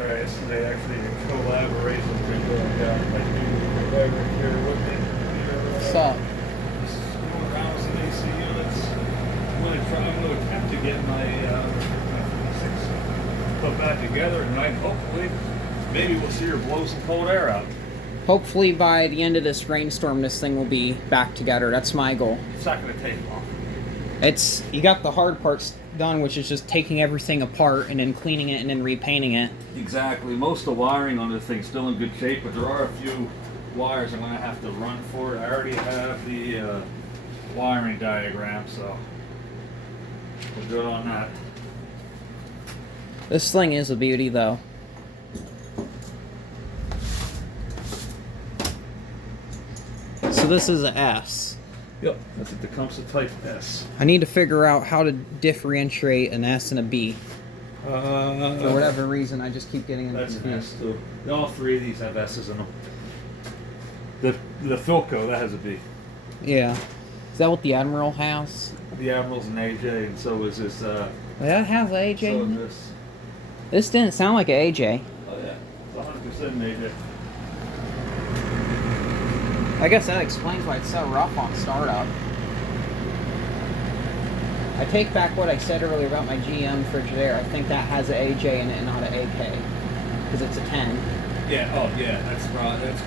Alright, so they actually collaboration between my new driver here with me. What's up? Just going around with some AC units. I'm going to attempt to get my 56 put back together tonight. Hopefully, maybe we'll see her blow some cold air out. Hopefully by the end of this rainstorm, this thing will be back together. That's my goal. It's not going to take long. You got the hard parts done, which is just taking everything apart and then cleaning it and then repainting it. Exactly. Most of the wiring on this thing's still in good shape, but there are a few wires I'm going to have to run for it. I already have the wiring diagram, so we're good on that. This thing is a beauty, though. So this is a S. Yep, that's a Tecumseh Type S. I need to figure out how to differentiate an S and a B. For whatever reason, I just keep getting That's an confused. S too. All three of these have S's in them. The Philco, that has a B. Yeah. Is that what the Admiral has? The Admiral's an AJ, and so is this. That has an AJ? So in is it? this. This didn't sound like an AJ. Oh yeah, it's 100% an AJ. I guess that explains why it's so rough on startup. I take back what I said earlier about my GM Frigidaire. I think that has an AJ in it and not an AK. Because it's a 10. Yeah, oh yeah, that's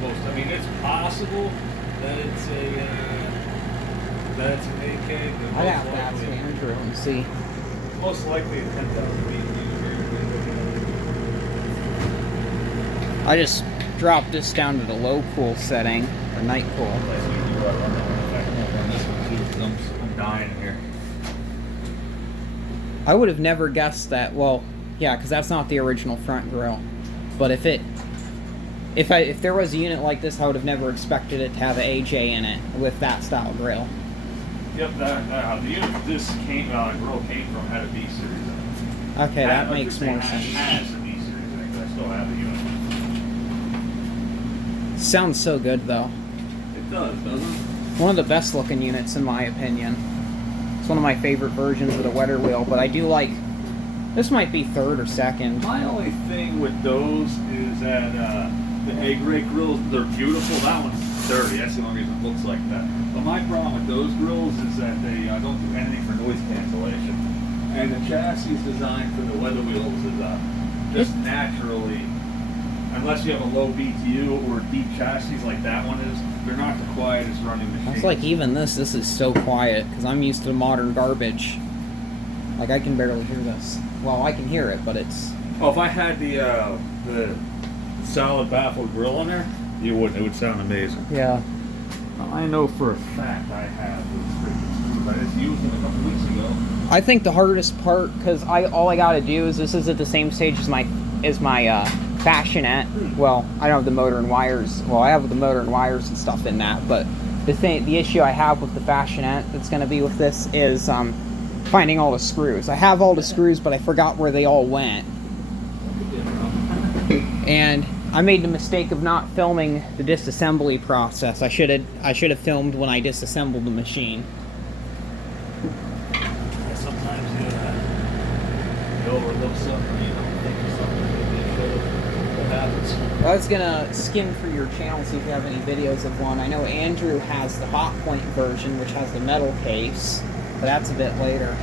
most, I mean, it's possible that it's an AK, but I'd have to ask Andrew and see. most likely a 10,000 BTU. I just dropped this down to the low cool setting, or night cool. I'm dying in here. I would have never guessed that. Well, yeah, because that's not the original front grille. But if there was a unit like this, I would have never expected it to have an AJ in it with that style grille. Yep, the unit this grill came from had a B series in it. Okay, that makes more sense. Has a B series in it, 'cause I still have the unit. Sounds so good, though. It does, doesn't it? One of the best looking units, in my opinion. It's one of my favorite versions of the weather wheel, but I do like... This might be third or second. My only thing with those is that the A-grade grills, they're beautiful. That one's dirty. That's the only reason it looks like that. But my problem with those grills is that they don't do anything for noise cancellation. And the chassis designed for the weather wheels is just naturally, unless you have a low BTU or deep chassis like that one is, they're not the quietest running machine. It's like even this is so quiet, because I'm used to modern garbage. Like, I can barely hear this. Well, I can hear it, but it's... Oh, if I had the solid baffled grill on there, you wouldn't. It would sound amazing. Yeah. I know for a fact I have those freaking, but I just used them a couple weeks ago. I think the hardest part, because all I gotta do is, this is at the same stage as my Fashionette. Well, I don't have the motor and wires. Well, I have the motor and wires and stuff in that, but the issue I have with the Fashionette that's gonna be with this is finding all the screws. I have all the screws, but I forgot where they all went. And I made the mistake of not filming the disassembly process. I should have filmed when I disassembled the machine. Yeah, sometimes you overlook something, you don't think of something that you should have. What happens? I was gonna skim through your channel, see if you have any videos of one. I know Andrew has the Hot Point version, which has the metal case, but that's a bit later.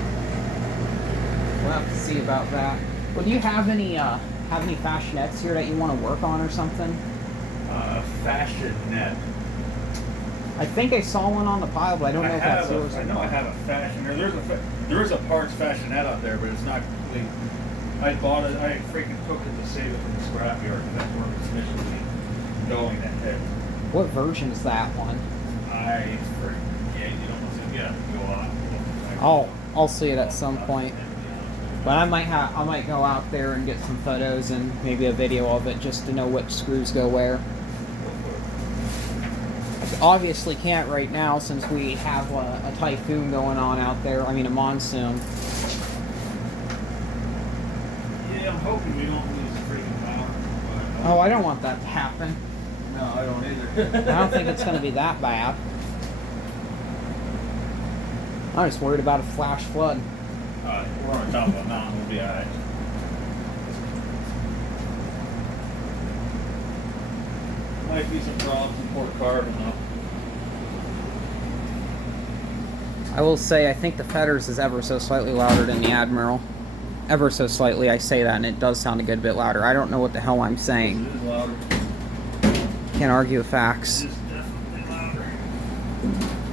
We'll have to see about that. Well, do you have any Fashionettes here that you want to work on or something? Fashionette. I think I saw one on the pile, but I don't know if that's yours. I know I have a Fashionette. There is a parts Fashionette out there, but it's not complete. I bought it. I freaking took it to save it from the scrapyard because that's where it's initially going ahead. What version is that one? I forget. You don't want to get go out. I'll see it at some point. But I might go out there and get some photos and maybe a video of it just to know what screws go where. I obviously can't right now since we have a typhoon going on out there. I mean a monsoon. Yeah, I'm hoping we don't lose freaking power. Oh, I don't want that to happen. No, I don't either. I don't think it's going to be that bad. I'm just worried about a flash flood. We're on top of a mountain. We'll be alright. Might be some problems in Port Carbon though. I will say, I think the Fetters is ever so slightly louder than the Admiral. Ever so slightly, I say that, and it does sound a good bit louder. I don't know what the hell I'm saying. It is louder. Can't argue with facts. It is definitely louder.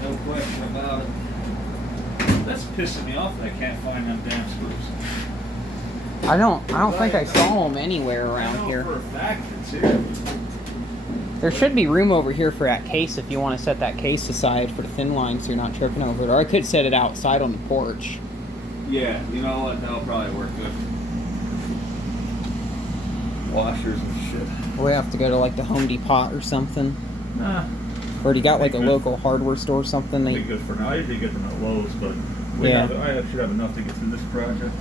No question about it. That's pissing me off that I can't find them damn screws. I don't think I saw them anywhere I around know here. for a fact it's here. There should be room over here for that case if you want to set that case aside for the thin line so you're not tripping over it. Or I could set it outside on the porch. Yeah, you know what? That'll probably work good. Washers and shit. We have to go to like the Home Depot or something. Nah. Or do you got like a Good. local hardware store or something? Be good for now. I usually get them at Lowe's, but I should have enough to get through this project,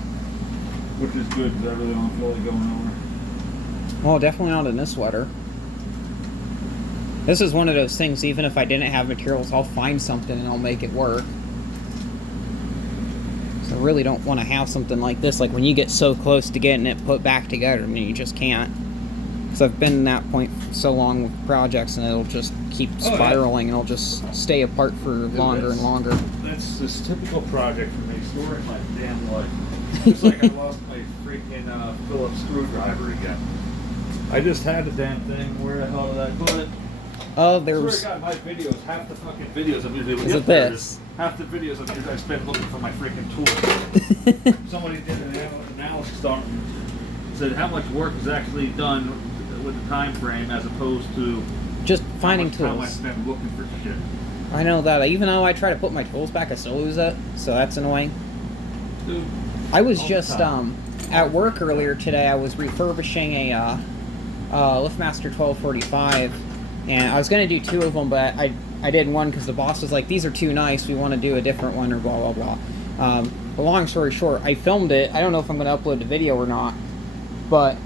which is good because I really don't feel like going over. Well, definitely not in this weather. This is one of those things, even if I didn't have materials, I'll find something and I'll make it work. So I really don't want to have something like this, like when you get so close to getting it put back together, I mean, you just can't. Because I've been in that point for so long with projects, and it'll just keep spiraling, and it'll just stay apart for longer and longer. That's this typical project for me, storing my damn life. It's like I lost my freaking Phillips screwdriver again. I just had the damn thing. Where the hell did I put it? Oh, I there's... swear to God, my videos, half the fucking videos I'm usually Is it this? Half the videos I'm usually I spend looking for my freaking tools. Somebody did an analysis on it, said how much work is actually done with the time frame as opposed to just finding how I tools. spend looking for shit. I know that. Even though I try to put my tools back, I still lose it. So that's annoying. Dude, I was just at work earlier today. I was refurbishing a LiftMaster 1245, and I was going to do two of them, but I did one because the boss was like, "These are too nice. We want to do a different one," or blah blah blah. But long story short, I filmed it. I don't know if I'm going to upload the video or not, but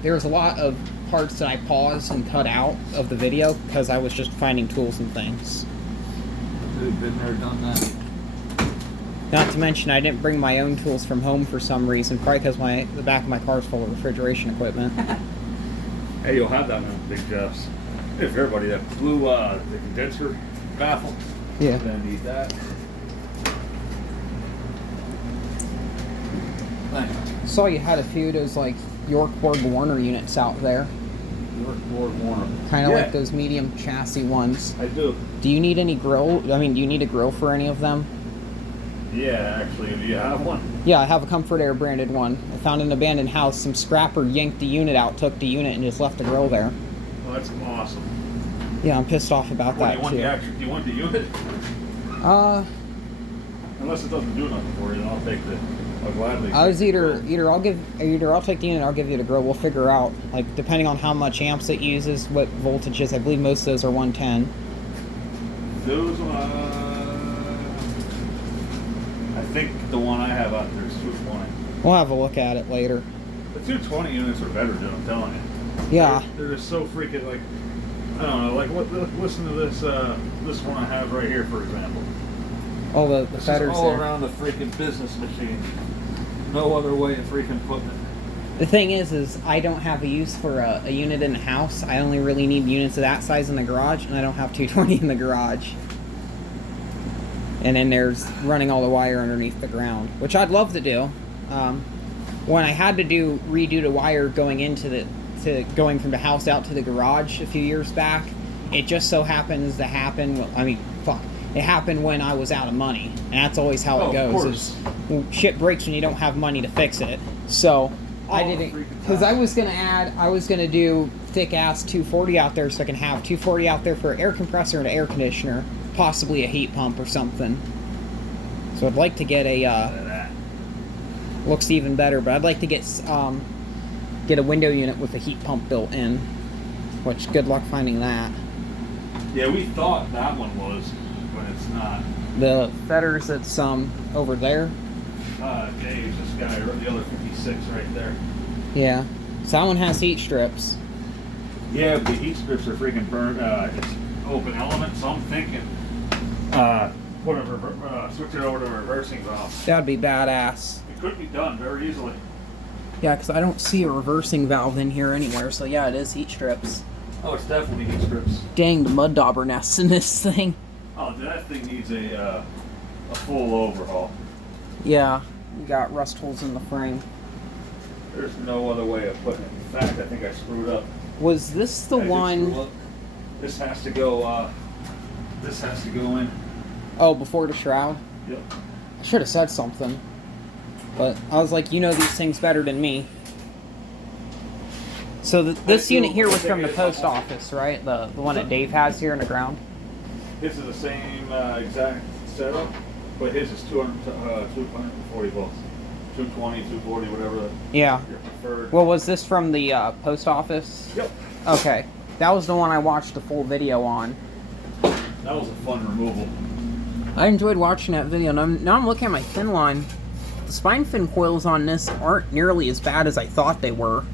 there was a lot of parts that I paused and cut out of the video because I was just finding tools and things. Dude, been there, done that. Not to mention, I didn't bring my own tools from home for some reason, probably because the back of my car is full of refrigeration equipment. Hey, you'll have that one, Big Jeffs. If everybody that blew the condenser baffle, Yeah. then need that. Thanks. Saw you had a few of those like York Borg Warner units out there, York Borg Warner. kind of like those medium chassis ones. I do. Do you need any grill? I mean, do you need a grill for any of them? Yeah, actually, do you have one? Yeah, I have a Comfort Air branded one. I found in an abandoned house. Some scrapper yanked the unit out, took the unit, and just left the grill there. Well, that's awesome. Yeah, I'm pissed off about that too. Do you want the unit? Unless it doesn't do nothing for you, then I'll take the. I'll gladly. I was either I'll take the unit, or I'll give you the grill. We'll figure out, like, depending on how much amps it uses, what voltages. I believe most of those are 110. Those I think the one I have out there is 220. We'll have a look at it later. The 220 units are better, dude, I'm telling you. Yeah. They're just so freaking, like, I don't know, like, listen to this this one I have right here, for example. Oh, the This is fetters all there. around the freaking business machine. No other way of freaking putting it. The thing is I don't have a use for a unit in the house. I only really need units of that size in the garage, and I don't have 220 in the garage. And then there's running all the wire underneath the ground, which I'd love to do. When I had to redo the wire going going from the house out to the garage a few years back, it just so happens to happen. It happened when I was out of money, and that's always how it goes. Is shit breaks when you don't have money to fix it. So I didn't, because I was gonna do thick ass 240 out there, so I can have 240 out there for an air compressor and an air conditioner, possibly a heat pump or something. So I'd like to get looks even better, but I'd like to get a window unit with a heat pump built in, which good luck finding that. Yeah, we thought that one was, but it's not. The fetters that's over there. Dave's this guy, the other 56 right there. Yeah, so that one has heat strips. Yeah, but the heat strips are freaking burned. It's open element, so I'm thinking switch it over to a reversing valve. That'd be badass. It could be done very easily. Yeah, because I don't see a reversing valve in here anywhere, so yeah, it is heat strips. Oh, it's definitely heat strips. Dang, the mud dauber nests in this thing. Oh, that thing needs a full overhaul. Yeah, you got rust holes in the frame. There's no other way of putting it. In fact, I think I screwed up. Was this the I did one? screw up. This has to go. This has to go in. Oh, before the shroud? Yep. I should have said something. But I was like, you know these things better than me. So this unit here was from the post office, right? The one that Dave has here in the ground? His is the same exact setup, but his is 240 volts. 220, 240, whatever Yeah. your preferred. Well, was this from the post office? Yep. Okay. That was the one I watched the full video on. That was a fun removal. I enjoyed watching that video. And now I'm looking at my fin line. The spine fin coils on this aren't nearly as bad as I thought they were.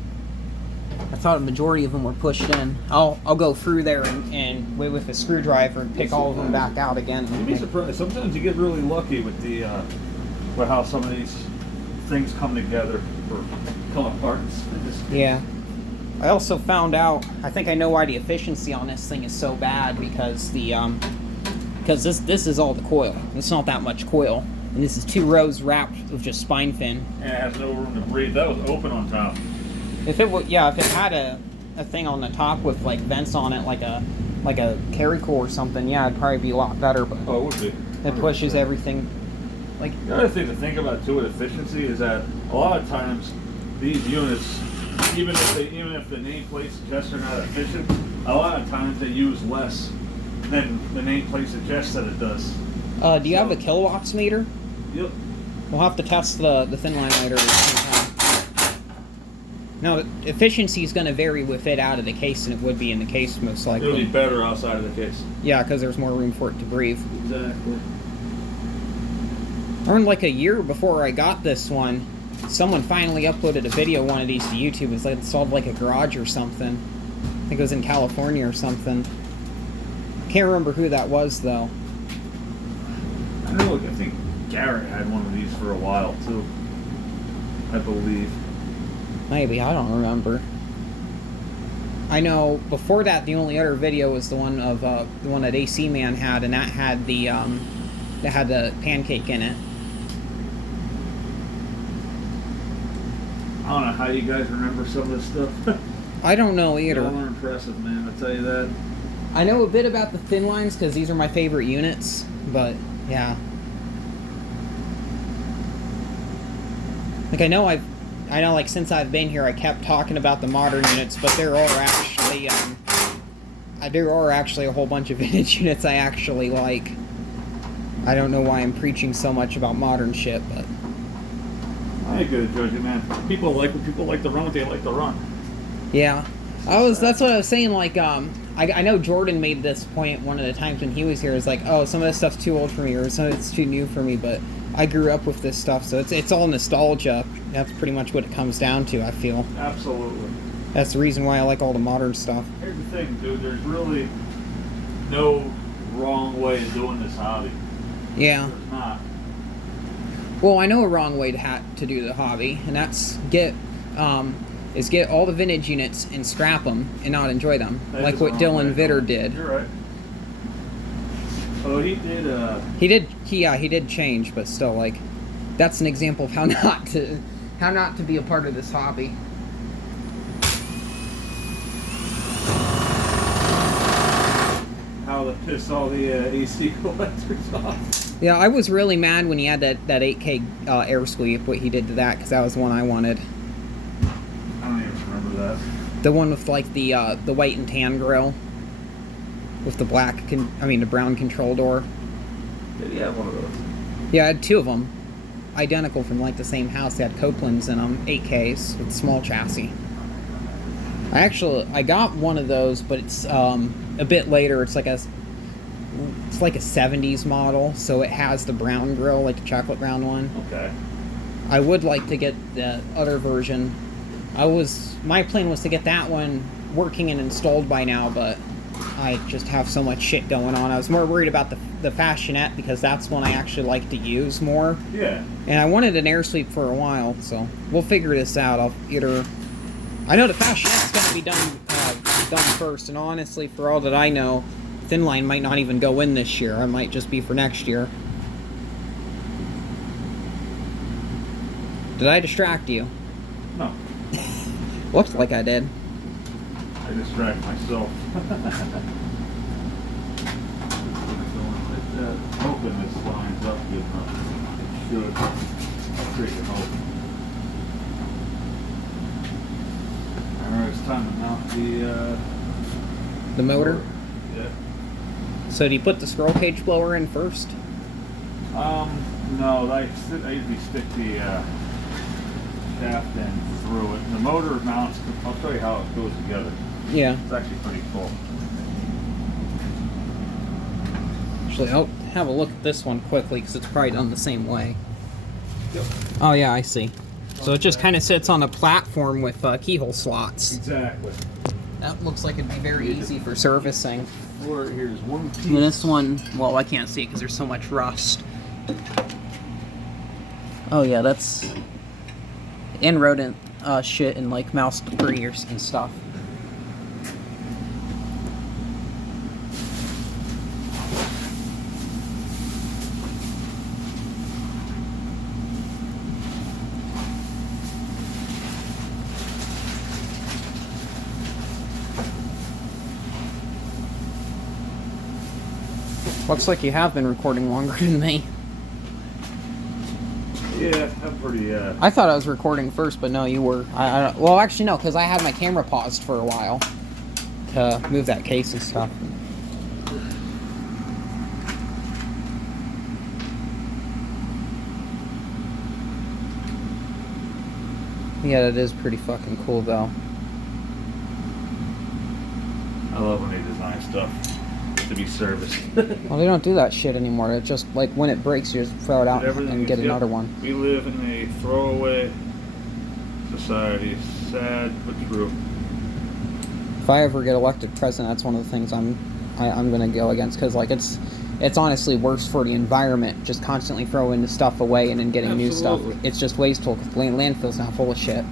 I thought a majority of them were pushed in. I'll go through there and with a screwdriver and pick all of them back out again. You'd be surprised. Sometimes you get really lucky with the with how some of these things come together or come apart. Yeah. I also found out, I think I know why the efficiency on this thing is so bad, because because this is all the coil. It's not that much coil. And this is 2 rows wrapped with just spine fin. And it has no room to breathe. That was open on top. If it had a thing on the top with like vents on it, like a carry coil or something, yeah, it'd probably be a lot better. But Oh, it would be. it pushes everything. Like The other thing to think about too with efficiency is that a lot of times these units, even if the nameplate suggests they're not efficient, a lot of times they use less than the nameplate suggests that it does. do you have a kilowatts meter? Yep. We'll have to test the thin line later at the same time. No, efficiency is going to vary with it out of the case than it would be in the case, most likely. It'll be better outside of the case. Yeah, because there's more room for it to breathe. Exactly. I learned like a year before I got this one, someone finally uploaded a video of one of these to YouTube. It was like installed like a garage or something. I think it was in California or something. Can't remember who that was though. I know. I think Garrett had one of these for a while too. I believe. Maybe, I don't remember. I know before that the only other video was the one of the one that AC Man had, and that had the pancake in it. I don't know how you guys remember some of this stuff. I don't know either. Y'all are impressive, man. I'll tell you that. I know a bit about the thin lines because these are my favorite units, but yeah. Like I know like since I've been here I kept talking about the modern units, but there are actually a whole bunch of vintage units I actually like. I don't know why I'm preaching so much about modern shit, but I ain't good at judging, man. People like what people like to run what they like to run. yeah. That's what I was saying, like I know Jordan made this point one of the times when he was here. Is like, oh, some of this stuff's too old for me, or some of it's too new for me. But I grew up with this stuff, so it's all nostalgia. That's pretty much what it comes down to, I feel. Absolutely. That's the reason why I like all the modern stuff. Here's the thing, dude. There's really no wrong way of doing this hobby. Yeah. There's not. Well, I know a wrong way to do the hobby, and that's get all the vintage units and scrap them and not enjoy them, That like is the what wrong Dylan way. Vitter did. You're right. Oh, he did. He did change, but still, like, that's an example of how not to be a part of this hobby. How to piss all the AC collectors off. Yeah, I was really mad when he had that 8K air sweep, what he did to that, because that was the one I wanted. I don't even remember that. The one with like the white and tan grill, with the the brown control door. Did he have one of those? Yeah, I had 2 of them, identical from like the same house. They had Copelands in them, 8Ks with small chassis. I got one of those, but it's a bit later. It's like a 70s model, so it has the brown grill, like the chocolate brown one. Okay. I would like to get the other version. My plan was to get that one working and installed by now, but I just have so much shit going on. I was more worried about the Fashionette, because that's one I actually like to use more. Yeah. And I wanted an air sweep for a while, so we'll figure this out. I'll either I know the fashionette's going to be done first, and honestly, for all that I know, thin line might not even go in this year. It might just be for next year. Did I distract you? No. Looks like I did. I distract myself. Hoping this lines up good enough. It should. I'll freaking hope. Alright, it's time to mount The motor? Yeah. So do you put the scroll cage blower in first? No, I usually stick the shaft in through it. The motor mounts, I'll show you how it goes together. Yeah. It's actually pretty cool. Actually, I'll have a look at this one quickly because it's probably done the same way. Yep. Oh yeah, I see. So it just kind of sits on a platform with keyhole slots. Exactly. That looks like it'd be very easy for servicing. Or here's one piece. And this one, well, I can't see it because there's so much rust. Oh yeah, that's in rodent shit and like mouse debris and stuff. Looks like you have been recording longer than me. Yeah, I'm pretty, I thought I was recording first, but no, you were. Well, actually, no, because I had my camera paused for a while to move that case and stuff. Yeah, that is pretty fucking cool, though. I love when they design stuff to be serviced. Well, they don't do that shit anymore. It's just like when it breaks, you just throw it out and get another one. We live in a throwaway society. Sad but true. If I ever get elected president, that's one of the things I'm gonna go against, because like it's honestly worse for the environment just constantly throwing the stuff away and then getting new stuff. It's just wasteful because landfill's now full of shit.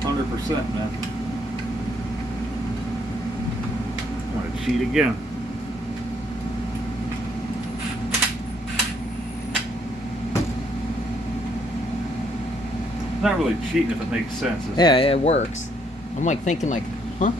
100%, man. Want to cheat again? It's not really cheating if it makes sense. Yeah, it works. I'm like thinking like, huh?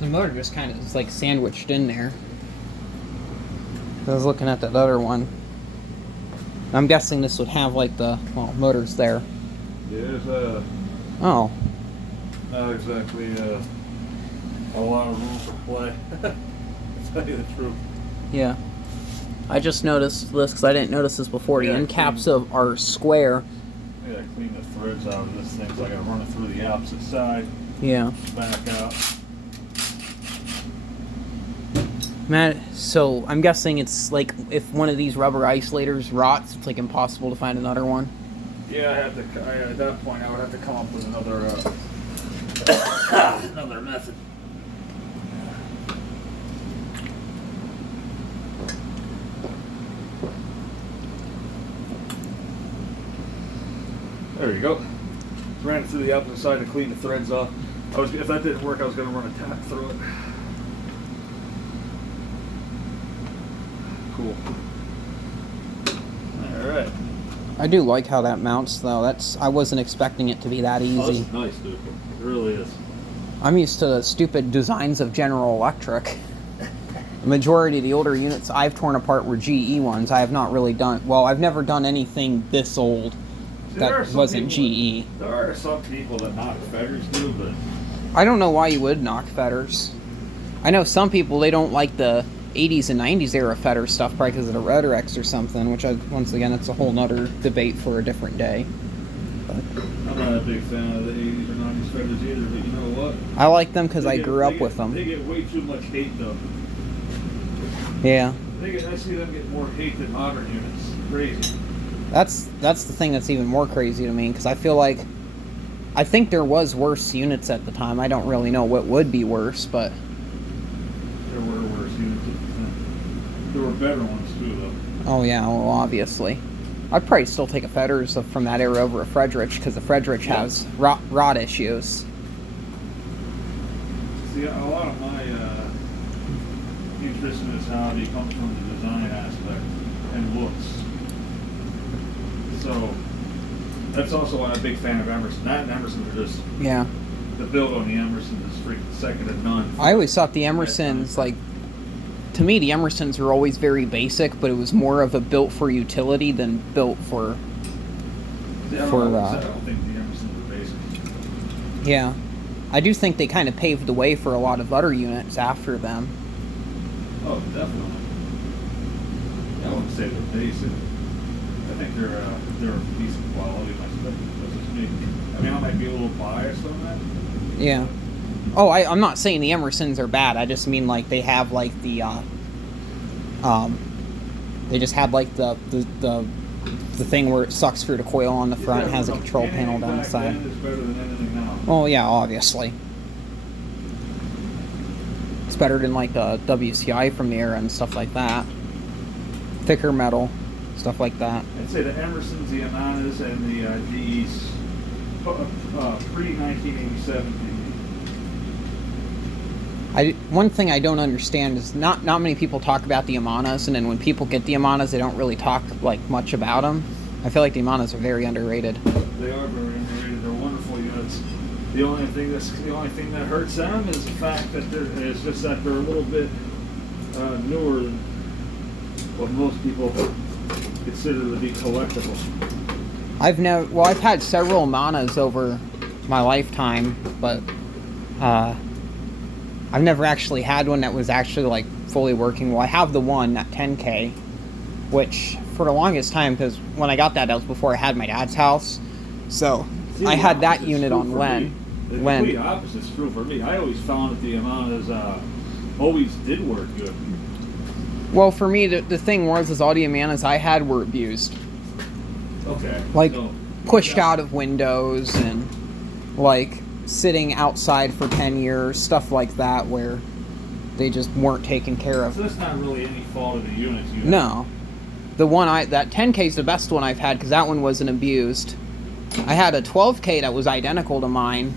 The motor just kind of is like sandwiched in there. I was looking at that other one. I'm guessing this would have like the, well, motors there. There's Oh. not exactly a lot of room for play. To tell you the truth. Yeah. I just noticed this because I didn't notice this before. The end caps are square. I gotta clean the threads out of this thing, so I gotta run it through the opposite side. Yeah. Back out. Matt, so I'm guessing it's like if one of these rubber isolators rots, it's like impossible to find another one. Yeah, at that point I would have to come up with another another method. There you go. Ran it through the opposite side to clean the threads off. If that didn't work, I was going to run a tap through it. Cool. All right. I do like how that mounts, though. I wasn't expecting it to be that easy. Oh, this is nice, dude. It really is. I'm used to the stupid designs of General Electric. The majority of the older units I've torn apart were GE ones. I have not really done, well, I've never done anything this old that wasn't GE. There are some people that knock fetters do, but I don't know why you would knock fetters. I know some people, they don't like the 80s and 90s era fetter stuff, probably because of the Rotrex or something, which once again, it's a whole nother debate for a different day. I'm not a big fan of the 80s or 90s feathers either, but you know what? I like them because I grew up with them. They get way too much hate, though. Yeah. I see them get more hate than modern units. Crazy. That's the thing that's even more crazy to me, because I feel like, I think there was worse units at the time. I don't really know what would be worse, but there were worse units at the time. There were better ones too, though. Oh yeah, well obviously. I'd probably still take a Fetters from that era over a Friedrich, because the Friedrich has rot issues. See, a lot of my interest in this hobby comes from the design aspect and looks. So that's also why I'm a big fan of Emerson. That and Emerson are just the build on the Emerson is freaking second to none. I always thought the Emersons, like, to me the Emersons were always very basic, but it was more of a built for utility than built for. I don't think the Emersons are basic. Yeah, I do think they kind of paved the way for a lot of other units after them. Oh, definitely. I wouldn't say they're basic. I think they're of decent quality. That's just me. I mean, I might be a little biased on that. Yeah. Oh, I'm not saying the Emersons are bad. I just mean like they have like the they just had like the thing where it sucks through the coil on the front, has a control panel down the side. Is better than anything now. Oh yeah, obviously. It's better than like a WCI from the era and stuff like that. Thicker metal, stuff like that. I'd say the Emersons, the Amanas, and the GEs pre-1987. One thing I don't understand is not many people talk about the Amanas, and then when people get the Amanas, they don't really talk like much about them. I feel like the Amanas are very underrated. They are very underrated. They're wonderful units. The only thing that hurts them is the fact that they're a little bit newer than what most people consider to be collectible. I've had several Amanas over my lifetime, but I've never actually had one that was actually like fully working well. I have the one, that 10K, which for the longest time, because when I got that was before I had my dad's house, so I had that unit on Len. The complete opposite is true for me. I always found that the Amanas always did work good. Well, for me, the thing was all the Amanas I had were abused. Okay. Like, pushed out of windows and, like, sitting outside for 10 years, stuff like that, where they just weren't taken care of. So that's not really any fault of the units you have. No. That 10K is the best one I've had, because that one wasn't abused. I had a 12K that was identical to mine,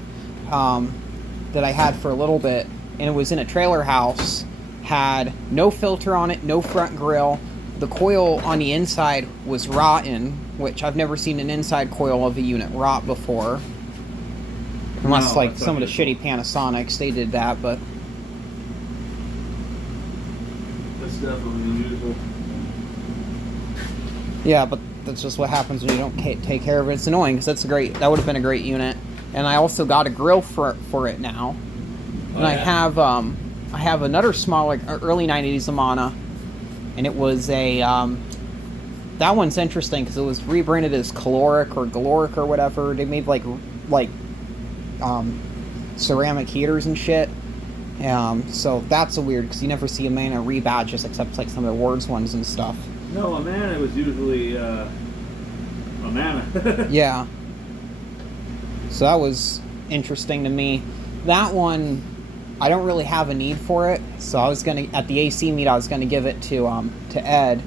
that I had for a little bit, and it was in a trailer house, had no filter on it, no front grill. The coil on the inside was rotten, which I've never seen an inside coil of a unit rot before. Unless, like, some of the shitty Panasonics, they did that, but... That's definitely unusual. Yeah, but that's just what happens when you don't take care of it. It's annoying, because that would have been a great unit. And I also got a grill for it now. And I have another smaller, early 90s Amana, and it was a, that one's interesting, because it was rebranded as Caloric or Galoric or whatever. They made, like ceramic heaters and shit. So that's a weird, because you never see Amana rebadges except like some of the Wards ones and stuff. No, Amana was usually Amana. Yeah. So that was interesting to me. That one, I don't really have a need for it, so I was gonna, at the AC meet, I was gonna give it to Ed,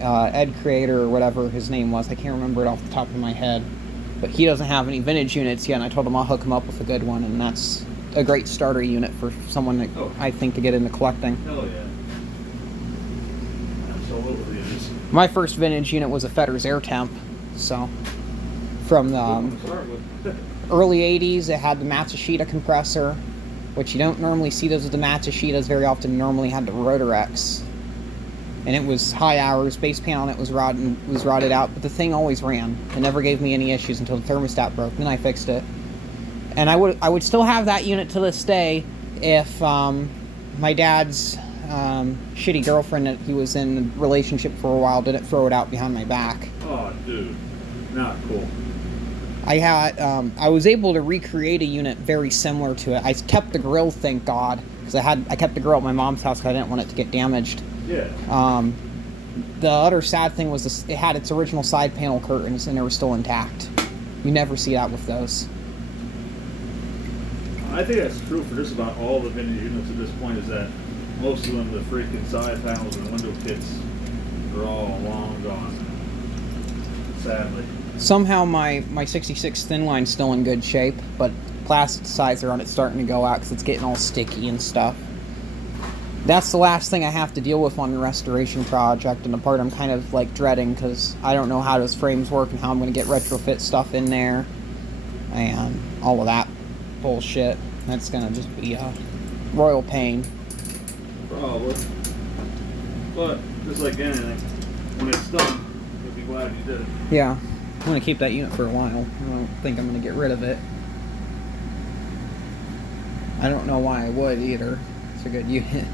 Ed Creator or whatever his name was. I can't remember it off the top of my head. But he doesn't have any vintage units yet, and I told him I'll hook him up with a good one, and that's a great starter unit for someone that I think to get into collecting. Hell yeah. Absolutely it is. My first vintage unit was a Fetters Air Temp, so from the early 80s. It had the Matsushita compressor, which you don't normally see those with the Matsushitas very often. You normally had the Rotorex. And it was high hours, base panel on it was rotted out, but the thing always ran. It never gave me any issues until the thermostat broke, then I fixed it. And I would still have that unit to this day if my dad's shitty girlfriend that he was in a relationship for a while didn't throw it out behind my back. Oh, dude. Not cool. I was able to recreate a unit very similar to it. I kept the grill, thank God, because I kept the grill at my mom's house because I didn't want it to get damaged. Yeah. The other sad thing was it had its original side panel curtains and they were still intact. You never see that with those. I think that's true for just about all the vintage units at this point, is that most of them, the freaking side panels and window kits, are all long gone, sadly. Somehow my 66 thin line's still in good shape, but plasticizer on it's starting to go out because it's getting all sticky and stuff. That's the last thing I have to deal with on the restoration project, and the part I'm kind of like dreading because I don't know how those frames work and how I'm going to get retrofit stuff in there and all of that bullshit. That's going to just be a royal pain. Probably. But, just like anything, when it's done, you'll be glad you did it. Yeah. I'm going to keep that unit for a while. I don't think I'm going to get rid of it. I don't know why I would either. It's a good unit.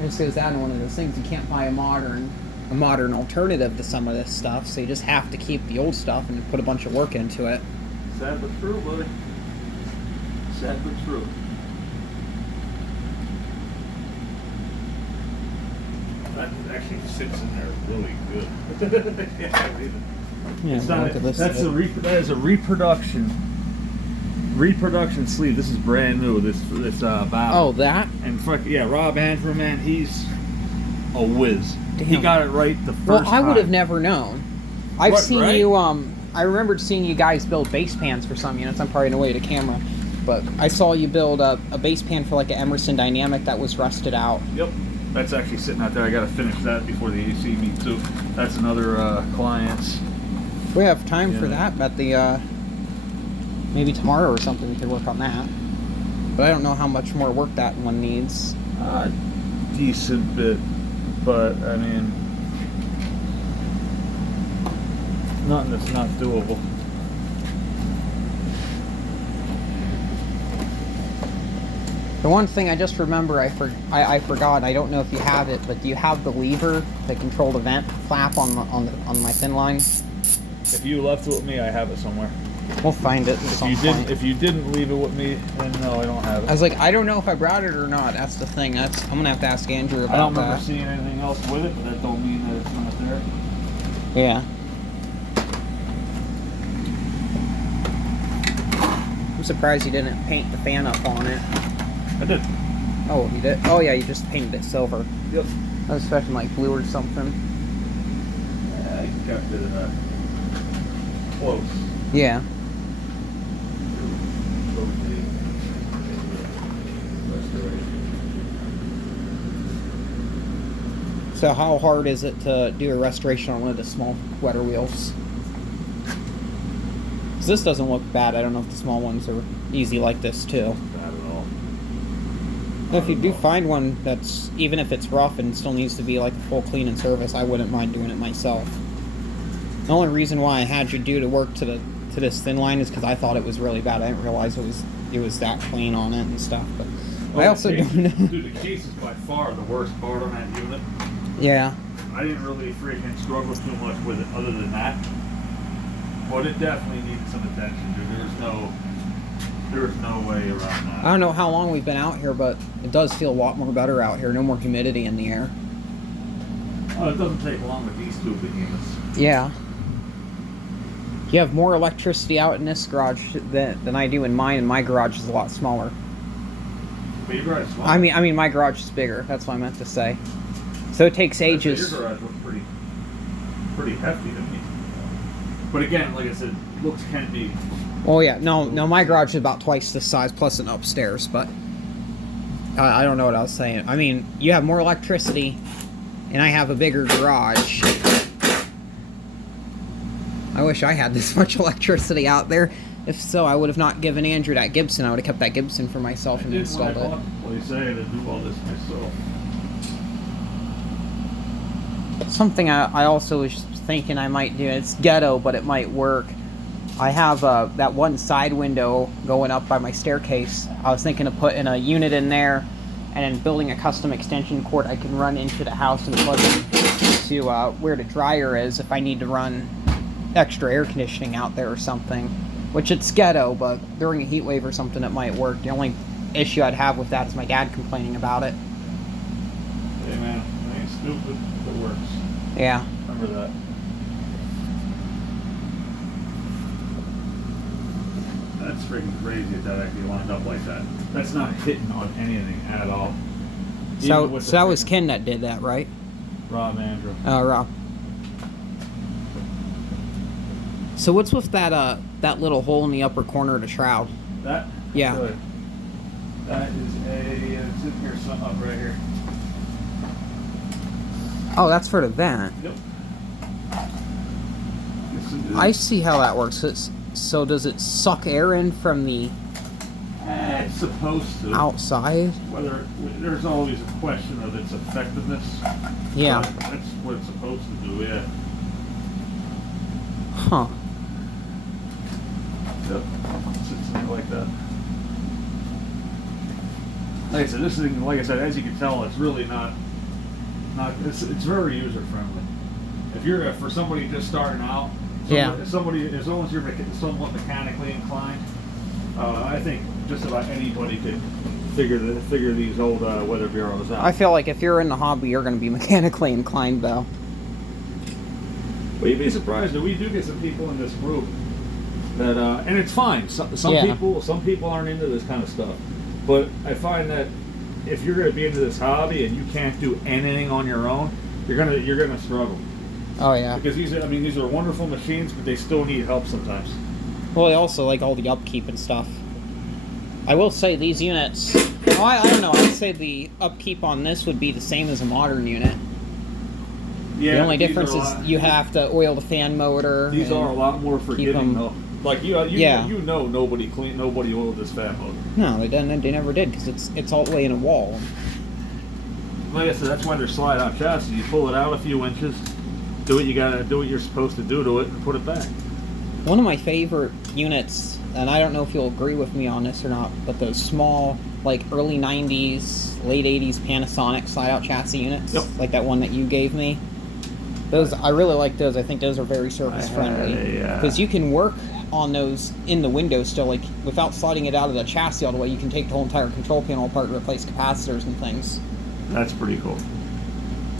It just goes down to one of those things. You can't buy a modern alternative to some of this stuff, so you just have to keep the old stuff and put a bunch of work into it. Sad but true, buddy. Sad but true. That actually sits in there really good. Yeah, It's not, look at this. that is a reproduction sleeve. This is brand new. This Bob. Oh, that? And yeah, Rob Andrew, man, he's a whiz. Damn. He got it right the first Well, I would have time. never known. I've What, seen right? you. I remembered seeing you guys build base pans for some units. I'm probably in the way to camera, but I saw you build a base pan for like an Emerson Dynamic that was rusted out. Yep. That's actually sitting out there. I got to finish that before the AC meet too. That's another client's. We have time for Yeah. that, but maybe tomorrow or something we could work on that. But I don't know how much more work that one needs. Decent bit, but I mean, nothing that's not doable. The one thing I just remember I forgot. I don't know if you have it, but do you have the lever to control the vent flap on my thin line? If you left it with me, I have it somewhere. We'll find it at some point. If you didn't leave it with me, then no, I don't have it. I was like, I don't know if I brought it or not. That's the thing. I'm gonna have to ask Andrew about that. I don't remember seeing anything else with it, but that don't mean that it's not there. Yeah. I'm surprised you didn't paint the fan up on it. I did. Oh, you did? Oh yeah, you just painted it silver. Yep. I was expecting like blue or something. Yeah, I kept it close. Yeah. So how hard is it to do a restoration on one of the small wetter wheels? 'Cause this doesn't look bad. I don't know if the small ones are easy like this too. Not at all. If you do find one that's, even if it's rough and still needs to be like a full clean and service, I wouldn't mind doing it myself. The only reason why I had you do the work to this thin line is because I thought it was really bad. I didn't realize it was that clean on it and stuff. But I also don't know. Dude, the case is by far the worst part on that unit. Yeah. I didn't really freaking struggle too much with it other than that. But it definitely needed some attention, dude. There was no way around that. I don't know how long we've been out here, but it does feel a lot more better out here. No more humidity in the air. Oh, it doesn't take long with these two behemoths. Yeah. You have more electricity out in this garage than I do in mine, and my garage is a lot smaller. But your garage is small. I mean, my garage is bigger. That's what I meant to say. So it takes ages. Your garage looks pretty hefty to me. But again, like I said, looks can be. Oh yeah, no, my garage is about twice this size plus an upstairs. But I don't know what I was saying. I mean, you have more electricity, and I have a bigger garage. I wish I had this much electricity out there. If so, I would have not given Andrew that Gibson. I would have kept that Gibson for myself and installed it. Well, you say to do all this myself. Something I also was thinking I might do. It's ghetto, but it might work. I have that one side window going up by my staircase. I was thinking of putting a unit in there and then building a custom extension cord I can run into the house and plug it to where the dryer is if I need to run extra air conditioning out there or something. Which it's ghetto, but during a heat wave or something it might work. The only issue I'd have with that is my dad complaining about it. Hey man, it ain't stupid if it works. Yeah. Remember that. That's freaking crazy if that actually lined up like that. That's not hitting on anything at all. So that was Ken that did that, right? Rob Andrew. Oh, Rob. So what's with that that little hole in the upper corner of the shroud? That? Yeah. Good. That is it's in here, something up right here. Oh, that's for the vent. Yep. I see how that works. So does it suck air in from the It's supposed to. outside? Whether there's always a question of its effectiveness. Yeah. But that's what it's supposed to do. Yeah. Huh. Yep. Sits in like that. Like I said, this thing, like I said, as you can tell, it's really not. It's very user friendly. If you're for somebody just starting out, somebody as long as you're somewhat mechanically inclined, I think just about anybody could figure these old weather bureaus out. I feel like if you're in the hobby, you're going to be mechanically inclined, though. Well, you'd be surprised that we do get some people in this group that, and it's fine. Some people aren't into this kind of stuff, but I find that if you're going to be into this hobby and you can't do anything on your own, you're gonna struggle. Oh yeah. Because these are wonderful machines, but they still need help sometimes. Well, they also like all the upkeep and stuff. I will say these units. Oh, I don't know. I'd say the upkeep on this would be the same as a modern unit. Yeah. The only difference is you have to oil the fan motor. These are a lot more forgiving, though. Like you know, nobody oiled this fan motor. No, they never did because it's all the way in a wall. Like I said, that's why they're slide out chassis. You pull it out a few inches, do what you gotta do, what you're supposed to do to it, and put it back. One of my favorite units, and I don't know if you'll agree with me on this or not, but those small, like early '90s, late '80s Panasonic slide out chassis units, like that one that you gave me. Those I really like those. I think those are very service friendly because you can work on those in the window still, like without sliding it out of the chassis all the way. You can take the whole entire control panel apart and replace capacitors and things. That's pretty cool.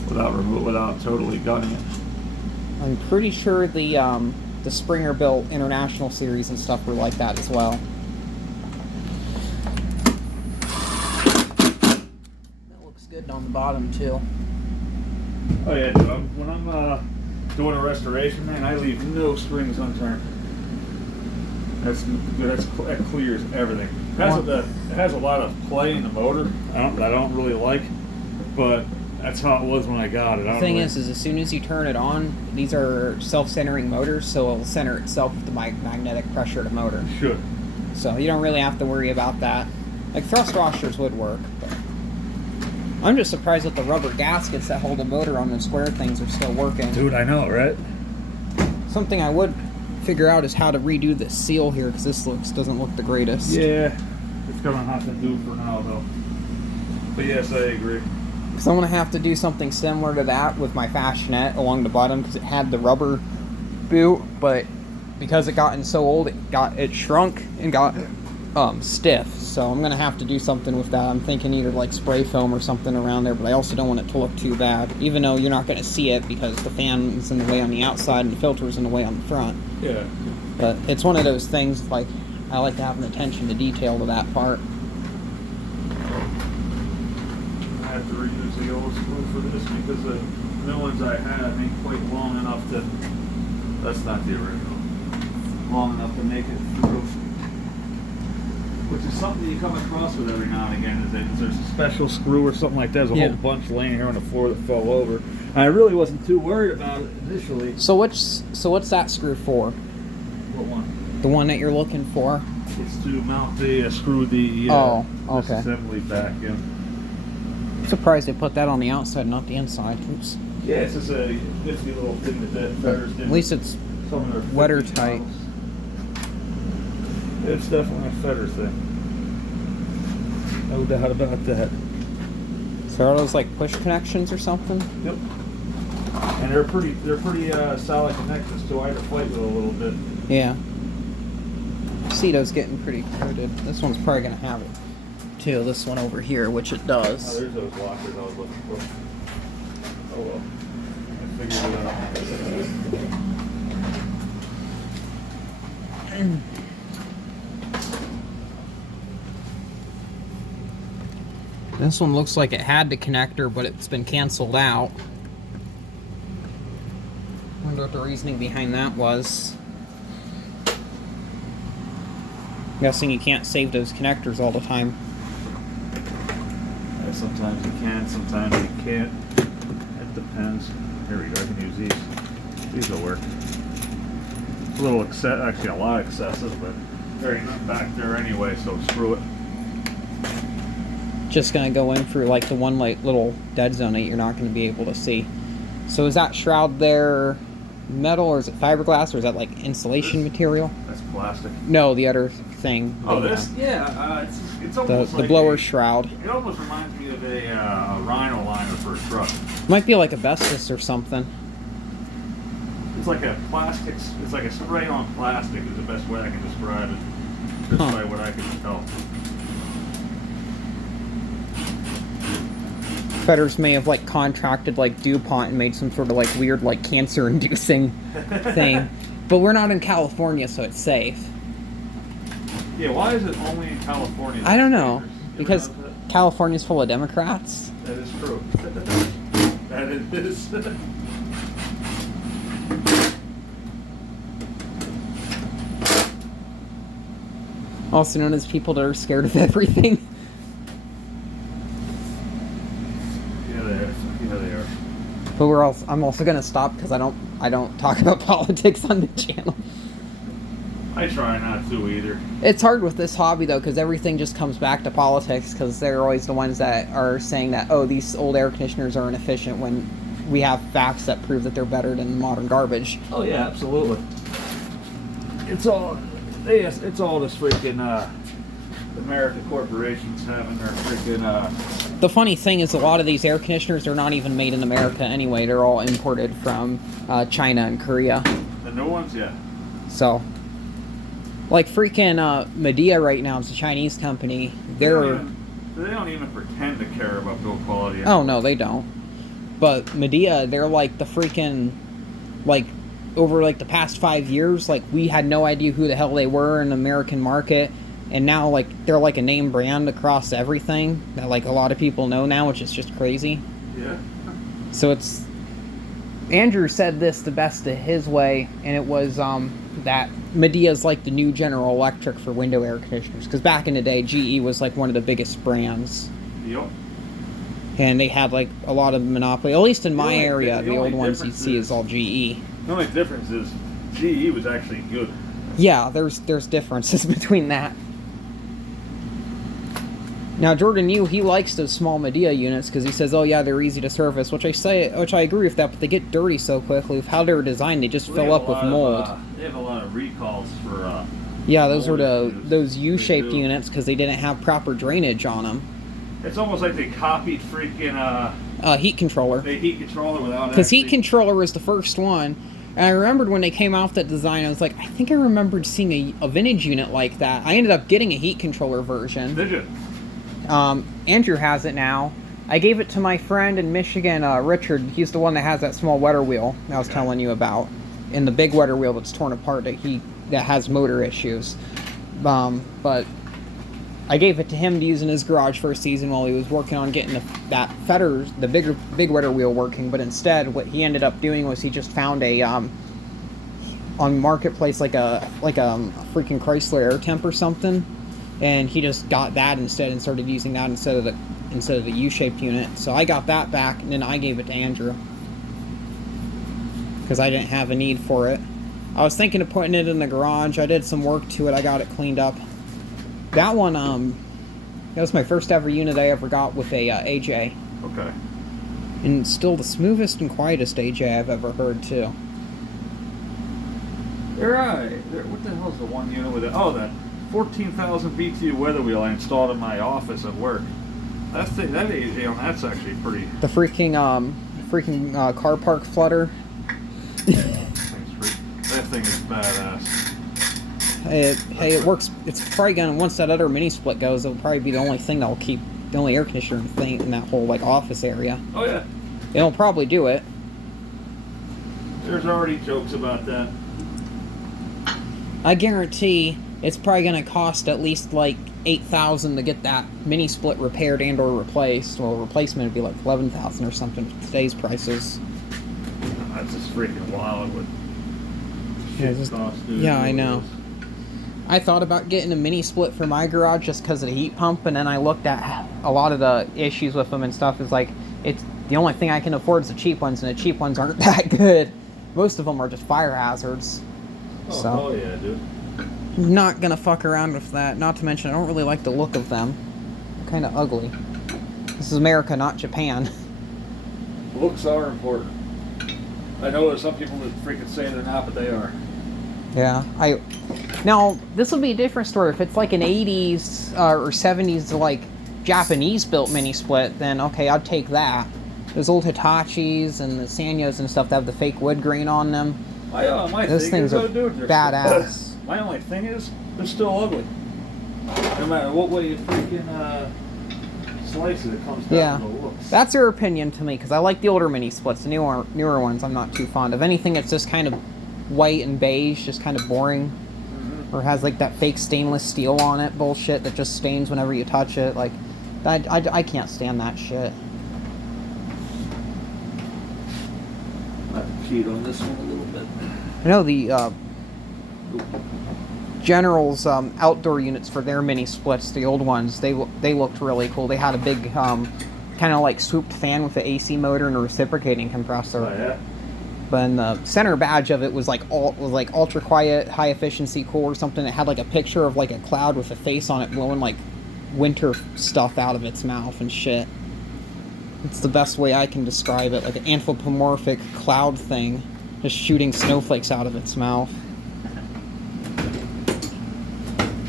Without totally gutting it. I'm pretty sure the Springer built International series and stuff were like that as well. That looks good on the bottom too. Oh yeah, dude. When I'm doing a restoration, man, I leave no strings unturned. That clears everything. It has a lot of play in the motor. I don't really like, but that's how it was when I got it. The thing is as soon as you turn it on, these are self-centering motors, so it'll center itself with the magnetic pressure of the motor. Should. So you don't really have to worry about that. Like thrust washers would work, but I'm just surprised that the rubber gaskets that hold the motor on the square things are still working. Dude, I know, right? Something I would figure out is how to redo this seal here, because this doesn't look the greatest. Yeah, it's gonna have to do for now though. But yes, I agree. Because I'm gonna have to do something similar to that with my Fashionette along the bottom, because it had the rubber boot, but because it gotten so old, it shrunk and got stiff. So I'm gonna have to do something with that. I'm thinking either like spray foam or something around there, but I also don't want it to look too bad, even though you're not gonna see it because the fan is in the way on the outside and the filter is in the way on the front. Yeah. But it's one of those things, like, I like to have an attention to detail to that part. I have to reuse the old screw for this because the new ones I have ain't quite long enough to. That's not the original. Long enough to make it through. Which is something you come across with every now and again, is that there's a special screw or something like that. There's a whole bunch laying here on the floor that fell over. And I really wasn't too worried about it initially. So what's that screw for? What one? The one that you're looking for? It's to mount screw the okay. assembly back in. I'm surprised they put that on the outside, not the inside. Oops. Yeah, it's just a nifty little thing that feathers in. At least it's weather tight. It's definitely a feather thing. No doubt about that. So are those like push connections or something? Yep. And they're pretty solid connectors too. I had to fight with it a little bit. Yeah. Ceto's getting pretty crowded. This one's probably gonna have it too. This one over here, which it Oh, does. there's those lockers I was looking for. Oh well. I figured it out. This one looks like it had the connector, but it's been canceled out. Wonder what the reasoning behind that was. Guessing you can't save those connectors all the time. Yeah, sometimes you can, sometimes you can't. It depends. Here we go. I can use these. These will work. A little actually a lot excessive, but there ain't nothing back there anyway, so screw it. Just gonna go in through like the one like little dead zone that you're not gonna be able to see. So is that shroud there metal, or is it fiberglass, or is that like insulation material? That's plastic. No, the other thing. Oh, this? Yeah, it's almost the like blower shroud. It almost reminds me of a rhino liner for a truck. Might be like asbestos or something. It's like a plastic. It's like a spray-on plastic is the best way I can describe it. Just by what I can tell. Fetters may have like contracted like DuPont and made some sort of like weird like cancer-inducing thing, but we're not in California, so it's safe. Yeah, why is it only in California? I don't know, because California's full of Democrats. That is true. That it is. Also known as people that are scared of everything. Yeah, they are. But I'm also gonna stop because I don't talk about politics on the channel. I try not to either. It's hard with this hobby though, because everything just comes back to politics, because they're always the ones that are saying that, oh, these old air conditioners are inefficient, when we have facts that prove that they're better than modern garbage. Oh yeah, absolutely. It's all this freaking American corporations having their freaking. The funny thing is, a lot of these air conditioners are not even made in America anyway. They're all imported from China and Korea. The new ones, yeah. So, like freaking Medea right now is a Chinese company. They don't even pretend to care about build quality anymore. Oh no, they don't. But Medea, they're like the freaking, like, over like the past 5 years, like we had no idea who the hell they were in the American market, and now like they're like a name brand across everything that like a lot of people know now, which is just crazy. Yeah. So it's, Andrew said this the best of his way, and it was that Medea's like the new General Electric for window air conditioners, because back in the day GE was like one of the biggest brands. Yep. And they had like a lot of monopoly, at least in my area. The old ones you see is all GE. The only difference is GE was actually good. Yeah, there's differences between that. Now Jordan he likes those small Medea units because he says, oh yeah, they're easy to service, which I agree with that, but they get dirty so quickly with how they're designed. They just fill up with mold. They have a lot of recalls for yeah, those were those U-shaped units because they didn't have proper drainage on them. It's almost like they copied freaking heat controller. the heat controller without. Because heat controller was the first one. And I remembered when they came out with that design, I was like, I think I remembered seeing a vintage unit like that. I ended up getting a heat controller version. Did you? Andrew has it now. I gave it to my friend in Michigan, Richard. He's the one that has that small wetter wheel that I was telling you about. And the big wetter wheel that's torn apart that has motor issues. But I gave it to him to use in his garage for a season while he was working on getting the big wetter wheel working. But instead, what he ended up doing was he just found a on Marketplace like a freaking Chrysler Air Temp or something, and he just got that instead and started using that instead of the U-shaped unit. So I got that back, and then I gave it to Andrew because I didn't have a need for it. I was thinking of putting it in the garage. I did some work to it. I got it cleaned up. That one, that was my first ever unit I ever got with a AJ. Okay. And still the smoothest and quietest AJ I've ever heard, too. What the hell's the one unit with it? Oh, that 14,000 BTU weather wheel I installed in my office at work. That's actually pretty. The freaking, freaking car park flutter. That thing is badass. Hey, it works. It's probably gonna, once that other mini split goes, it'll probably be the only thing that'll keep, the only air conditioner thing in that whole like office area. Oh yeah. It'll probably do it. There's already jokes about that. I guarantee it's probably gonna cost at least like $8,000 to get that mini split repaired and or replaced. Well, replacement would be like $11,000 or something with today's prices. That's just freaking wild. What Yeah, shit costs, dude. yeah, I know. I thought about getting a mini split for my garage just because of the heat pump, and then I looked at a lot of the issues with them and stuff. Is like, it's the only thing I can afford is the cheap ones, and the cheap ones aren't that good. Most of them are just fire hazards. Oh, So, hell yeah, dude. not gonna fuck around with that. Not to mention, I don't really like the look of them. Kind of ugly. This is America, not Japan. Looks are important. I know there's some people that freaking say they're not, but they are. Yeah, now this will be a different story if it's like an 80s or 70s like Japanese built mini split. Then okay, I'd take that. Those old Hitachis and the Sanyos and stuff that have the fake wood grain on them. Those things are badass. My only thing is they're still ugly. No matter what way you freaking slice it, it comes down to the looks. That's your opinion to me because I like the older mini splits. The newer ones I'm not too fond of. Anything that's just kind of white and beige, just kind of boring, or has like that fake stainless steel on it bullshit that just stains whenever you touch it. Like, I can't stand that shit. I have to cheat on this one a little bit. I know the General's outdoor units for their mini splits, the old ones, they looked really cool. They had a big kind of like swooped fan with the AC motor and a reciprocating compressor. Oh yeah. But in the center badge of it was like ultra quiet, high efficiency, cool or something. It had like a picture of like a cloud with a face on it blowing like winter stuff out of its mouth and shit. It's the best way I can describe it, like an anthropomorphic cloud thing just shooting snowflakes out of its mouth.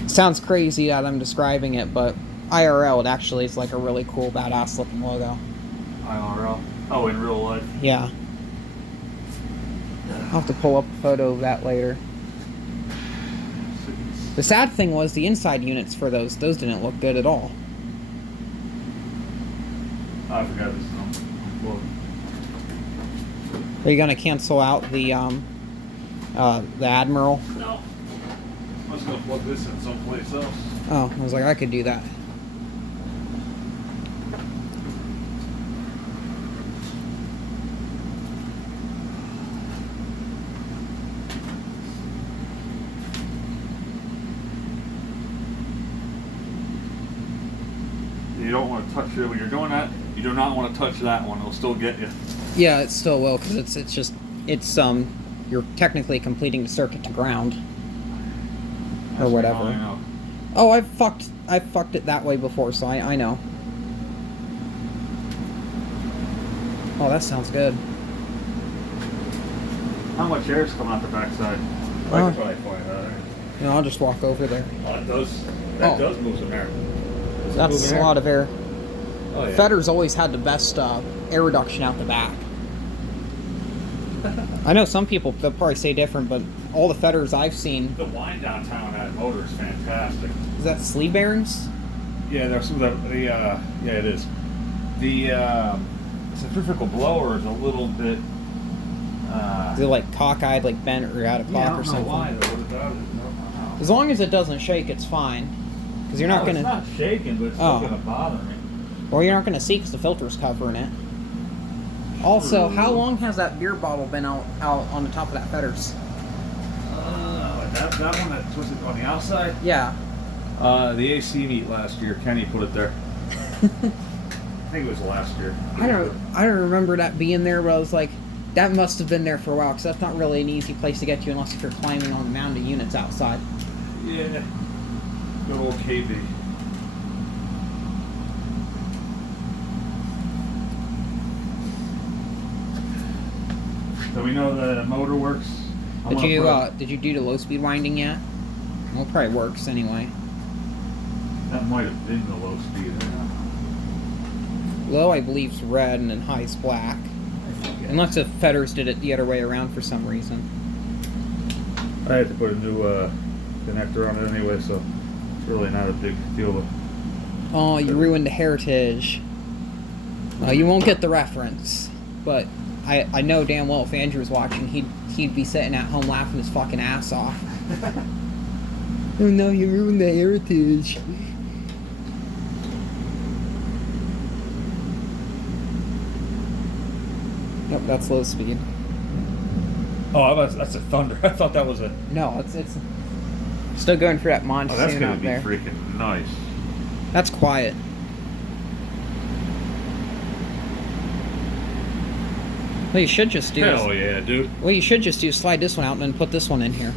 Sounds crazy that I'm describing it, but IRL, it actually is like a really cool, badass looking logo. IRL? Oh, in real life? Yeah. I'll have to pull up a photo of that later. The sad thing was the inside units for those didn't look good at all. I forgot this one. Well, Are you gonna cancel out the Admiral? no. I was gonna plug this in someplace else. Oh, I was like, I could do that. You don't want to touch it when you're doing that. You do not want to touch that one. It'll still get you. Yeah, it still will, because it's you're technically completing the circuit to ground. Or That's whatever. all I know. Oh, I've fucked it that way before, so I know. Oh, that sounds good. How much air's coming out the backside? I can probably find out. You know, I'll just walk over there. Oh, it does. That does move some air. Does it That's move a air? lot of air. Oh, yeah. Fedder's always had the best air reduction out the back. I know some people, they'll probably say different, but all the Fedders I've seen... The wind downtown that motor is fantastic. Is that sleeve bearings? Yeah, there's some of the yeah, it is. The centrifugal blower is a little bit. Is it like cockeyed, like bent or out of clock I don't or something? know why though. What about it? I don't know. As long as it doesn't shake, it's fine. Because you're not gonna. It's not shaking, but it's still gonna bother me. Or you're not gonna see because the filter's covering it. Also, how long has that beer bottle been out on the top of that Fedders? That one that was it on the outside? Yeah. The AC meet last year. Kenny put it there. I think it was last year. I don't remember that being there, but I was like, that must have been there for a while because that's not really an easy place to get to unless if you're climbing on the mound of units outside. Yeah. Good old KB. So we know the motor works. Did you do the low speed winding yet? Well, it probably works anyway. That might have been the low speed. Low, I believe, is red, and then high is black. I Unless the Fetters did it the other way around for some reason. I had to put a new connector on it anyway, so it's really not a big deal. Oh, you ruined the heritage. Well, you won't get the reference, but I know damn well if Andrew was watching, he'd be sitting at home laughing his fucking ass off. Oh no, you ruined the heritage. Yep, that's low speed. Oh, that's a Thunder. I thought that was a... No, it's still going for that monsoon that's gonna out be there. freaking nice. That's quiet. Well, you should just do. Hell yeah, dude. Well, you should just do slide this one out and then put this one in here.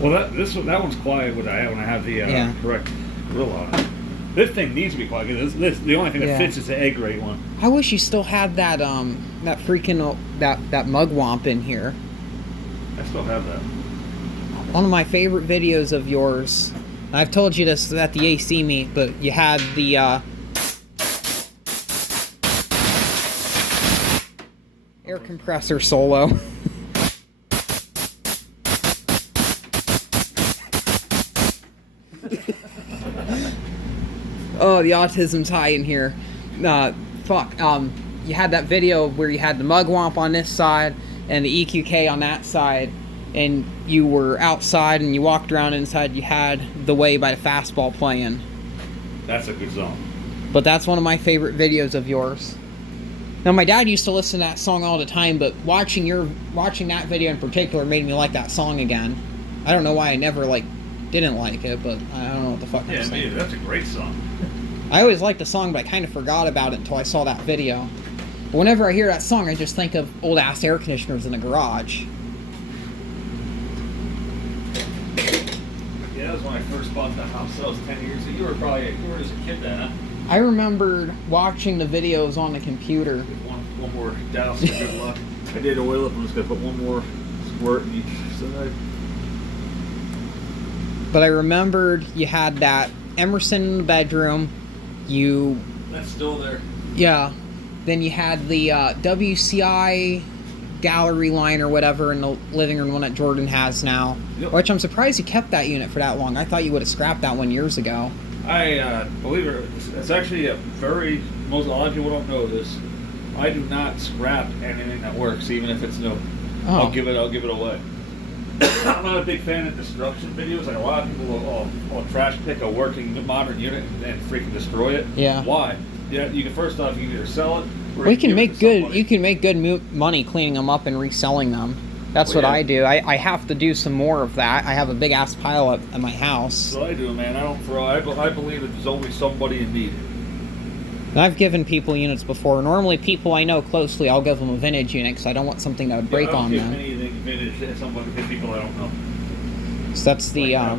Well, that one's quiet when I have the correct grill on it. This thing needs to be quiet because this the only thing that fits is the egg rate one. I wish you still had that that freaking that mugwump in here. I still have that. One of my favorite videos of yours. I've told you this at the AC meet, but you had the air compressor solo. Oh, the autism's high in here. Fuck. You had that video where you had the mugwump on this side and the EQK on that side, and you were outside and you walked around inside. You had The Way by the Fastball playing. That's a good song. But that's one of my favorite videos of yours. Now, my dad used to listen to that song all the time, but watching that video in particular made me like that song again. I don't know why I never didn't like it, but I don't know what the fuck I'm saying. Yeah, that's a great song. I always liked the song, but I kind of forgot about it until I saw that video. But whenever I hear that song, I just think of old ass air conditioners in the garage. Yeah, that was when I first bought the house. That was 10 years ago. You were just a kid then, huh? I remembered watching the videos on the computer. One more douse for good luck. I did oil it. I'm just gonna put one more squirt in each side. But I remembered you had that Emerson in the bedroom. That's still there. Yeah. Then you had the WCI gallery line or whatever in the living room, one that Jordan has now. Yep. Which I'm surprised you kept that unit for that long. I thought you would have scrapped that one years ago. I believe it. It's actually a a lot of people don't know this. I do not scrap anything that works, even if it's new. Oh. I'll give it away. I'm not a big fan of destruction videos. Like a lot of people will trash pick a working modern unit and freaking destroy it. Yeah. Why? Yeah, you can first off you can either sell it. Or Well, you can give it make to good. somebody. You can make good money cleaning them up and reselling them. That's Well, what yeah. I do. I have to do some more of that. I have a big ass pile at my house. So I do, man. I don't throw. I believe that there's always somebody in need. And I've given people units before. Normally, people I know closely, I'll give them a vintage unit because I don't want something that would break I don't on give them. anything vintage to somebody to people I don't know. So that's the Like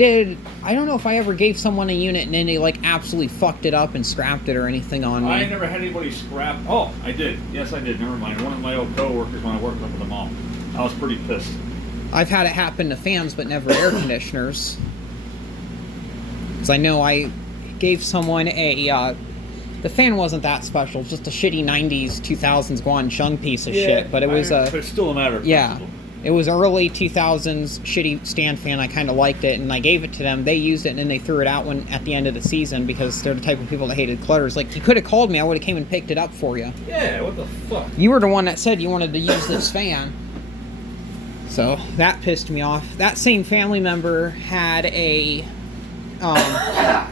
never. I don't know if I ever gave someone a unit and then they absolutely fucked it up and scrapped it or anything on me. I never had anybody scrap. Oh, I did. Yes, I did. Never mind. One of my old coworkers when I worked up at the mall. I was pretty pissed. I've had it happen to fans, but never air conditioners. Because I know I gave someone a the fan wasn't that special, just a shitty 90s 2000s Guangzhou piece of shit, but it was but it's still a matter of yeah. principle. It was early 2000s shitty stand fan. I kind of liked it, and I gave it to them. They used it, and then they threw it out at the end of the season because they're the type of people that hated clutters. Like, you could have called me. I would have came and picked it up for you. Yeah, what the fuck? You were the one that said you wanted to use this fan. So, that pissed me off. That same family member had a, an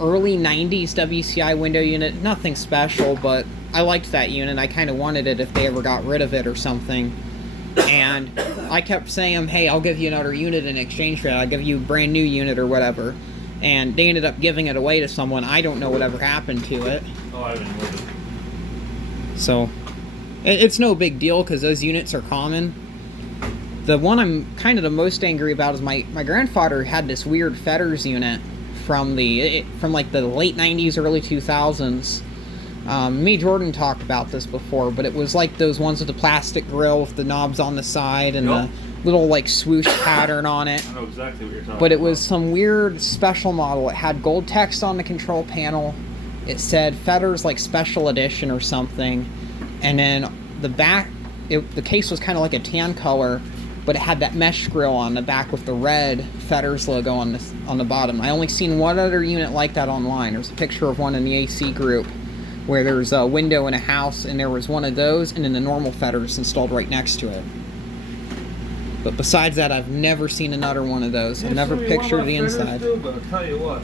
early 90s WCI window unit. Nothing special, but I liked that unit. I kind of wanted it if they ever got rid of it or something. And I kept saying, hey, I'll give you another unit in exchange for that. I'll give you a brand new unit or whatever. And they ended up giving it away to someone. I don't know whatever happened to it. Oh, I haven't heard it. So, it's no big deal because those units are common. The one I'm kind of the most angry about is my grandfather had this weird Fetters unit from the late 90s, early 2000s. Me and Jordan talked about this before, but it was like those ones with the plastic grill with the knobs on the side and the little swoosh pattern on it. I know exactly what you're talking about. But it was some weird special model. It had gold text on the control panel, It said Fetters like special edition or something, and then the back, the case was kind of like a tan color, but it had that mesh grill on the back with the red Fetters logo on the bottom. I only seen one other unit like that online. There's a picture of one in the AC group where there's a window in a house, and there was one of those, and then the normal Fetters installed right next to it. But besides that, I've never seen another one of those. I've never pictured the inside. Too, but I'll tell you what,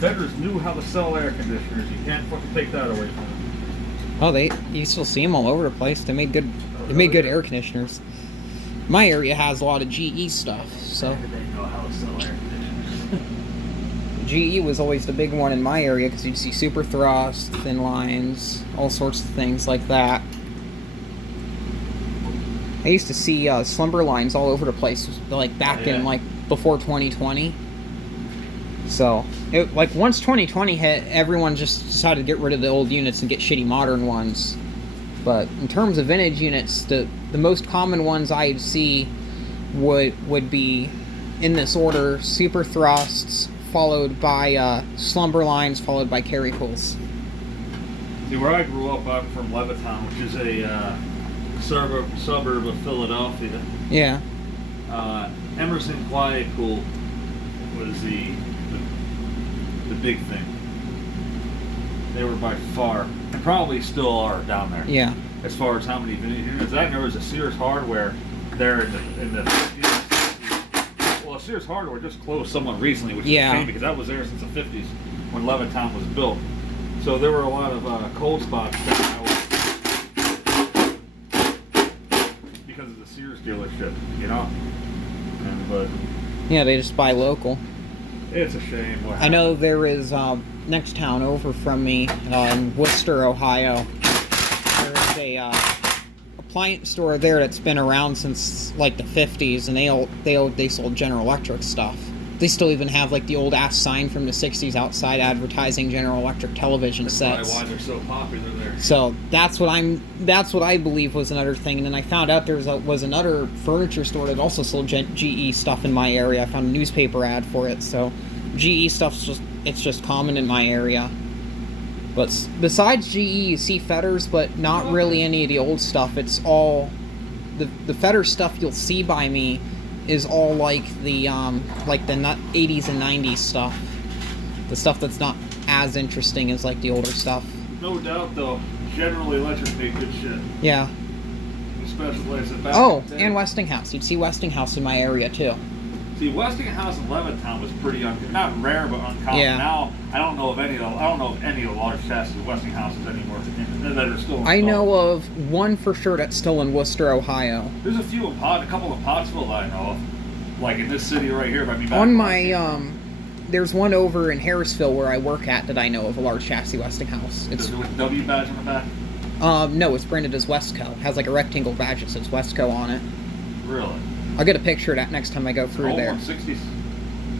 Fetters knew how to sell air conditioners. You can't fucking take that away from them. Oh, you still see them all over the place. They made good air conditioners. My area has a lot of GE stuff, so. They know how to sell air conditioners. GE was always the big one in my area because you'd see super thrust, thin lines, all sorts of things like that. I used to see slumber lines all over the place, like back in like before 2020. So, like once 2020 hit, everyone just decided to get rid of the old units and get shitty modern ones. But in terms of vintage units, the most common ones I'd see would be in this order: super thrusts, followed by slumber lines, followed by carry pulls. See, where I grew up, I'm from Levittown, which is a suburb of Philadelphia. Yeah. Emerson Quiet Cool was the big thing. They were by far, and probably still are down there. Yeah. As far as how many vintage units, I know there was a Sears Hardware there in the 50s. Well, Sears Hardware just closed somewhat recently, which is a shame because that was there since the 50s when Levittown was built. So there were a lot of cold spots down there because of the Sears dealership, you know. But yeah, they just buy local. It's a shame. I know there is next town over from me in Worcester, Ohio. There's a appliance store there that's been around since like the 50s, and they sold General Electric stuff. They still even have like the old ass sign from the 60s outside advertising General Electric television sets. That's probably why they're so popular there. So that's what I believe was another thing. And then I found out there was another furniture store that also sold GE stuff in my area. I found a newspaper ad for it. So GE stuff's just common in my area. But besides GE, you see Fetters, but not really any of the old stuff. It's all the Fetters stuff you'll see by me is all like the 80s and 90s stuff. The stuff that's not as interesting as like the older stuff. No doubt, though. General Electric made good shit. Yeah. Special place at back. Oh, and Westinghouse. You'd see Westinghouse in my area too. See, Westinghouse in Levittown was pretty not rare, but uncommon. Yeah. Now I don't know of any of the large chassis Westinghouses anymore that are still installed. I know of one for sure that's still in Worcester, Ohio. There's a couple in Pottsville that I know of, like in this city right here. On my there's one over in Harrisville where I work at that I know of, a large chassis Westinghouse. It's with W badge on the back. No, it's branded as Westco. It has like a rectangle badge that says Westco on it. Really? I'll get a picture of that next time I go through there. 60s.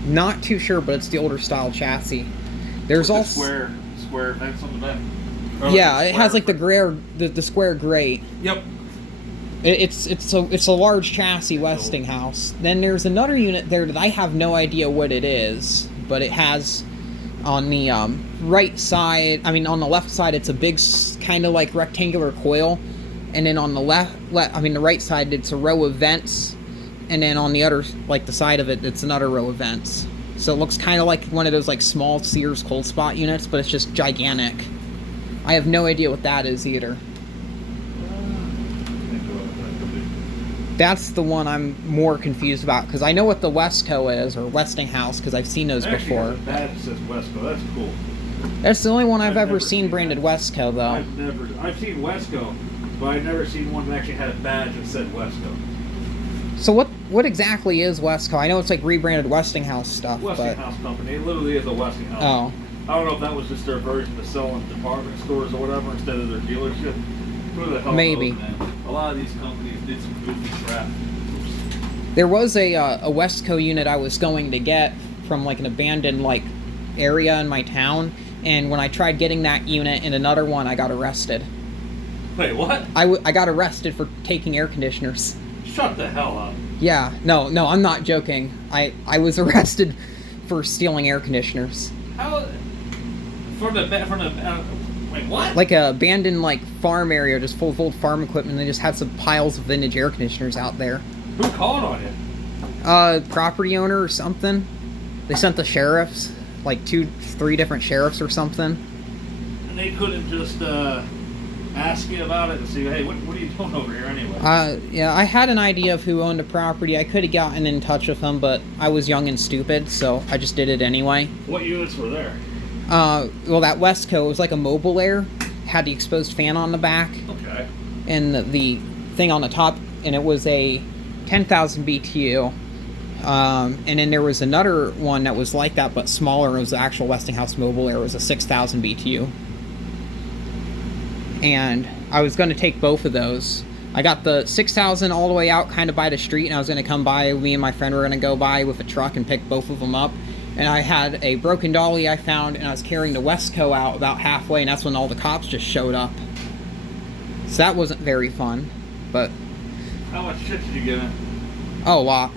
Not too sure, but it's the older style chassis. There's also square vents on the back. Yeah, it has like the square grate. Yep. It's a large chassis Westinghouse. Then there's another unit there that I have no idea what it is, but it has on the right side. I mean, on the left side, it's a big kind of like rectangular coil, and then on the the right side, it's a row of vents. And then on the other, like the side of it, it's another row of vents. So it looks kind of like one of those like small Sears cold spot units, but it's just gigantic. I have no idea what that is either. That's the one I'm more confused about, because I know what the Westco is, or Westinghouse, because I've seen those before. Actually, that says Westco. That's cool. That's the only one I've ever seen branded Westco, though. I've seen Westco, but I've never seen one that actually had a badge that said Westco. So what exactly is Westco? I know it's like rebranded Westinghouse stuff. Westinghouse company. It literally is a Westinghouse. Oh. I don't know if that was just their version to sell in department stores or whatever instead of their dealership. Who the hell Maybe. knows, man? A lot of these companies did some goofy crap. There was a Westco unit I was going to get from like an abandoned like area in my town, and when I tried getting that unit in another one, I got arrested. Wait, what? I got arrested for taking air conditioners. Shut the hell up. Yeah, no, I'm not joking. I was arrested for stealing air conditioners. How? Wait, what? Like a abandoned like farm area, just full of old farm equipment. They just had some piles of vintage air conditioners out there. Who called on it? Property owner or something. They sent the sheriffs, like 2-3 different sheriffs or something. And they couldn't just ask you about it and see, hey, what are you doing over here anyway? Yeah, I had an idea of who owned the property. I could have gotten in touch with them, but I was young and stupid, so I just did it anyway. What units were there? Well, that Westco was like a mobile air, had the exposed fan on the back. Okay. And the thing on the top, and it was a 10,000 BTU. And then there was another one that was like that, but smaller. It was the actual Westinghouse mobile air. It was a 6,000 BTU. And I was going to take both of those. I got the 6,000 all the way out kind of by the street, and I was going to come by, me and my friend were going to go by with a truck and pick both of them up. And I had a broken dolly I found, and I was carrying the Westco out about halfway, and that's when all the cops just showed up. So that wasn't very fun, but... How much shit did you get in? Oh, a lot.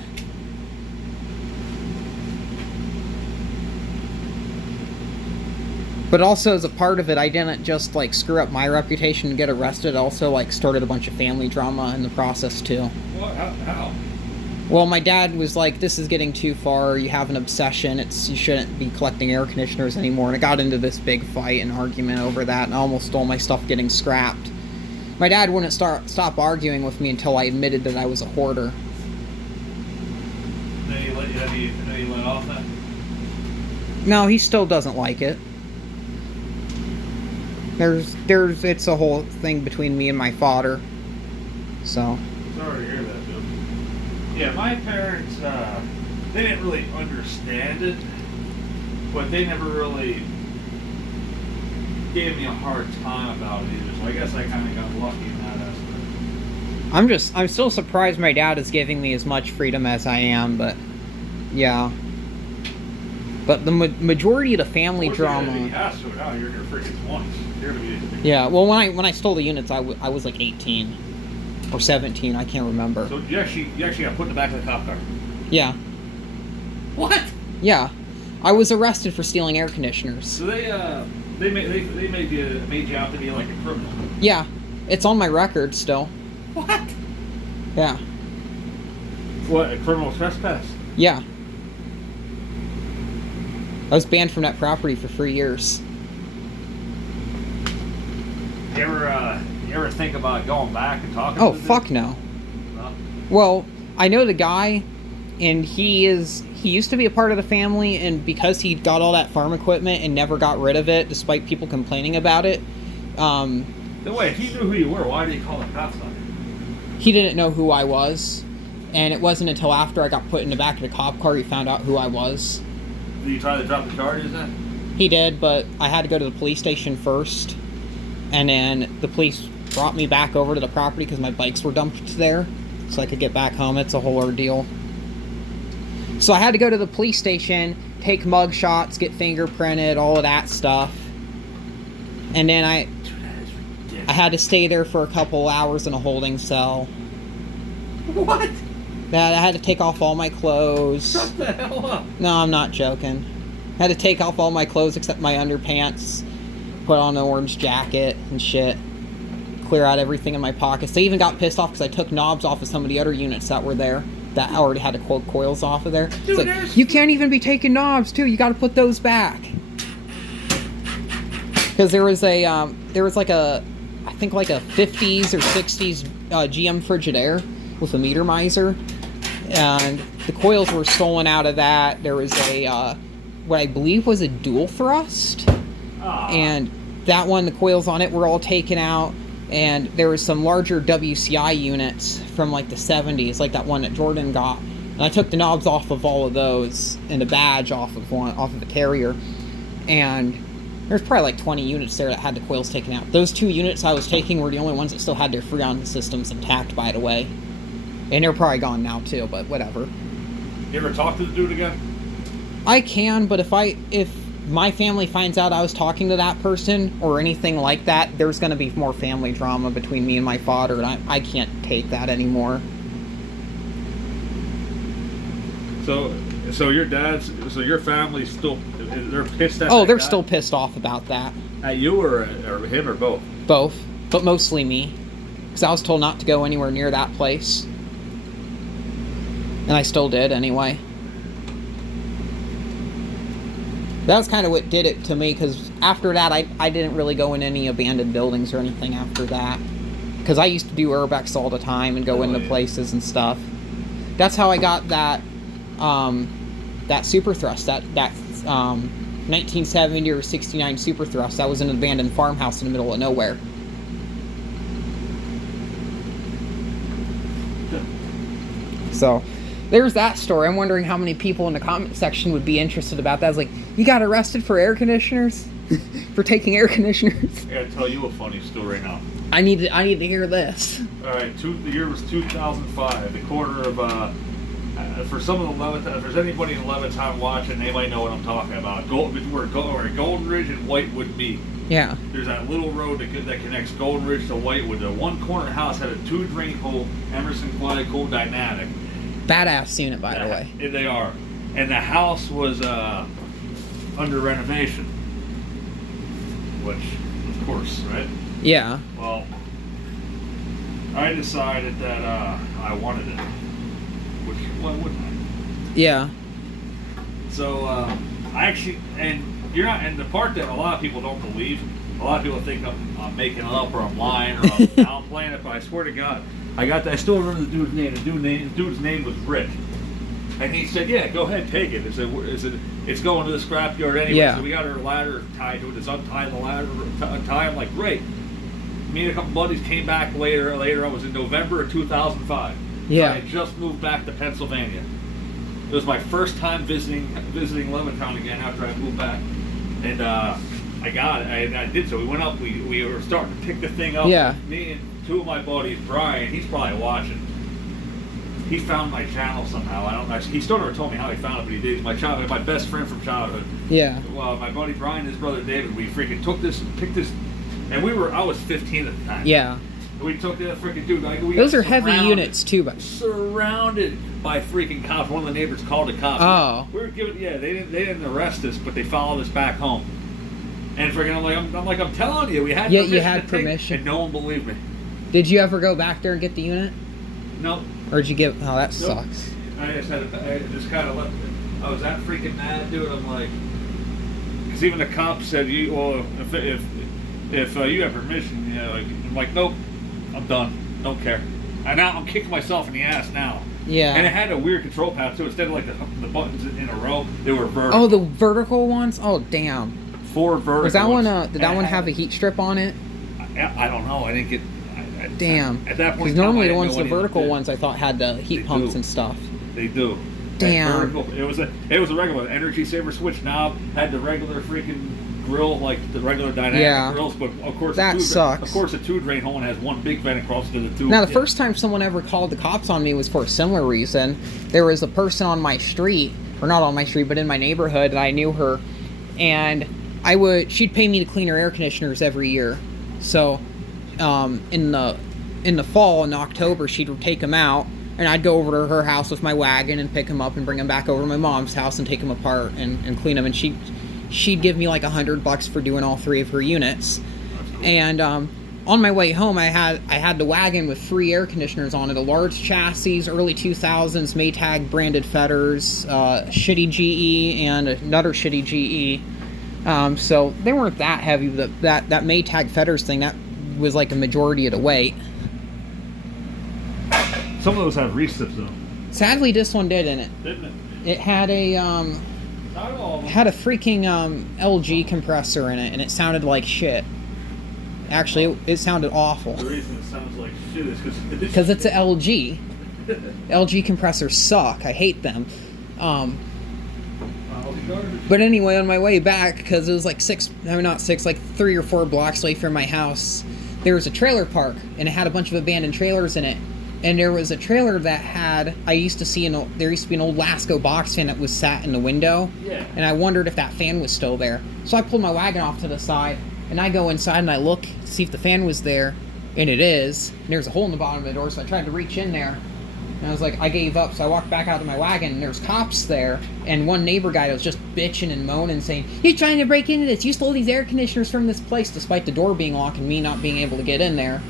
But also, as a part of it, I didn't just, like, screw up my reputation and get arrested. I also, like, started a bunch of family drama in the process, too. What? How? Well, my dad was like, this is getting too far. You have an obsession. You shouldn't be collecting air conditioners anymore. And I got into this big fight and argument over that, and I almost stole my stuff getting scrapped. My dad wouldn't stop arguing with me until I admitted that I was a hoarder. Did he let off that? No, he still doesn't like it. It's a whole thing between me and my father. So. Sorry to hear that, dude. Yeah, my parents, they didn't really understand it, but they never really gave me a hard time about it either, so I guess I kind of got lucky in that aspect. I'm still surprised my dad is giving me as much freedom as I am, but yeah. But the majority of the family drama... He has to now, you're in your freaking 20s. You're gonna be... Yeah, well, when I stole the units, I was like 18. Or 17, I can't remember. So you actually got put in the back of the cop car? Yeah. What? Yeah. I was arrested for stealing air conditioners. So they made you out to be like a criminal? Yeah. It's on my record still. What? Yeah. What, a criminal trespass? Yeah. I was banned from that property for 3 years. You ever think about going back and talking to Oh, the dude? fuck no. No? Well, I know the guy, and he used to be a part of the family, and because he got all that farm equipment and never got rid of it, despite people complaining about it, No, wait, he knew who you were. Why did he call the cops on you? he didn't know who I was, and it wasn't until after I got put in the back of the cop car he found out who I was. Did you try to drop the charges then? He did, but I had to go to the police station first, and then the police brought me back over to the property because my bikes were dumped there, so I could get back home. It's a whole ordeal. So I had to go to the police station, take mug shots, get fingerprinted, all of that stuff. And then I had to stay there for a couple hours in a holding cell. What? I had to take off all my clothes. Shut the hell up. No, I'm not joking. I had to take off all my clothes except my underpants, put on an orange jacket and shit, clear out everything in my pockets. They even got pissed off because I took knobs off of some of the other units that were there that already had to quote coils off of there. Dude, it's like, you can't even be taking knobs too. You got to put those back. Because there was like a, I think like a 50s or 60s GM Frigidaire with a meter miser, and the coils were stolen out of that. There was a what I believe was a dual thrust, and that one, the coils on it were all taken out, and there was some larger WCI units from like the 70s, like that one that Jordan got, and I took the knobs off of all of those and the badge off of the carrier, and there's probably like 20 units there that had the coils taken out. Those 2 units I was taking were the only ones that still had their Freon systems intact, by the way. And they're probably gone now too, but whatever. You ever talk to the dude again? I can, but if my family finds out I was talking to that person or anything like that, there's going to be more family drama between me and my father, and I can't take that anymore. So So your family's still, they're pissed at Oh, that they're guy? still pissed off about that. At you or him or both? Both, but mostly me. Because I was told not to go anywhere near that place. And I still did anyway. That was kind of what did it to me, because after that, I didn't really go in any abandoned buildings or anything after that. Because I used to do urbex all the time and go into places and stuff. That's how I got that Super Thrust, that 1970 or 69 Super Thrust. That was an abandoned farmhouse in the middle of nowhere. So, there's that story. I'm wondering how many people in the comment section would be interested about that. I was like, you got arrested for air conditioners? For taking air conditioners? I gotta tell you a funny story now. I need to hear this. Alright, the year was 2005. The corner of, for some of the Levittown, if there's anybody in Levittown watching, they might know what I'm talking about. Where Golden Ridge and Whitewood meet. Yeah. There's that little road that connects Golden Ridge to Whitewood. The one corner house had a 2-drain hole, Emerson Qualico Dynamic. Badass unit, by the way. They are. And the house was under renovation. Which, of course, right? Yeah. Well, I decided that I wanted it. Which, why wouldn't I? Yeah. So, I actually, and the part that a lot of people don't believe, a lot of people think I'm making it up or I'm lying or I'm downplaying it, but I swear to God, I still remember the dude's name. The dude's name was Rick. And he said, yeah, go ahead, take it. It's going to the scrapyard anyway. Yeah. So we got our ladder tied to it. Just untie the ladder, untie. I'm like, great. Me and a couple buddies came back later. I was in November of 2005. Yeah. So I had just moved back to Pennsylvania. It was my first time visiting Levittown again after I moved back. And I got it. I did so. We went up. We were starting to pick the thing up. Yeah. Me and 2 of my buddies, Brian, he's probably watching. He found my channel somehow. I don't know. He still never told me how he found it, but he did. He's my best friend from childhood. Yeah. Well, my buddy Brian and his brother David, we freaking picked this, and I was 15 at the time. Yeah. We took that freaking dude. Those are heavy units too, but surrounded by freaking cops. One of the neighbors called the cops. Oh. We were given, they didn't arrest us, but they followed us back home. And freaking, I'm telling you, we had permission. You had to permission, and no one believed me. Did you ever go back there and get the unit? No. Or did you get? Oh, that Nope. sucks. I just kind of left it. I was that freaking mad, dude. I'm like, because even the cops said, if you have permission, I'm like, nope, I'm done. Don't care. And now I'm kicking myself in the ass now. Yeah. And it had a weird control pad too. Instead of like the buttons in a row, they were vertical. Oh, the vertical ones? Oh, damn. 4 vertical. Was that ones. one? Did that one have a heat strip on it? I don't know. I didn't get. Damn. At that point, because normally the vertical ones I thought had the heat pumps and stuff. They do. Damn. It was a regular energy saver switch knob. Had the regular freaking grill, like the regular dynamic grills, but of course that sucks. Of course, a 2-drain hole and has one big vent across to the tube. Now, the first time someone ever called the cops on me was for a similar reason. There was a person on my street, or not on my street, but in my neighborhood, and I knew her, and she'd pay me to clean her air conditioners every year. So, in the fall, in October, she'd take them out, and I'd go over to her house with my wagon and pick them up and bring them back over to my mom's house and take them apart and clean them. And she'd give me like $100 for doing all 3 of her units. Cool. And on my way home, I had the wagon with 3 air conditioners on it: a large chassis, early 2000s Maytag branded fetters, shitty GE, and another shitty GE. So they weren't that heavy. That Maytag fetters thing, that was like a majority of the weight. Some of those have recips though. Sadly, this one didn't. Didn't it? It had a freaking LG compressor in it, and it sounded like shit. Actually, it sounded awful. The reason it sounds like shit is because it's a LG. LG compressors suck. I hate them. But anyway, on my way back, because it was like 3 or 4 blocks away from my house, there was a trailer park, and it had a bunch of abandoned trailers in it. And there was a trailer that had, there used to be an old Lasco box fan that was sat in the window. Yeah. And I wondered if that fan was still there. So I pulled my wagon off to the side, and I go inside and I look to see if the fan was there, and it is. And there's a hole in the bottom of the door, so I tried to reach in there. And I was like, I gave up, so I walked back out to my wagon, and there's cops there, and one neighbor guy was just bitching and moaning, saying, "You're trying to break into this, you stole these air conditioners from this place," despite the door being locked and me not being able to get in there.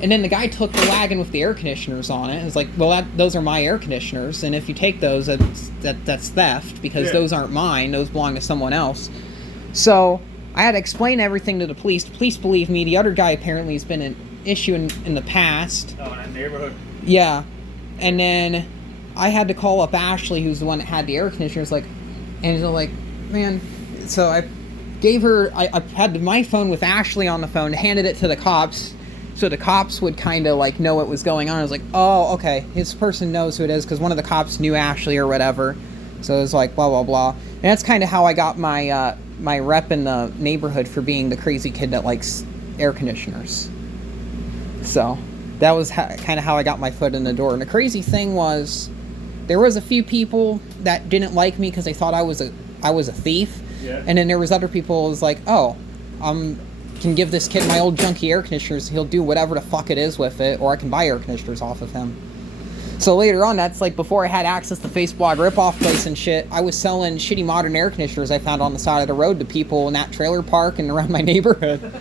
And then the guy took the wagon with the air conditioners on it, and it's like, well, those are my air conditioners, and if you take those, that's theft, because those aren't mine, those belong to someone else. So I had to explain everything to the police. The police believe me. The other guy apparently has been an issue in the past. Oh, in that neighborhood? Yeah. And then I had to call up Ashley, who's the one that had the air conditioners, and he's like, man, so I gave her, I had my phone with Ashley on the phone, handed it to the cops, so the cops would kind of like know what was going on. I was like, oh, okay, his person knows who it is, because one of the cops knew Ashley or whatever, so it was like, blah, blah, blah. And that's kind of how I got my, my rep in the neighborhood for being the crazy kid that likes air conditioners. So that was kind of how I got my foot in the door. And the crazy thing was, there was a few people that didn't like me because they thought I was a thief. Yeah. And then there was other people who was like, oh, can give this kid my old junky air conditioners. He'll do whatever the fuck it is with it, or I can buy air conditioners off of him. So later on, that's like before I had access to Facebook ripoff place and shit, I was selling shitty modern air conditioners I found on the side of the road to people in that trailer park and around my neighborhood.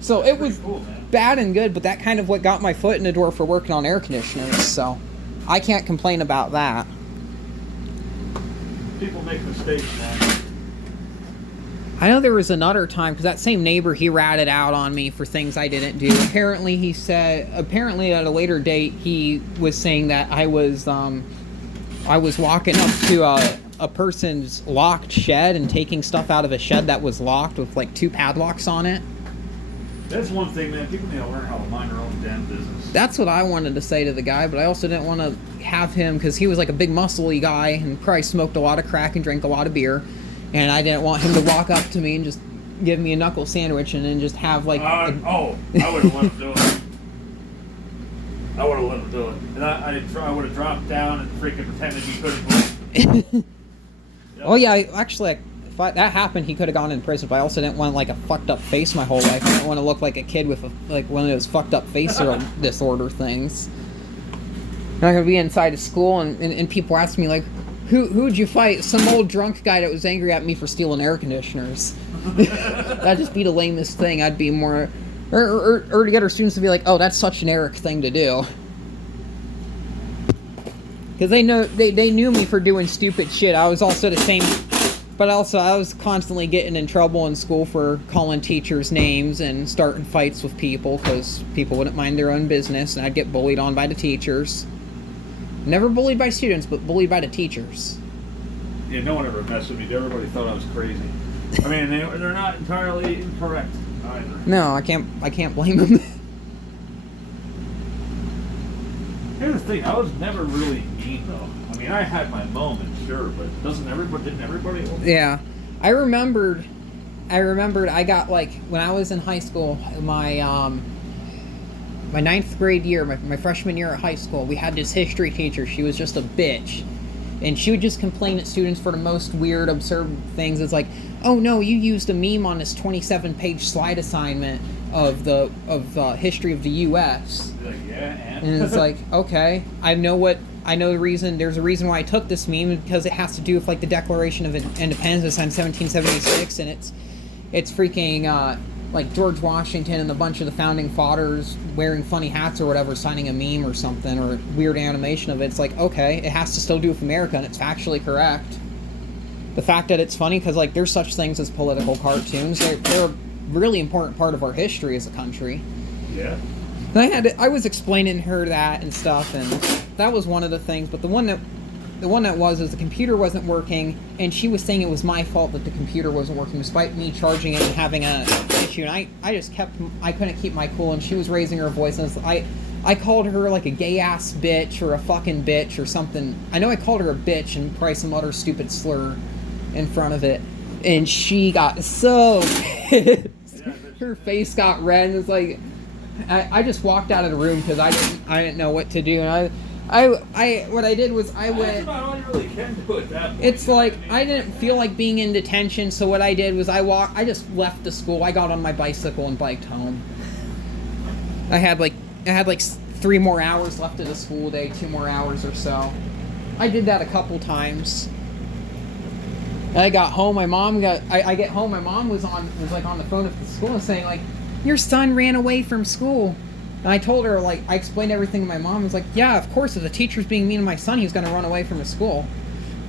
So it was cool, bad and good, but that kind of what got my foot in the door for working on air conditioners. So I can't complain about that. People make mistakes, man. I know there was another time, because that same neighbor, he ratted out on me for things I didn't do. Apparently at a later date, he was saying that I was walking up to a person's locked shed and taking stuff out of a shed that was locked with like 2 padlocks on it. That's one thing, man. People need to learn how to mind their own damn business. That's what I wanted to say to the guy, but I also didn't want to have him, because he was like a big muscly guy and probably smoked a lot of crack and drank a lot of beer. And I didn't want him to walk up to me and just give me a knuckle sandwich and then just have like... I would have let him do it. I would have let him do it. And I would have dropped down and freaking pretended he couldn't move. Oh yeah, actually, if that happened, he could have gone in prison, but I also didn't want like a fucked up face my whole life. I didn't want to look like a kid with like one of those fucked up face disorder things. I'm not going to be inside of school and people ask me like, Who'd you fight? Some old drunk guy that was angry at me for stealing air conditioners. That'd just be the lamest thing. I'd be more... Or to get our students to be like, oh, that's such an Eric thing to do. Because they knew me for doing stupid shit. I was also the same... But also, I was constantly getting in trouble in school for calling teachers names and starting fights with people, because people wouldn't mind their own business, and I'd get bullied on by the teachers. Never bullied by students, but bullied by the teachers. Yeah, no one ever messed with me. Everybody thought I was crazy. I mean, they're not entirely incorrect either. No, I can't blame them. Here's the thing, I was never really mean though. I mean, I had my moments, sure, but didn't everybody? Yeah, I remembered I got like, when I was in high school, my 9th grade year, my freshman year at high school, we had this history teacher. She was just a bitch. And she would just complain at students for the most weird, absurd things. It's like, oh no, you used a meme on this 27-page slide assignment of the history of the U.S. Like, yeah, and it's like, okay, I know the reason. There's a reason why I took this meme, because it has to do with like the Declaration of Independence in 1776, and it's freaking like George Washington and a bunch of the founding fathers wearing funny hats or whatever, signing a meme or something, or weird animation of it. It's like, okay, it has to still do with America, and it's factually correct. The fact that it's funny, because like there's such things as political cartoons. They're a really important part of our history as a country. Yeah. And I was explaining to her that and stuff, and that was one of the things. But the one that was the computer wasn't working, and she was saying it was my fault that the computer wasn't working, despite me charging it and having an issue. And I couldn't keep my cool, and she was raising her voice, and I called her like a gay-ass bitch or a fucking bitch or something. I know I called her a bitch and probably some other stupid slur in front of it, and she got so pissed. Her face got red, and it was like, I just walked out of the room because I didn't know what to do, and what I did was I went. That's about all you really can do at that point. It's like I didn't feel like being in detention, so what I did was I just left the school. I got on my bicycle and biked home. I had like 3 more hours left of the school day, 2 more hours or so. I did that a couple times. I got home, I get home, my mom was like on the phone at the school saying like, your son ran away from school. And I told her, like, I explained everything to my mom. I was like, yeah, of course, if the teacher's being mean to my son, he's going to run away from his school.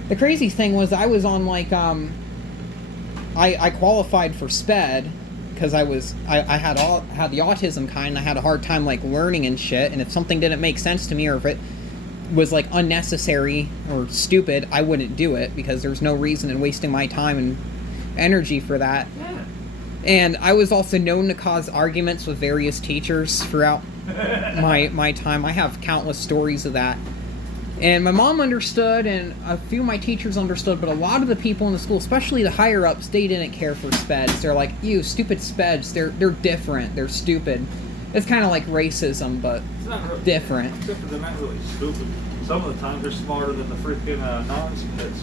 The crazy thing was I was on, like, I qualified for SPED because I had the autism kind, and I had a hard time, like, learning and shit, and if something didn't make sense to me or if it was, like, unnecessary or stupid, I wouldn't do it because there's no reason in wasting my time and energy for that. Yeah. And I was also known to cause arguments with various teachers throughout my time. I have countless stories of that. And my mom understood, and a few of my teachers understood, but a lot of the people in the school, especially the higher-ups, they didn't care for SPEDs. They're like, ew, stupid SPEDs, they're different, they're stupid. It's kind of like racism, but It's not really different. Except for they're not really stupid. Some of the time they're smarter than the freaking non-SPEDs.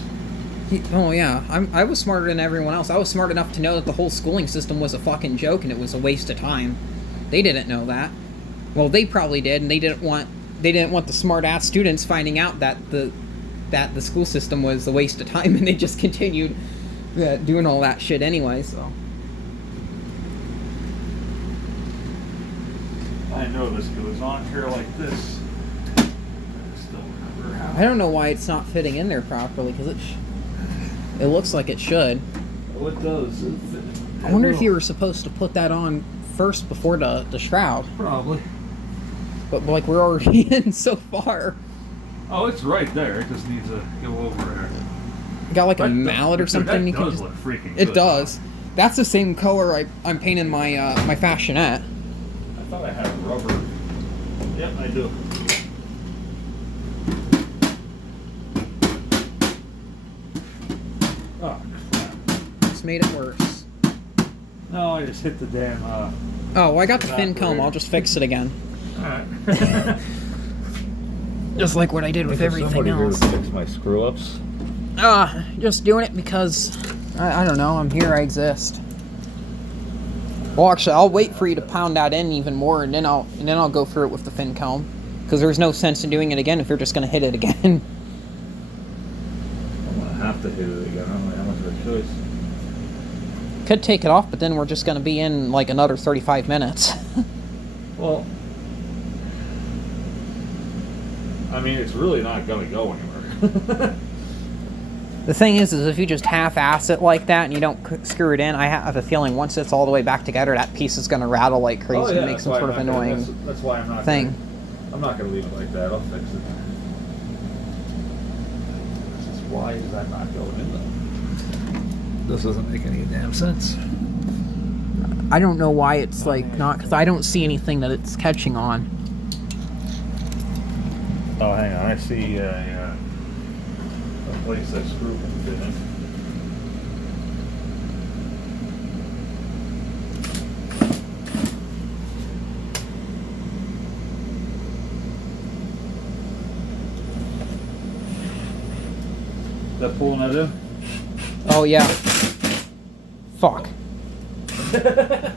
Oh yeah, I was smarter than everyone else. I was smart enough to know that the whole schooling system was a fucking joke and it was a waste of time. They didn't know that. Well, they probably did, and they didn't want the smart-ass students finding out that the school system was a waste of time, and they just continued doing all that shit anyway. So I know this goes on here like this. I just don't remember how. I don't know why it's not fitting in there properly because it looks like it should. Well, it does. I wonder if you were supposed to put that on first before the shroud. Probably. But like we're already in so far. Oh, it's right there. It just needs to go over there. Got like a mallet or something. That You can does just. look freaking It good. does. That's the same color I'm painting my my fashionette. I thought I had rubber. Yep, I do. Oh, crap. Just made it worse. No, I just hit the damn, Oh, well, I got the fin comb. I'll just fix it again. Alright. Just like what I did with everything else. Fix my screw-ups. Just doing it because, I don't know, I'm here, I exist. Well, actually, I'll wait for you to pound that in even more, and then I'll go through it with the fin comb. Because there's no sense in doing it again if you're just going to hit it again. I'm going to have to hit it again. I don't know how much of a choice. Could take it off, but then we're just going to be in like another 35 minutes. Well, I mean, it's really not going to go anywhere. The thing is if you just half-ass it like that and you don't screw it in, I have a feeling once it's all the way back together, that piece is going to rattle like crazy and make some sort of annoying that's why I'm not thing. I'm not going to leave it like that. I'll fix it. Why is that not going in though? This doesn't make any damn sense. I don't know why it's like not, because I don't see anything that it's catching on. Oh, hang on. I see a place that screw can fit in. Is that pulling that in? Oh yeah. Fuck.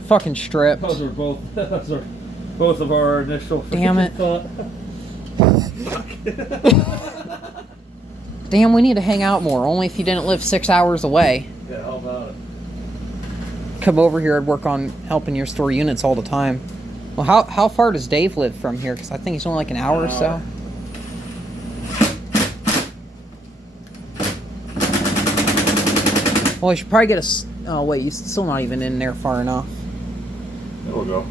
Fucking stripped. Those are both of our initial. Damn it. Thought. Damn, we need to hang out more. Only if you didn't live 6 hours away. Yeah, how about it? Come over here and work on helping your store units all the time. Well, how far does Dave live from here? Because I think he's only like an hour or so. Well, I should probably get a... Oh, wait, he's still not even in there far enough. There we go.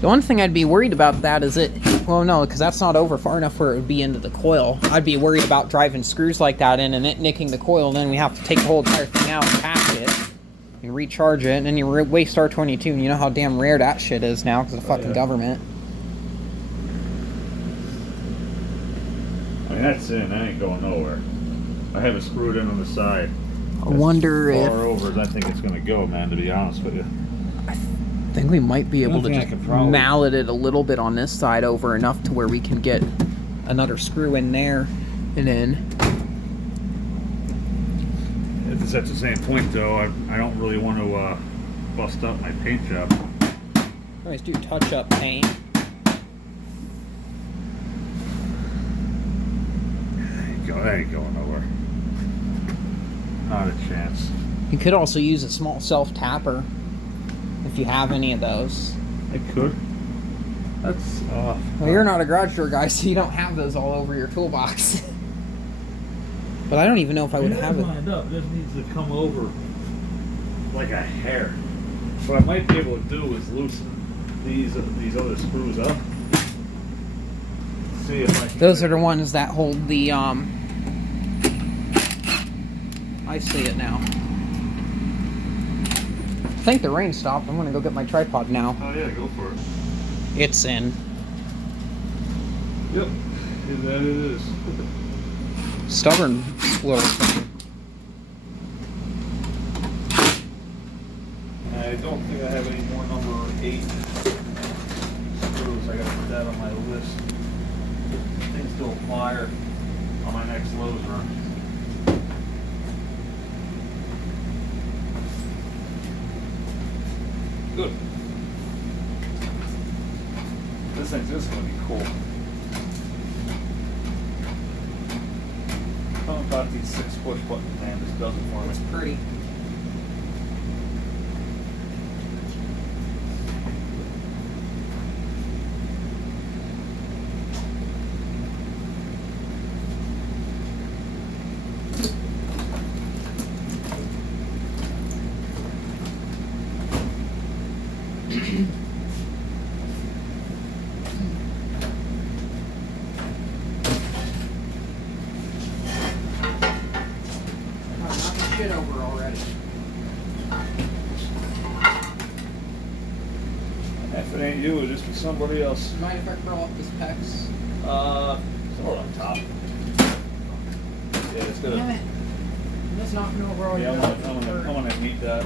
The one thing I'd be worried about that is it... Well, no, because that's not over far enough where it would be into the coil. I'd be worried about driving screws like that in and it nicking the coil, and then we have to take the whole entire thing out and pack it and recharge it, and then you waste R22, and you know how damn rare that shit is now because of the fucking government. I mean, that's in. That ain't going nowhere. I have it screwed in on the side. I wonder as if... far over as I think it's going to go, man, to be honest with you. I think we might be able to just mallet it a little bit on this side over enough to where we can get another screw in there and then... It's at the same point, though. I don't really want to bust up my paint job. Always do touch-up paint. that ain't going nowhere. Not a chance. You could also use a small self-tapper if you have any of those. I could. That's Well, you're not a garage door guy, so you don't have those all over your toolbox. But I don't even know if I would have it. Lined up. It just needs to come over like a hair. What I might be able to do is loosen these other screws up. See if I can. Those are the ones that hold the I see it now. I think the rain stopped. I'm gonna go get my tripod now. Oh yeah, go for it. It's in. Yep, and that it is. Stubborn little thing. I don't think I have any more number 8 screws. I gotta put that on my list. Things to acquire on my next Lowe's run. Good. This is going to be cool. Something about these 6 push buttons, man, this does it for me. It's pretty. Shit over already. If it ain't you, it'll just be somebody else. Mind if I curl up this pecs? Somewhere on top. Yeah, it's gonna. Damn it. I'm just knocking over all Yeah, your I'm gonna need that.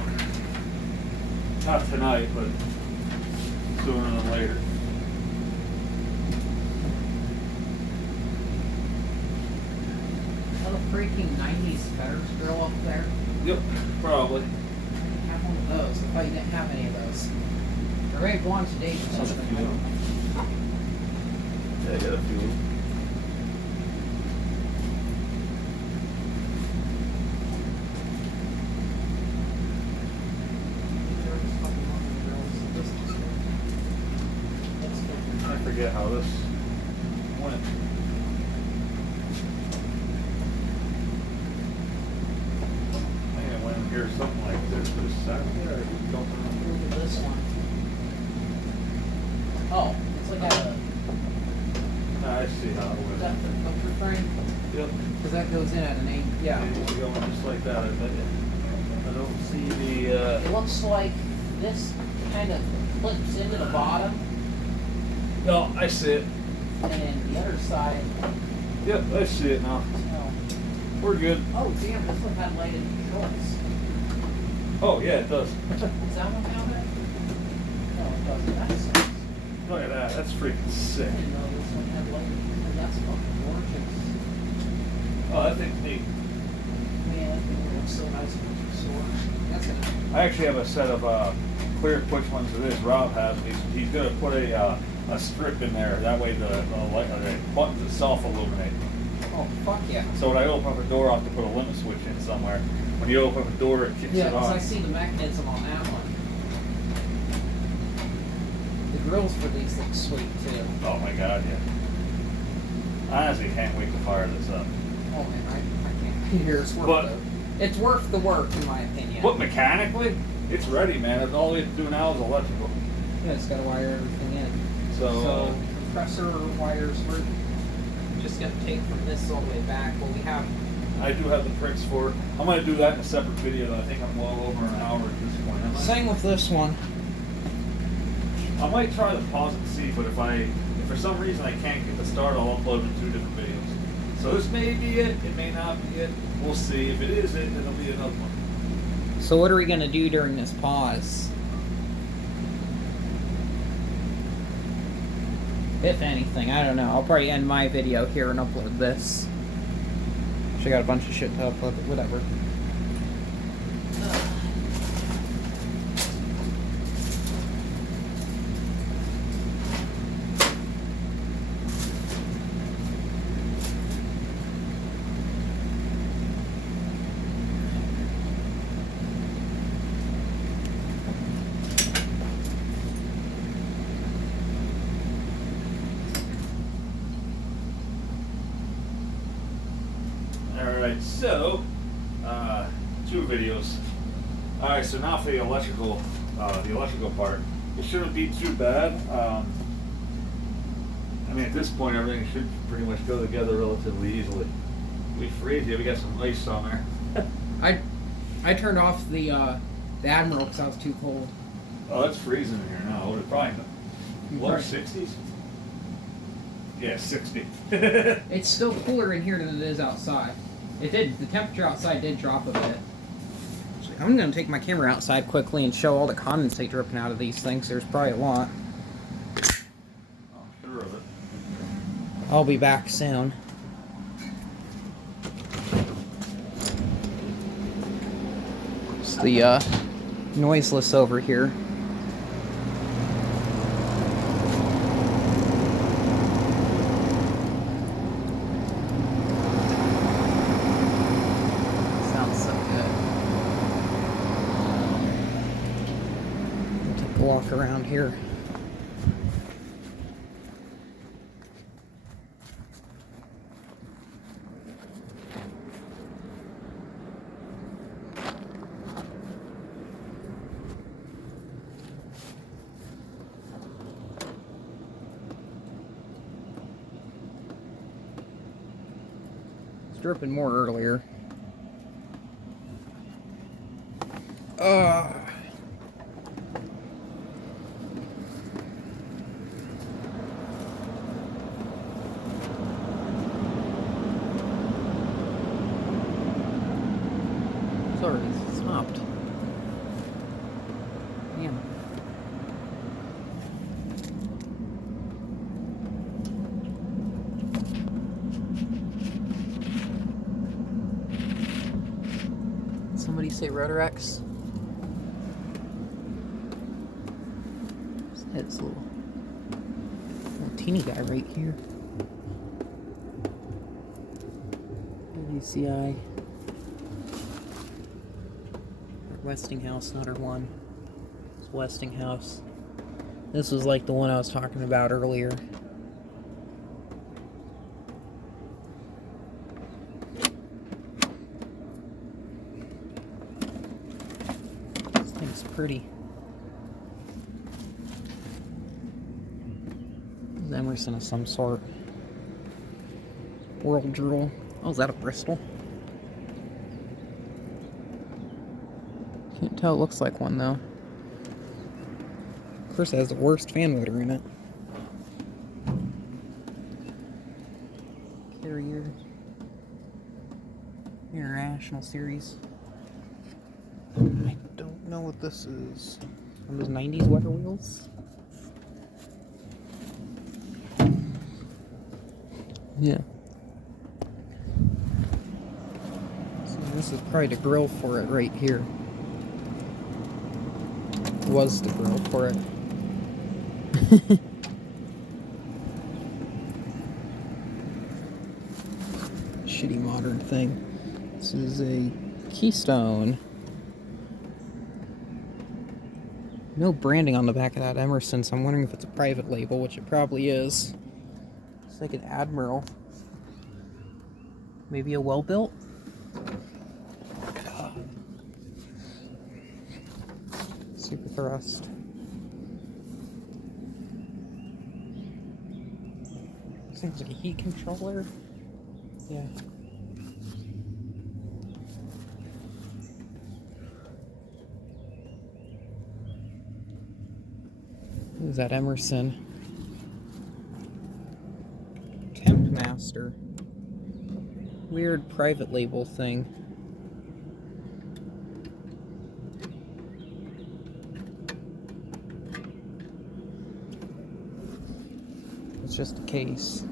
Not tonight, but sooner than later. Little freaking 90s Fetters grill up there. Yep, probably. I have one of those. I thought you didn't have any of those. They're ready to go on today or something. I don't know. Yeah, I got a few. I forget how this went. I think I went in here something like this Saturday or something. Look at this one. Oh, it's like a. I see how it Is that went. the filter frame? Yep. Because that goes in at an 8. Yeah. It's going just like that, I bet you. I don't see the, It looks like this kind of flips into the bottom, no, I see it. and then the other side. Yep, I see it now. Oh, We're good. oh damn! This one had lighted controls. Oh, yeah, it does. Does that one have it? No, it doesn't. That sucks. Look at that. That's freaking I sick. didn't know this one had lighted controls. That's fucking gorgeous. Oh, that thing's neat. Man, that thing looks so nice in the store. That's gonna. I actually have a set of clear push ones of this. Rob has. He's going to put a strip in there. That way the buttons itself illuminate. Oh fuck yeah. So when I open up a door, I have to put a limit switch in somewhere. When you open up a door, it kicks Yeah, it because I on. see the mechanism on that one. The grills for these look sweet too. Oh my god, yeah. I honestly can't wait to fire this up. Oh man, I can't. Here, it's worth the work in my opinion. But mechanically, it's ready, man. All we have to do now is electrical. Yeah, it's got to wire everything in. So, compressor wires, we're just gonna take from this all the way back. Well, we have. I do have the pricks for it. I'm going to do that in a separate video, though. I think I'm well over an hour at this point. Same with this one. I might try to pause it and see, but if for some reason I can't get the start, I'll upload in 2 different videos. So this may be it. It may not be it. We'll see. If it is it, then it'll be another one. So what are we gonna do during this pause? If anything, I don't know. I'll probably end my video here and upload this. I got a bunch of shit to upload, but whatever. Alright, so, 2 videos. Alright, so now for the electrical part. It shouldn't be too bad. I mean, at this point, everything should pretty much go together relatively easily. We freeze here, we got some ice on there. I turned off the Admiral because I was too cold. Oh, it's freezing in here now. What, probably low 60s? Yeah, 60. It's still cooler in here than it is outside. The temperature outside did drop a bit. I'm going to take my camera outside quickly and show all the condensate dripping out of these things. There's probably a lot. Oh, sure of it. I'll be back soon. It's the noiseless over here. Sounds so good. I'll take a walk around here. Dripping more earlier. Sorry, it stopped. Damn. Somebody say Rotorex? It's a little teeny guy right here. WCI. Westinghouse, not one. It's Westinghouse. This was like the one I was talking about earlier. This thing's pretty. This is Emerson of some sort. World Drool. Oh, is that a Bristol? Can't tell, it looks like one though. Of course, it has the worst fan motor in it. Carrier. International Series. I don't know what this is. One of those 90s weather wheels? Yeah. So this is probably the grill for it right here. Was the grill for it. Shitty modern thing. This is a Keystone. No branding on the back of that Emerson, so I'm wondering if it's a private label, which it probably is. It's like an Admiral. Maybe a well-built? Super thrust. Seems like a heat controller. Yeah. What is that Emerson? Temp Master. Weird private label thing. It's just a case.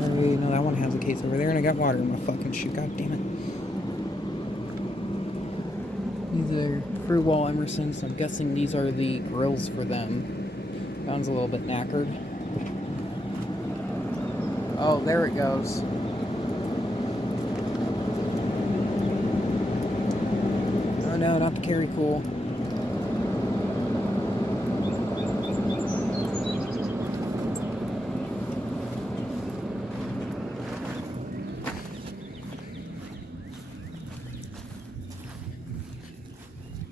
Oh, no, that one has a case over there, and I got water in my fucking shoe. God damn it. These are through wall Emersons. I'm guessing these are the grills for them. Sounds a little bit knackered. Oh, there it goes. Oh no, not the carry cool.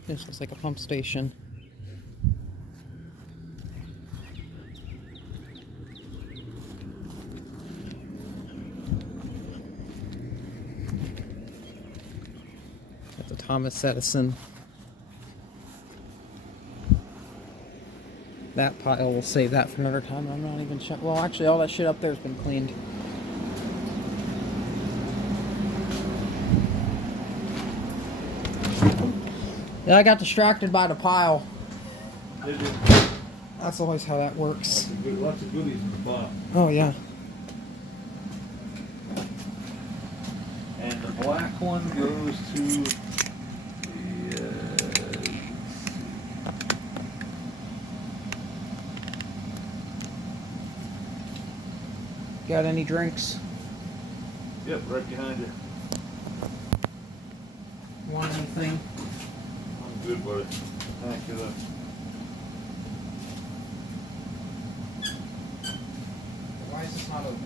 This looks like a pump station. Got the Thomas Edison. That pile, we'll save that for another time. I'm not even sure. Well, actually, all that shit up there has been cleaned. Yeah, I got distracted by the pile. Did you? That's always how that works. Lots of goodies in the bottom. Oh, yeah. And the black one goes to the, Got any drinks? yep, right behind you. Want anything? I'm good, buddy. Thank you. Why is this not open?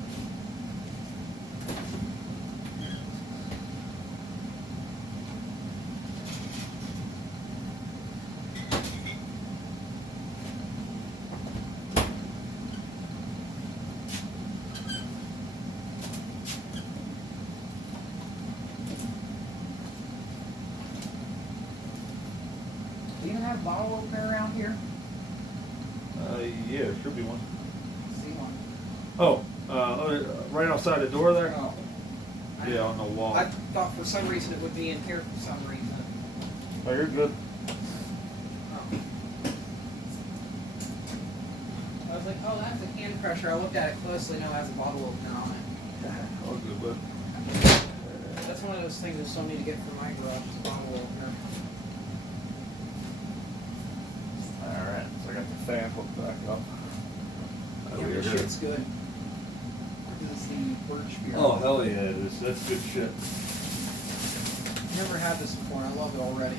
Do you even have a bottle opener around here? Yeah, there should be one. See one. Oh, right outside the door there? Oh. Yeah, on the wall. I thought for some reason it would be in here for some reason. Oh, you're good. Oh. I was like, oh, that's a hand pressure. I looked at it closely. No, it has a bottle opener on it. All good, bud. That's one of those things I still need to get for my garage, is a bottle opener. Alright, so I got the fan hooked back up. Yeah, this shit's good. This is the birch beer. Oh, hell yeah, it is. That's good shit. Never had this before, and I love it already.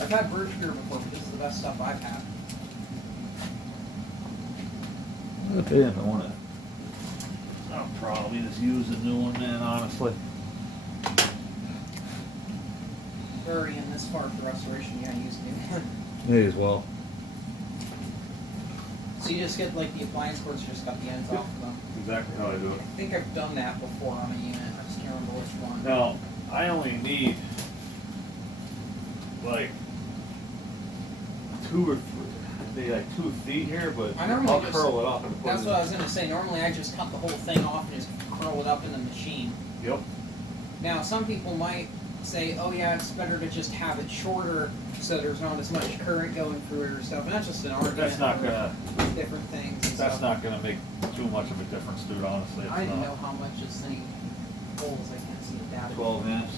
I've had birch beer before, but this is the best stuff I've had. Okay, if I want to. I'll probably just use a new one, man, honestly. We're already in this far for restoration, yeah, use a new one. May as well. So you just get like the appliance cords, you just cut the ends off of them. Exactly how I do I it. think I've done that before on a unit, I just can't remember which one. Now, I only need like 2 or 3, maybe like 2 feet here, but I normally I'll just- curl it up and put That's it what I was gonna say, normally I just cut the whole thing off and just curl it up in the machine. Yep. Now, some people might say, oh yeah, it's better to just have it shorter so there's not as much current going through it or stuff, and that's just an argument. That's not for gonna. different things. And That's stuff. not gonna make too much of a difference, dude. Honestly, it's I didn't not. know how much this thing holds. I can't see the data. 12 amps.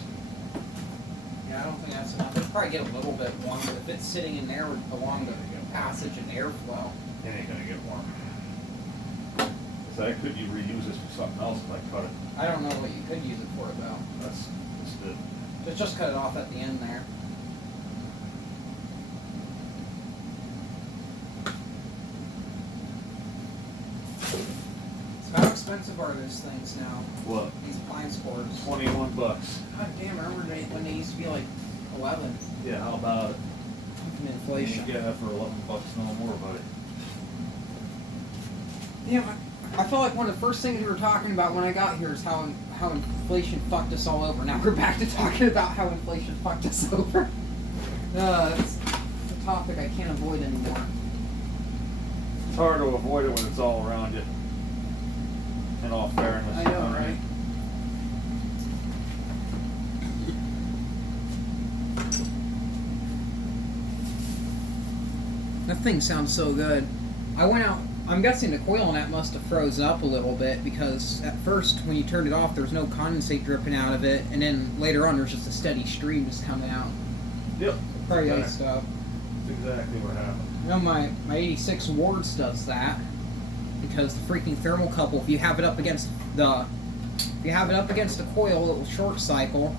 Yeah, I don't think that's enough. It'll probably get a little bit warm, but if it's sitting in there along the passage and airflow. It ain't gonna get warm. So I could you reuse this for something else if I cut it. I don't know what you could use it for though. That's it. Just cut it off at the end there. So how expensive are those things now? What? These appliance cords. $21. God damn, I remember when they used to be like 11. Yeah, how about it? Fucking inflation. You get that for $11 no more, buddy. Yeah, I feel like one of the first things we were talking about when I got here is how inflation fucked us all over. Now we're back to talking about how inflation fucked us over. It's a topic I can't avoid anymore. It's hard to avoid it when it's all around you. In all fairness. I know, right? That thing sounds so good. I went out. I'm guessing the coil on that must have froze up a little bit because at first when you turned it off there was no condensate dripping out of it, and then later on there's just a steady stream just coming out. Yep. Probably Exactly. iced up. That's exactly what happened. You know, my 86 Wards does that because the freaking thermocouple, if you have it up against the coil, it will short cycle,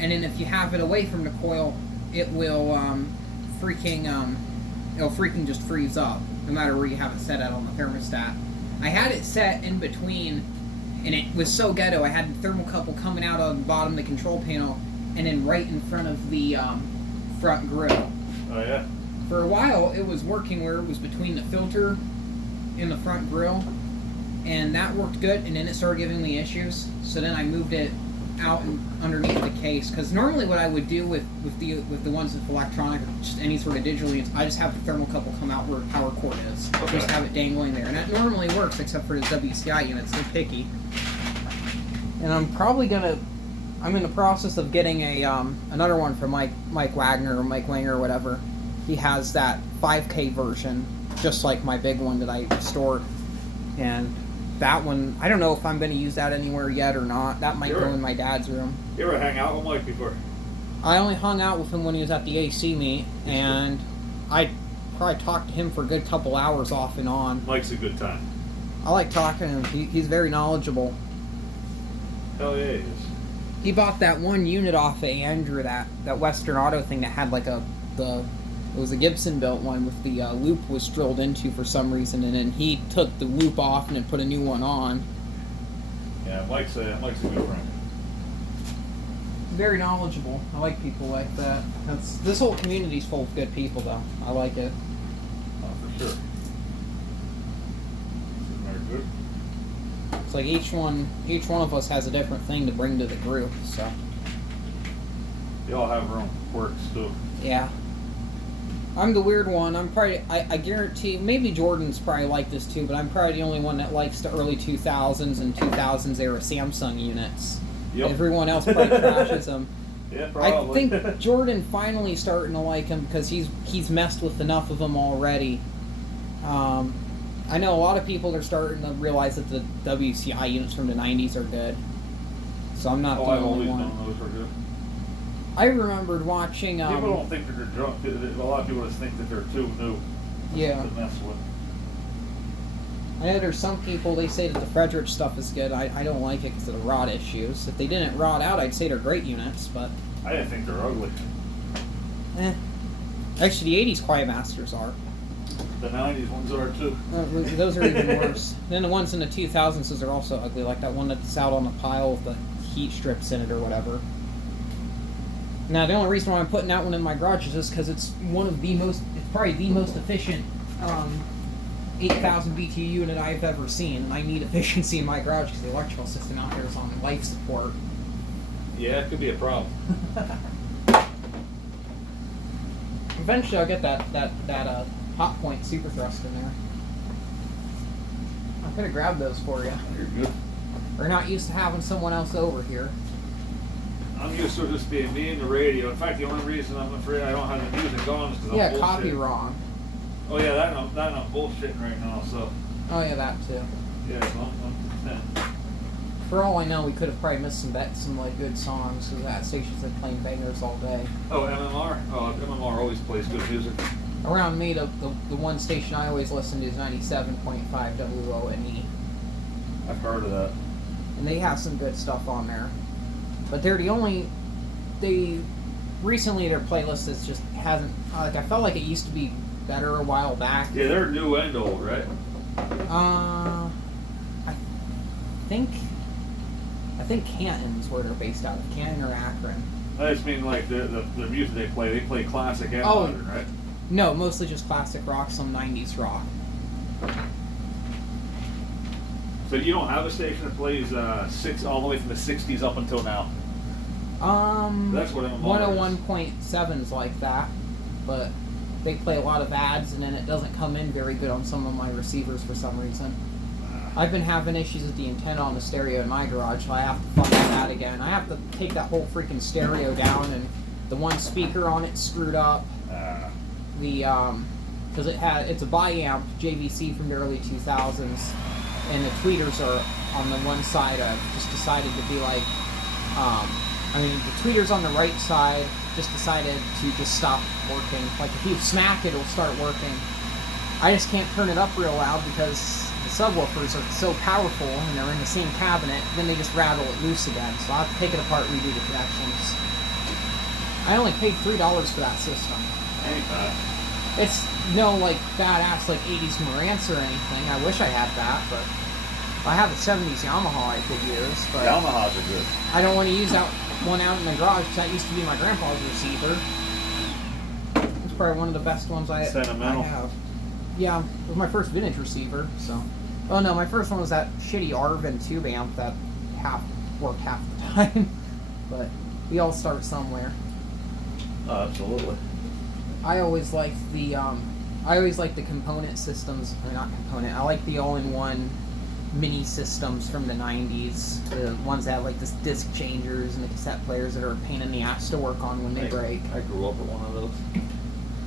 and then if you have it away from the coil, it will it'll freaking just freeze up, no matter where you have it set at on the thermostat. I had it set in between, and it was so ghetto. I had the thermocouple coming out on the bottom of the control panel, and then right in front of the front grill. Oh yeah. For a while, it was working where it was between the filter and the front grill, and that worked good. And then it started giving me issues. So then I moved it out and underneath the case. Because normally, what I would do with the ones with electronic, or just any sort of digital units, I just have the thermocouple come out where the power cord is. Okay. Just have it dangling there, and that normally works, except for the WCI units. They're picky. And I'm probably gonna. I'm in the process of getting a another one from Mike Wagner or Mike Wanger or whatever. He has that 5K version, just like my big one that I stored. And that one, I don't know if I'm going to use that anywhere yet or not. That might go in my dad's room. You ever hang out with Mike before? I only hung out with him when he was at the AC meet, and I probably talked to him for a good couple hours off and on. Mike's a good time. I like talking to him. He's very knowledgeable. Hell yeah, he is. He bought that one unit off of Andrew, that Western Auto thing that had like it was a Gibson built one with the loop was drilled into for some reason, and then he took the loop off and then put a new one on. Yeah, Mike's a good friend. Very knowledgeable. I like people like that. This whole community's full of good people, though. I like it. Oh, for sure. Very good. It's like each one of us has a different thing to bring to the group. So They all have their own quirks too. yeah. I'm the weird one. I'm probably, I guarantee, maybe Jordan's probably like this too, but I'm probably the only one that likes the early 2000s and 2000s era Samsung units. Yep. Everyone else probably crashes them. Yeah, probably. I think Jordan finally starting to like them because he's messed with enough of them already. I know a lot of people are starting to realize that the WCI units from the 90s are good. So I'm not the I've only always one. known those were good. I remembered watching. People don't think that they're drunk. A lot of people just think that they're too new Yeah. to mess with. I know there's some people, they say that the Frederick stuff is good. I don't like it because of the rod issues. If they didn't rod out, I'd say they're great units, but... I didn't think they're ugly. Actually, the 80s Quiet Masters are. The 90s ones are too. Those are even worse. Then the ones in the 2000s are also ugly, like that one that's out on the pile with the heat strips in it or whatever. Now, the only reason why I'm putting that one in my garage is just because it's probably the most efficient 8,000 BTU unit I've ever seen, and I need efficiency in my garage because the electrical system out here is on life support. Yeah, it could be a problem. Eventually, I'll get that hot point super thrust in there. I could have grabbed those for you. You're good. We're not used to having someone else over here. I'm used to just being me and the radio. In fact, the only reason I'm afraid I don't have the music on is because I'm bullshitting. Copy wrong. Oh yeah, that I'm bullshitting right now. So Oh yeah, that too. yeah, I'm For all I know, we could have probably missed some like good songs because that station's like playing bangers all day. Oh, MMR. Oh, MMR always plays good music. Around me, the one station I always listen to is 97.5 WONE, I've heard of that. and they have some good stuff on there. But they're the only. Recently their playlist is just hasn't. Like I felt like it used to be better a while back. Yeah, they're new and old, right? I think Canton's where they're based out of. Canton or Akron. I just mean like the music they play classic and modern, right? No, mostly just classic rock, some 90s rock. So you don't have a station that plays all the way from the 60s up until now? That's what MMR is. 101.7's like that, but they play a lot of ads, and then it doesn't come in very good on some of my receivers for some reason. I've been having issues with the antenna on the stereo in my garage, so I have to fuck with that again. I have to take that whole freaking stereo down, and the one speaker on it's screwed up. Because it's a bi-amp JVC from the early 2000s, and the tweeters are on the one side. I've just decided to be like, the tweeters on the right side just decided to just stop working. Like if you smack it, it'll start working. I just can't turn it up real loud because the subwoofers are so powerful and they're in the same cabinet, then they just rattle it loose again. So I have to take it apart, redo the connections. I only paid $3 for that system. Ain't bad. It's no like badass like 80s Marantz or anything. I wish I had that, but I have a 70s Yamaha I could use. But Yamahas are good. I don't want to use that one out in the garage because that used to be my grandpa's receiver. probably one of the best ones I Sentimental. have. Yeah, it was my first vintage receiver. So, oh no, my first one was that shitty Arvin tube amp that worked half the time. But we all start somewhere. Oh, absolutely. I always liked the component systems. I mean, not component. I like the all-in-one mini systems from the 90s. The ones that have like the disc changers and the cassette players that are a pain in the ass to work on when they break. I grew up with one of those.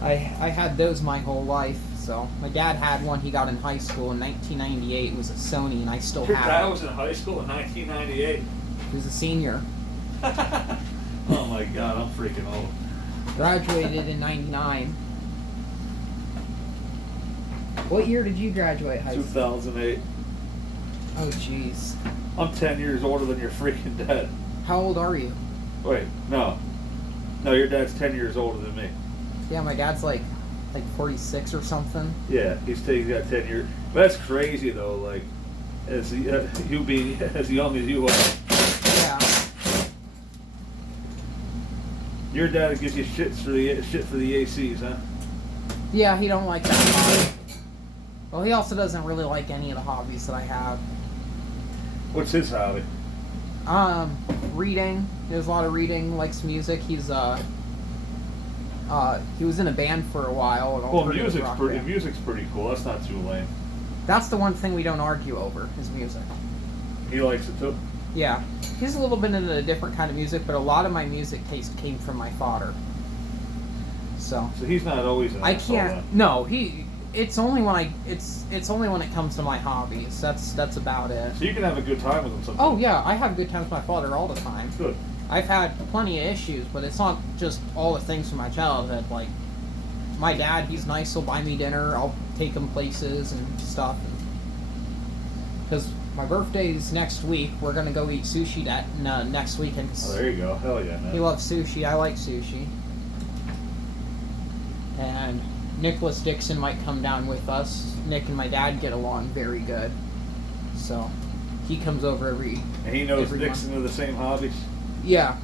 I had those my whole life. So my dad had one he got in high school in 1998. It was a Sony, and I still Your have dad it. was in high school in 1998. He was a senior. Oh my god, I'm freaking old. Graduated in 99. What year did you graduate high school? 2008. Oh, jeez. I'm 10 years older than your freaking dad. How old are you? Wait, no. No, your dad's 10 years older than me. Yeah, my dad's like 46 or something. Yeah, he's got 10 years. That's crazy though. Like, as you being as young as you are. Yeah. Your dad gives you shit for the ACs, huh? Yeah, he don't like that hobby. Well, he also doesn't really like any of the hobbies that I have. What's his hobby? Reading. He does a lot of reading. Likes music. He was in a band for a while. Well, music's pretty cool. That's not too lame. That's the one thing we don't argue over, is music. He likes it too. Yeah. He's a little bit into a different kind of music, but a lot of my music taste came from my father. So he's not always an I asshole, can't. then. No, it's only when it's only when it comes to my hobbies. That's about it. So you can have a good time with him sometimes. Oh yeah, I have good times with my father all the time. Good. I've had plenty of issues, but it's not just all the things from my childhood. Like my dad, he's nice. He'll buy me dinner. I'll take him places and stuff. Because my birthday's next week, we're gonna go eat sushi next weekend. Oh, there you go. Hell yeah, man. He loves sushi. I like sushi. And Nicholas Dixon might come down with us. Nick and my dad get along very good. So he comes over every... And he knows every Dixon month. are the same hobbies? Yeah.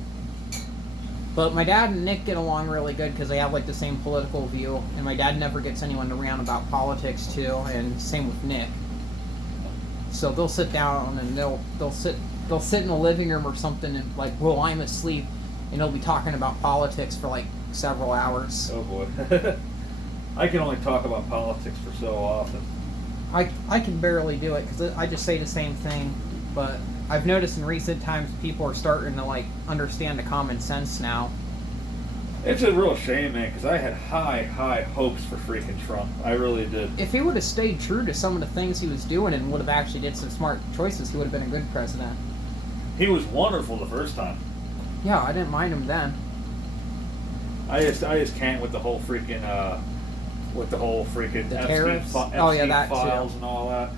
But my dad and Nick get along really good because they have like the same political view. And my dad never gets anyone to rant about politics too. And same with Nick. So they'll sit down and they'll sit in the living room or something and like, well, I'm asleep. And they'll be talking about politics for like several hours. Oh boy. I can only talk about politics for so often. I can barely do it because I just say the same thing, but I've noticed in recent times people are starting to like understand the common sense now. It's a real shame, man, because I had high hopes for freaking Trump. I really did. If he would have stayed true to some of the things he was doing and would have actually did some smart choices, he would have been a good president. He was wonderful the first time. Yeah, I didn't mind him then. I just can't with the whole freaking The Epstein, tariffs? Epstein Oh, yeah, that files too. and all that.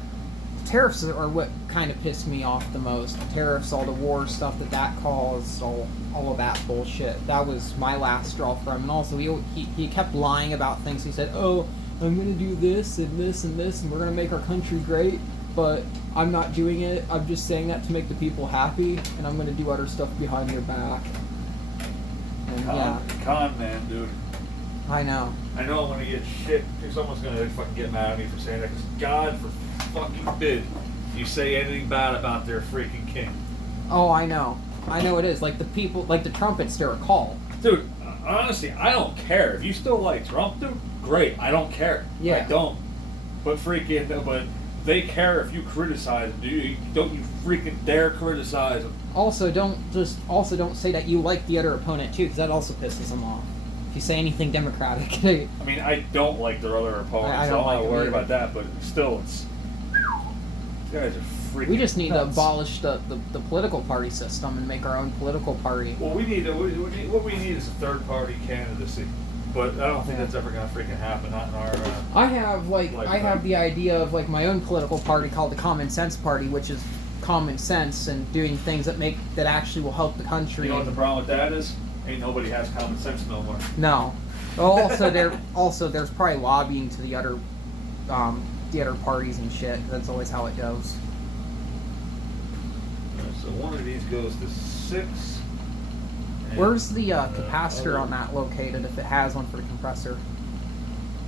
Tariffs are what kind of pissed me off the most. The tariffs, all the war stuff that caused, all of that bullshit. That was my last straw for him. And also, he kept lying about things. He said, oh, I'm going to do this and this and this, and we're going to make our country great, but I'm not doing it. I'm just saying that to make the people happy, and I'm going to do other stuff behind their back. And Con man, dude. I know. I know I'm gonna get shit. Someone's gonna fucking get mad at me for saying that. Because God fucking forbid you say anything bad about their freaking king. Oh, I know. I know it is. Like the people, like the trumpets, they're a call. Dude, honestly, I don't care. If you still like Trump, dude, great. I don't care. Yeah. I don't. But but they care if you criticize them. Don't you freaking dare criticize them. Also, don't say that you like the other opponent too, because that also pisses them off. If you say anything democratic, I mean, I don't like their other opponents. I don't I'm like not them worried either. about that, but still, these guys are freaking. we just need to nuts. abolish the political party system and make our own political party. Well, what we need is a third party candidacy, but I don't think that's ever gonna freaking happen. Not in our. I have the idea of like my own political party called the Common Sense Party, which is common sense and doing things that actually will help the country. You know what the problem with that is? Ain't nobody has common sense no more. No. Well, there's probably lobbying to the other parties and shit. 'Cause that's always how it goes. So one of these goes to 6. Where's the capacitor on that located? If it has one for the compressor.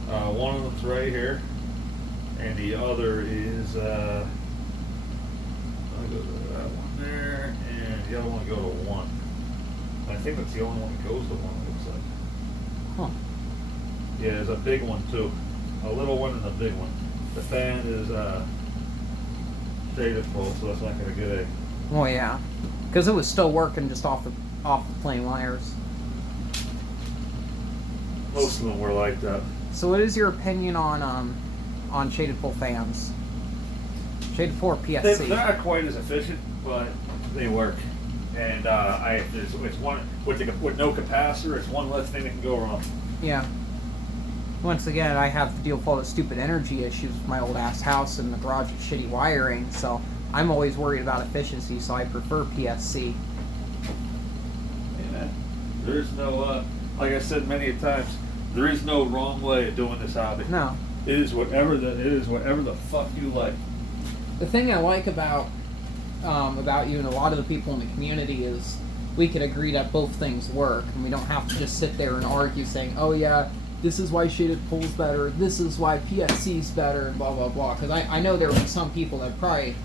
One of them's right here, and the other is I'll go to that one there, and the other one will go to one. I think that's the only one that goes to one. It looks like. Huh. Yeah, there's a big one too, a little one and a big one. The fan is shaded full, so that's not going to get a. Well, yeah, because it was still working just off the plain wires. Most of them were like that. So, what is your opinion on shaded pull fans? Shaded pull or PSC? They're not quite as efficient, but they work. And it's one with no capacitor. It's one less thing that can go wrong. Yeah. Once again, I have to deal with all the stupid energy issues with my old ass house and the garage with shitty wiring, so I'm always worried about efficiency, so I prefer PSC. Yeah, there's no, like I said many times, there is no wrong way of doing this hobby. No. It is whatever the fuck you like. The thing I like about you and a lot of the people in the community is we could agree that both things work, and we don't have to just sit there and argue saying, oh yeah, this is why shaded pull's better, this is why PSC's better, and blah blah blah. Because I know there will be some people that probably.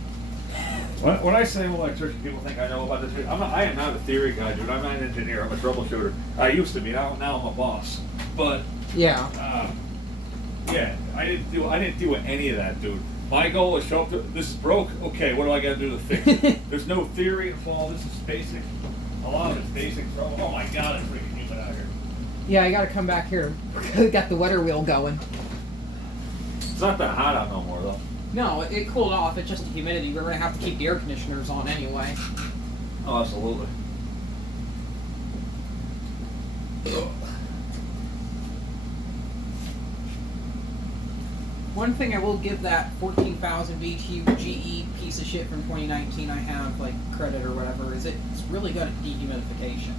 When I say electrician, people think I know about this. I am not a theory guy, dude. I'm not an engineer. I'm a troubleshooter. I used to be. Now I'm a boss. But yeah, yeah, I didn't do any of that, dude. My goal is show up. This is broke. Okay, what do I got to do to fix it? There's no theory involved. This is basic. A lot of it's basic. Oh my god, I'm freaking you out here. Yeah, I got to come back here. Got the weather wheel going. It's not that hot out no more though. No, it cooled off. It's just the humidity. We're gonna have to keep the air conditioners on anyway. Oh, absolutely. One thing I will give that 14,000 BTU GE piece of shit from 2019 I have, like, credit or whatever, is it's really good at dehumidification.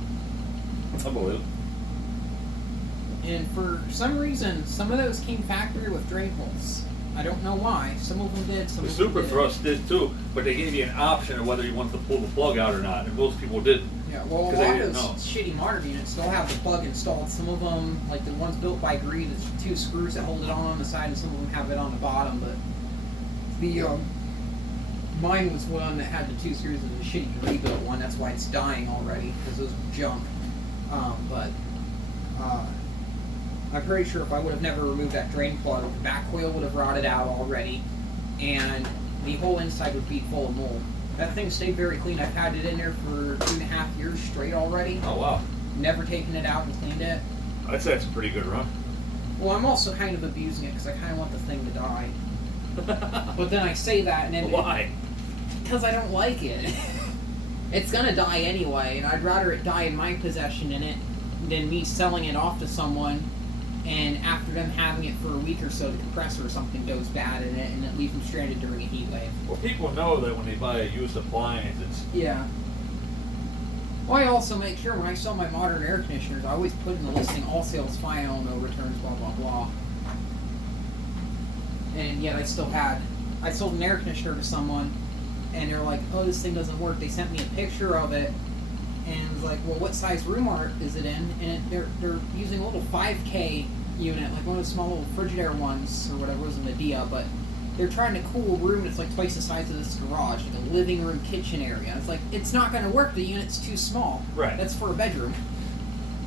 I believe it. And for some reason, some of those came factory with drain holes. I don't know why. Some of them did, some The of them Super didn't. Thrust did too, but they gave you an option of whether you wanted to pull the plug out or not, and most people didn't. Yeah, well, a 'Cause they lot of didn't those know. shitty modern units still have the plug installed. Some of them, like the ones built by Greed, it's 2 screws that hold it on the side, and some of them have it on the bottom. But the mine was one that had the 2 screws and the shitty rebuilt one. That's why it's dying already, because those were junk. I'm pretty sure if I would have never removed that drain plug, the back coil would have rotted out already, and the whole inside would be full of mold. That thing stayed very clean. I've had it in there for 2.5 years straight already. Oh wow! Never taken it out and cleaned it. I'd say it's a pretty good run. Well, I'm also kind of abusing it because I kind of want the thing to die. But then I say that and then Why? because I don't like it. It's gonna die anyway, and I'd rather it die in my possession in it than me selling it off to someone. And after them having it for a week or so, the compressor or something goes bad in it, and it leaves them stranded during a heat wave. Well, people know that when they buy a used appliance, it's Yeah. Well, I also make sure when I sell my modern air conditioners, I always put in the listing, all sales final, no returns, blah, blah, blah. And yet I sold an air conditioner to someone, and they're like, oh, this thing doesn't work. They sent me a picture of it, and it was like, well, what size room is it in? And they're using a little 5K unit, like one of the small little Frigidaire ones, or whatever, it was a Medea, but they're trying to cool a room that's like twice the size of this garage, like a living room, kitchen area. It's like, it's not going to work. The unit's too small. Right. That's for a bedroom.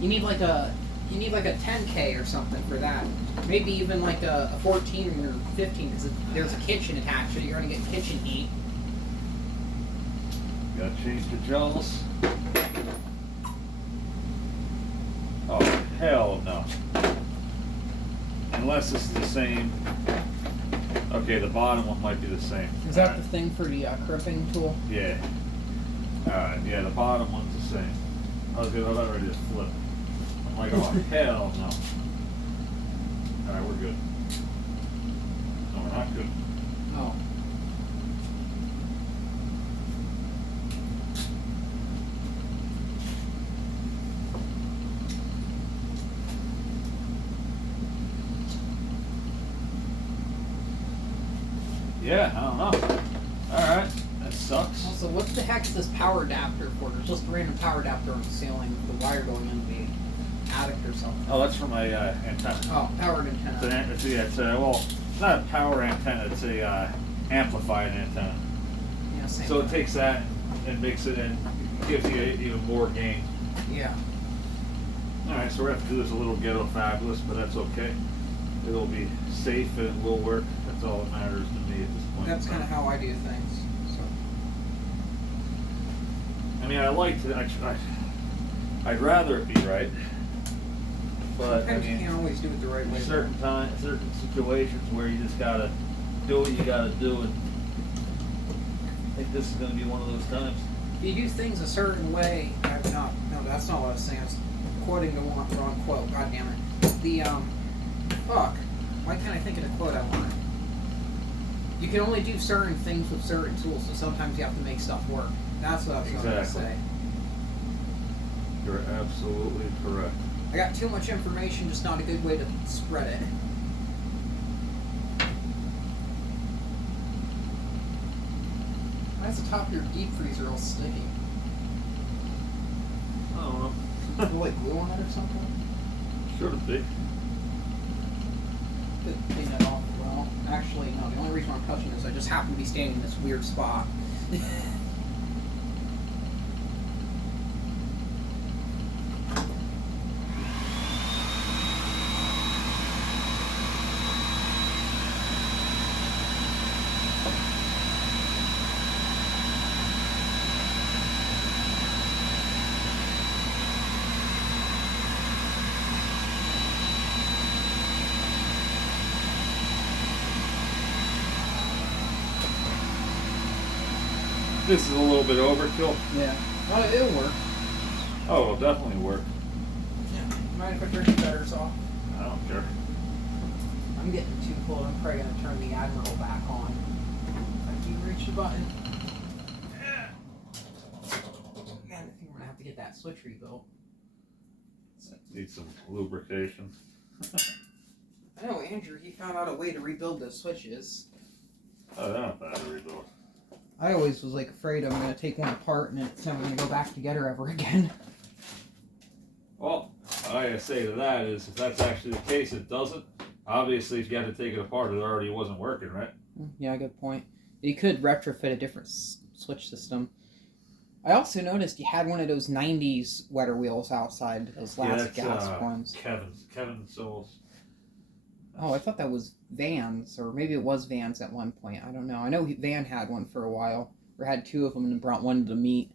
You need like a 10K or something for that. Maybe even like a 14 or 15, because there's a kitchen attached to it. You're going to get kitchen heat. gotta change the gels. Oh hell no! Unless it's the same. Okay, the bottom one might be the same. Is that the thing for the crimping tool? Yeah. Alright, yeah, the bottom one's the same. I was ready to flip. I'm like, oh hell no. Alright, we're good. No, we're not good. Oh. Yeah, I don't know. Alright, that sucks. Also, what the heck's this power adapter for? There's just a random power adapter on the ceiling with the wire going into the attic or something. Oh, that's for my antenna. Oh, powered antenna. Well, it's not a power antenna. It's a amplified antenna. Yeah, same So thing. it takes that and makes it and gives you even more gain. Yeah. All right, so we're gonna have to do this a little ghetto fabulous, but that's okay. It'll be safe and it will work. That's all that matters to me at this point. That's kind of how I do things. So. I mean, I like to. I'd rather it be right, but Sometimes I mean, you can't always do it the right way. certain situations where you just gotta do what you gotta do, and I think this is gonna be one of those times. If you do things a certain way, no, that's not what I was saying. I was quoting the wrong quote. God damn it. Fuck. Why can't I think of the quote I want? You can only do certain things with certain tools, so sometimes you have to make stuff work. That's what I was going to say. You're absolutely correct. I got too much information, just not a good way to spread it. Why is the top of your deep freezer all sticky? I don't know. You like glue on it or something? Should be. Could clean that off well. Actually, no, the only reason I'm touching this, I just happen to be standing in this weird spot. This is a little bit overkill. Yeah. Well, it'll work. Oh, it'll definitely work. Yeah. Mind if I turn the shutters off? I don't care. I'm getting too cold. I'm probably going to turn the Admiral back on. After you reach the button. Man, I think we're going to have to get that switch rebuilt. Need some lubrication. I know Andrew, he found out a way to rebuild those switches. Oh, they're not bad to rebuild. I always was like afraid I'm going to take one apart and it's never going to go back together ever again. Well, all I gotta say to that is, if that's actually the case, it doesn't. Obviously, if you had to take it apart, it already wasn't working, right? Yeah, good point. You could retrofit a different switch system. I also noticed you had one of those 90s wetter wheels outside, those last gas ones. Kevin Souls. Oh, I thought that was Vans, or maybe it was Vans at one point. I don't know. I know Van had one for a while, or had two of them and brought one to meet.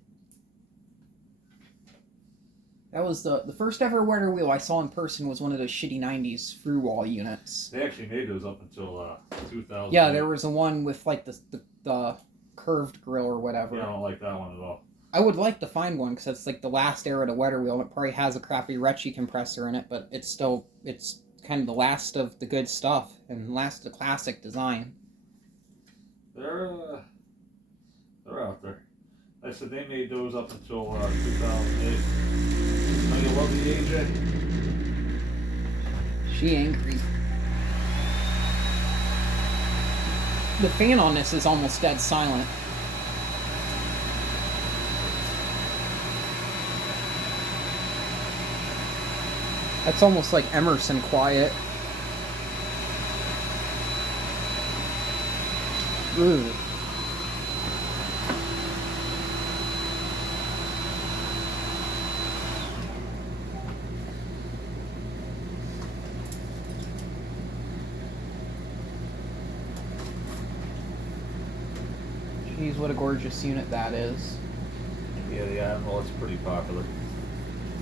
That was the first ever wetter wheel I saw in person. Was one of those shitty 90s through wall units. They actually made those up until 2000. Yeah, there was a one with like the curved grill or whatever. Yeah, I don't like that one at all. I would like to find one because it's like the last era of the wetter wheel. And it probably has a crappy Retchie compressor in it, but it's kind of the last of the good stuff and last of the classic design. They're out there. I said they made those up until 2008. I love the AJ. She angry. The fan on this is almost dead silent. That's almost like Emerson quiet. Ooh. Jeez, what a gorgeous unit that is. Yeah, the Admiral, it's pretty popular.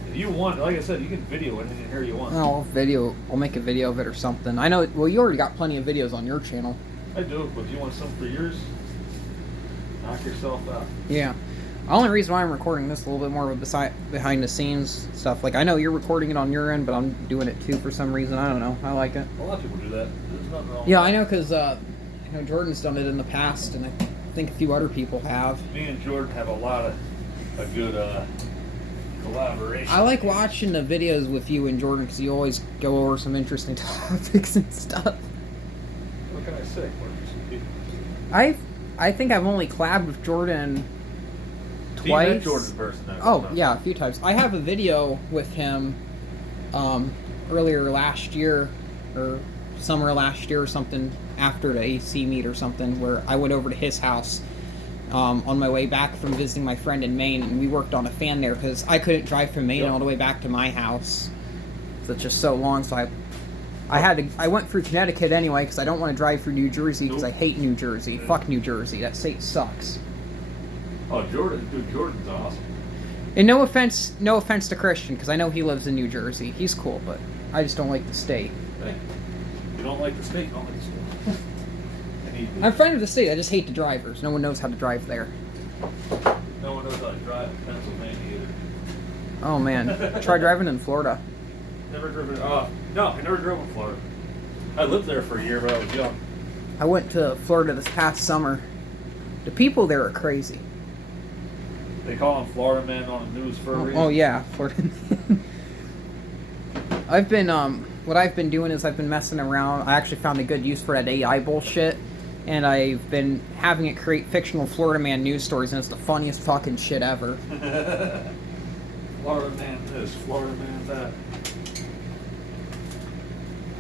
If you want, like I said, you can video anything in here you want. I'll make a video of it or something. I know, well, you already got plenty of videos on your channel. I do, but if you want some for yours, knock yourself out. Yeah. The only reason why I'm recording this a little bit more of a behind the scenes stuff, like I know you're recording it on your end, but I'm doing it too for some reason. I don't know. I like it. A lot of people do that. There's nothing wrong. Yeah, I know, because Jordan's done it in the past, and I think a few other people have. Me and Jordan have a good collaboration. I like watching the videos with you and Jordan because you always go over some interesting topics and stuff. What can I say? I think I've only collabed with Jordan twice. You met Jordan in person now. Oh, yeah, a few times. I have a video with him earlier last year, or summer last year or something, after the AC meet or something, where I went over to his house on my way back from visiting my friend in Maine, and we worked on a fan there because I couldn't drive from Maine all the way back to my house. It's just so long, so I went through Connecticut anyway because I don't want to drive through New Jersey because I hate New Jersey. Yeah. Fuck New Jersey. That state sucks. Oh, Jordan's awesome. And no offense to Christian, because I know he lives in New Jersey. He's cool, but I just don't like the state. Hey, you don't like the state, you don't like the state. I'm friend of the state. I just hate the drivers. No one knows how to drive there. No one knows how to drive in Pennsylvania either. Oh man, try driving in Florida. Never driven. No, I never drove in Florida. I lived there for a year, but I was young. I went to Florida this past summer. The people there are crazy. They call them Florida man on the news for a reason. Oh yeah, Florida. I've been what I've been doing is I've been messing around. I actually found a good use for that AI bullshit, and I've been having it create fictional Florida man news stories, and it's the funniest fucking shit ever. Florida man this, Florida man that.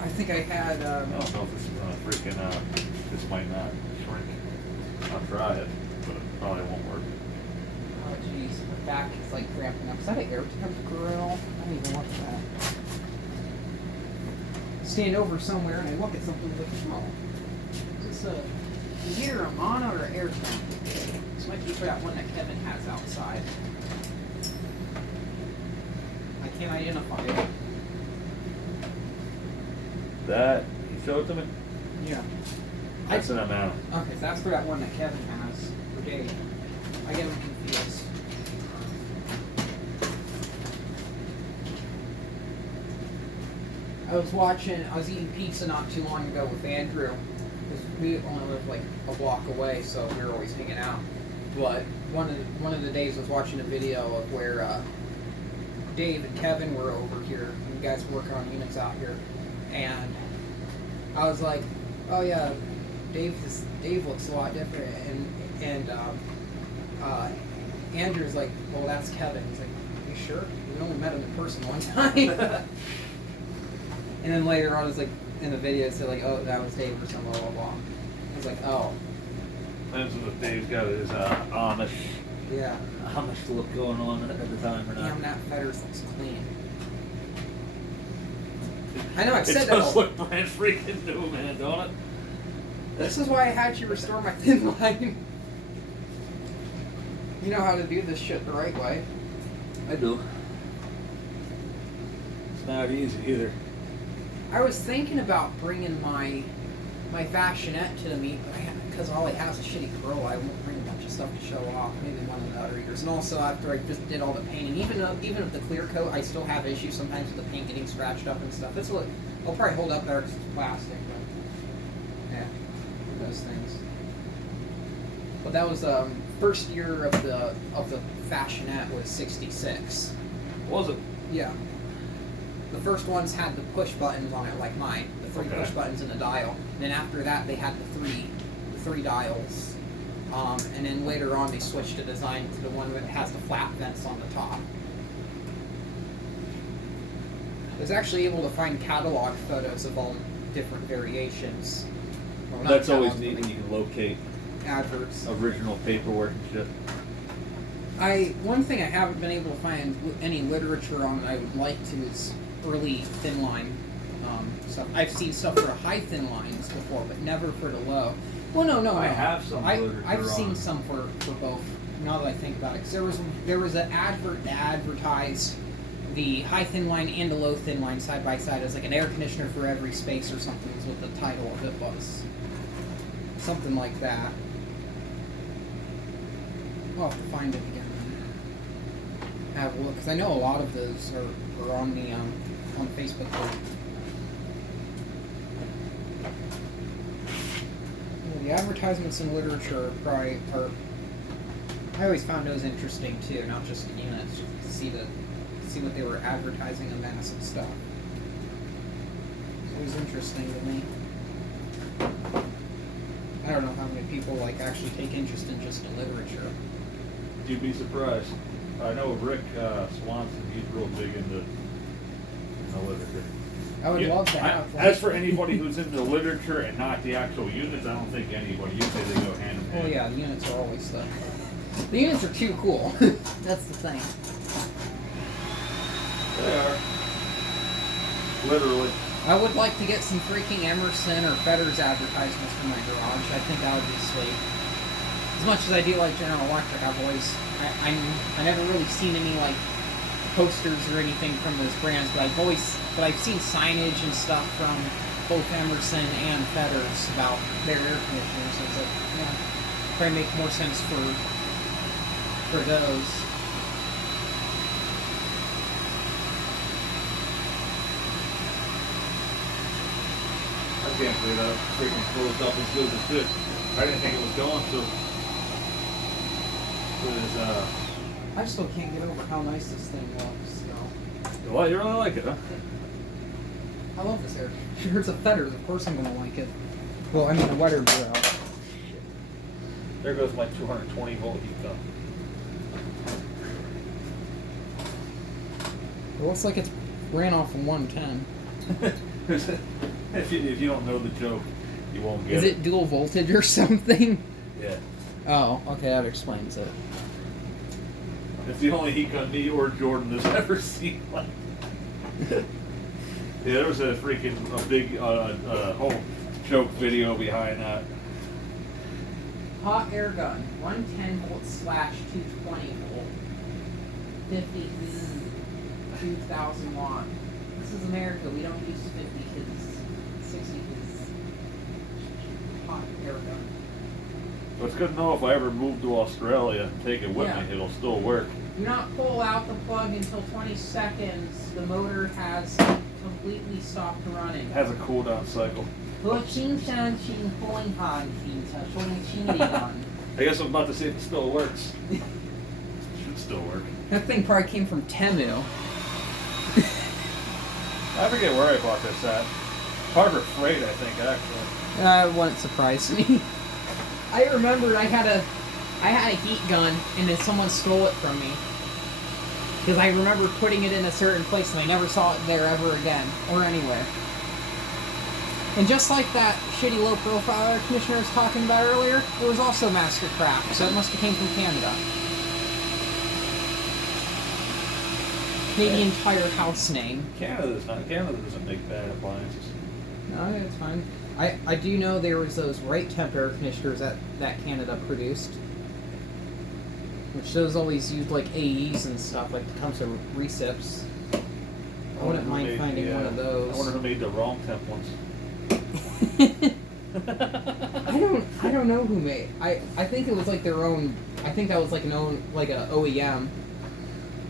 I think I had. I don't know if this is gonna freaking. This might not shrink. I'll try it, but it probably won't work. Oh jeez, my back is like cramping up. Is that an air temp grill? I don't even look at that. Stand over somewhere and I look at something like, oh, is this a heater, a mono, or an air temp? This might be for that one that Kevin has outside. I can't identify it. That you showed it to me. Yeah. That's an amount. Okay, so that's for that one that Kevin has for Dave. I get him confused. I was eating pizza not too long ago with Andrew. Because we only live like a block away, so we were always hanging out. But one of the days I was watching a video of where Dave and Kevin were over here, and you guys were working on units out here. And I was like, oh yeah, Dave looks a lot different, and Andrew's like, well, that's Kevin. He's like, are you sure? We only met him in person one time. And then later on, it's like in the video, it said like, oh, that was Dave or something, blah blah blah. I was like, oh. That's what Dave's got his Amish look going on at the time or not. Damn, that feathers looks clean. I know, I've said it that. It does look brand freaking new, man, don't it? This is why I had you restore my thin line. You know how to do this shit the right way. I do. It's not easy either. I was thinking about bringing my fashionette to the meet, but because all it has is shitty curl, I won't bring a bunch of stuff to show off. Maybe one of the other years. And also, after I just did all the painting, even if the clear coat, I still have issues sometimes with the paint getting scratched up and stuff. It's I'll probably hold up there because it's plastic, but yeah, those things. But that was first year of the fashionette was '66. Was it? Yeah. The first ones had the push buttons on it, like mine. The three push buttons and a dial. And then after that, they had the three dials. And then later on, they switched the design to the one that has the flat vents on the top. I was actually able to find catalog photos of all different variations. Well, that's always neat when you can locate adverts, original paperwork and shit. One thing I haven't been able to find any literature on that I would like to is early thin line stuff. I've seen stuff for high thin lines before, but never for the low. Well, no. I have some literature I've seen some for both. Now that I think about it, 'cause there was an advert that advertised the high thin line and the low thin line side by side as like an air conditioner for every space or something. Is what the title of it was. Something like that. I'll have to find it again. Have a look, because I know a lot of those are on the Facebook group. Well, the advertisements and literature probably are. I always found those interesting too, not just the units, to see what they were advertising en masse and stuff. It was interesting to me. I don't know how many people like actually take interest in just the literature. You'd be surprised. I know Rick Swanson, he's real big into literature. I would love to have. As for anybody who's in the literature and not the actual units, I don't think anybody. You say they go hand in hand. Well, yeah, the units are always the units are too cool. That's the thing. They are. Literally. I would like to get some freaking Emerson or Fetters advertisements for my garage. I think that would be sweet. As much as I do like General Electric, I never really seen any like posters or anything from those brands, but I've seen signage and stuff from both Emerson and Fetters about their air conditioners. So it's like, yeah, probably make more sense for those. I can't believe that freaking closed up as good as this. I didn't think it was going to. I still can't get over how nice this thing looks. So. Well, you really like it, huh? I love this air. It's a Fetters, of course I'm gonna like it. Well, I mean a wetter grill. There goes my 220 volt heat gun. It looks like it's ran off of 110. If you don't know the joke, you won't get it. Is it dual voltage or something? Yeah. Oh, okay, that explains it. It's the only heat gun me or Jordan has ever seen. Yeah, there was a big whole joke video behind that. Hot air gun, 110 volt / 220 volt, 50 2,000 watt. This is America. We don't use 50 because 60 is hot air gun. But it's good to know if I ever move to Australia and take it with Yeah. me, it'll still work. Do not pull out the plug until 20 seconds. The motor has completely stopped running. It has a cool down cycle. I I guess I'm about to see if it still works. It should still work. That thing probably came from Temu. I forget where I bought this at. Harbor Freight, I think, actually. That wouldn't surprise me. I remembered I had a heat gun and then someone stole it from me. Because I remember putting it in a certain place and I never saw it there ever again. Or anywhere. And just like that shitty low profile air conditioner I was talking about earlier, it was also Mastercraft, so it must have came from Canada. Maybe the entire house name. Canada doesn't make bad appliances. No, it's fine. I do know there was those right temp air conditioners that Canada produced. Which those always used like AEs and stuff, like it comes to recips. I wouldn't mind finding one of those. I wonder who made the wrong temp ones. I don't know who made. I think it was like their own. I think that was like a OEM.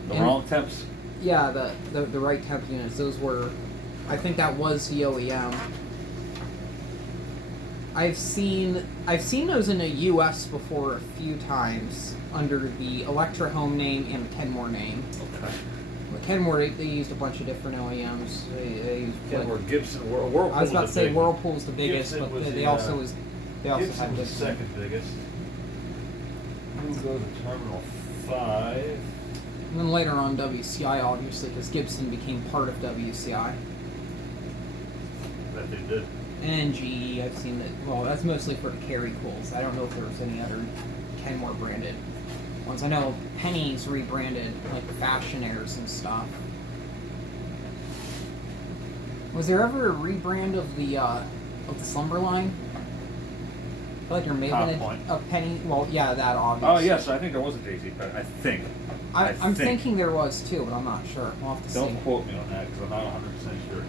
The wrong temps. Yeah, the right temp units. Those were. I think that was the OEM. I've seen those in the U.S. before a few times under the Electra Home name and the Kenmore name. Okay. Well, Kenmore, they used a bunch of different OEMs. They used Kenmore, Gibson, Whirlpool. I was about to say Whirlpool's the biggest, Gibson but was they also had Gibson was Gibson. second biggest. We'll go to Terminal 5. And then later on WCI, obviously, because Gibson became part of WCI. That they did. And GE, I've seen that. Well, that's mostly for the carry cools. I don't know if there was any other Kenmore branded ones. I know Penny's rebranded like the Fashion Airs and stuff. Was there ever a rebrand of the Slumber line? I feel like there may have been a Penny. Well, yeah, that obviously. Oh yes, I think there was a JC Penny. I think. I'm thinking there was too, but I'm not sure. We'll have to see. Don't quote me on that because I'm not 100% sure.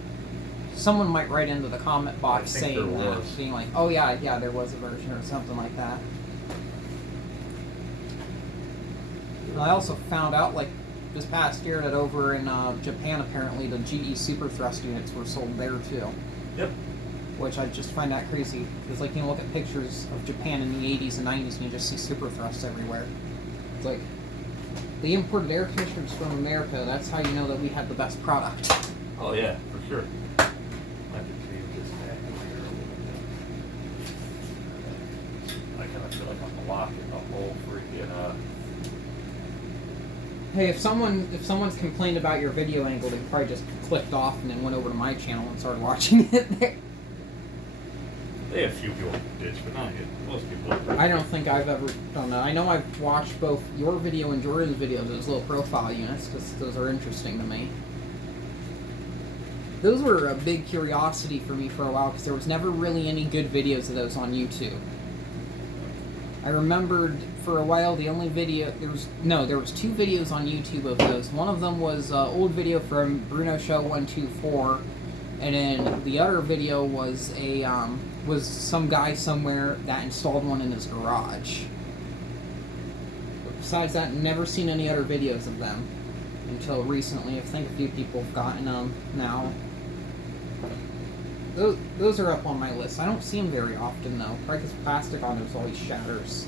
Someone might write into the comment box I think saying there that, was. being like, "Oh yeah, there was a version or something like that." And I also found out, like this past year, that over in Japan, apparently the GE Super Thrust units were sold there too. Yep. Which I just find that crazy because, like, you look at pictures of Japan in the 80s and 90s, and you just see Super Thrusts everywhere. It's like they imported air conditioners from America. That's how you know that we had the best product. Oh yeah, for sure. I could change this back over here a little bit. I kind of feel like I'm blocking the whole freaking Hey, if someone's complained about your video angle, they probably just clicked off and then went over to my channel and started watching it there. They have a few people ditch, but not yet. Most people are. I don't think I've ever done that. I know I've watched both your video and Jordan's videos, those little profile units, because those are interesting to me. Those were a big curiosity for me for a while, because there was never really any good videos of those on YouTube. I remembered for a while the only video, there was 2 videos on YouTube of those. One of them was an old video from Bruno Show 124, and then the other video was was some guy somewhere that installed one in his garage. But besides that, never seen any other videos of them until recently. I think a few people have gotten them now. Those are up on my list. I don't see them very often though, probably because plastic on those always shatters.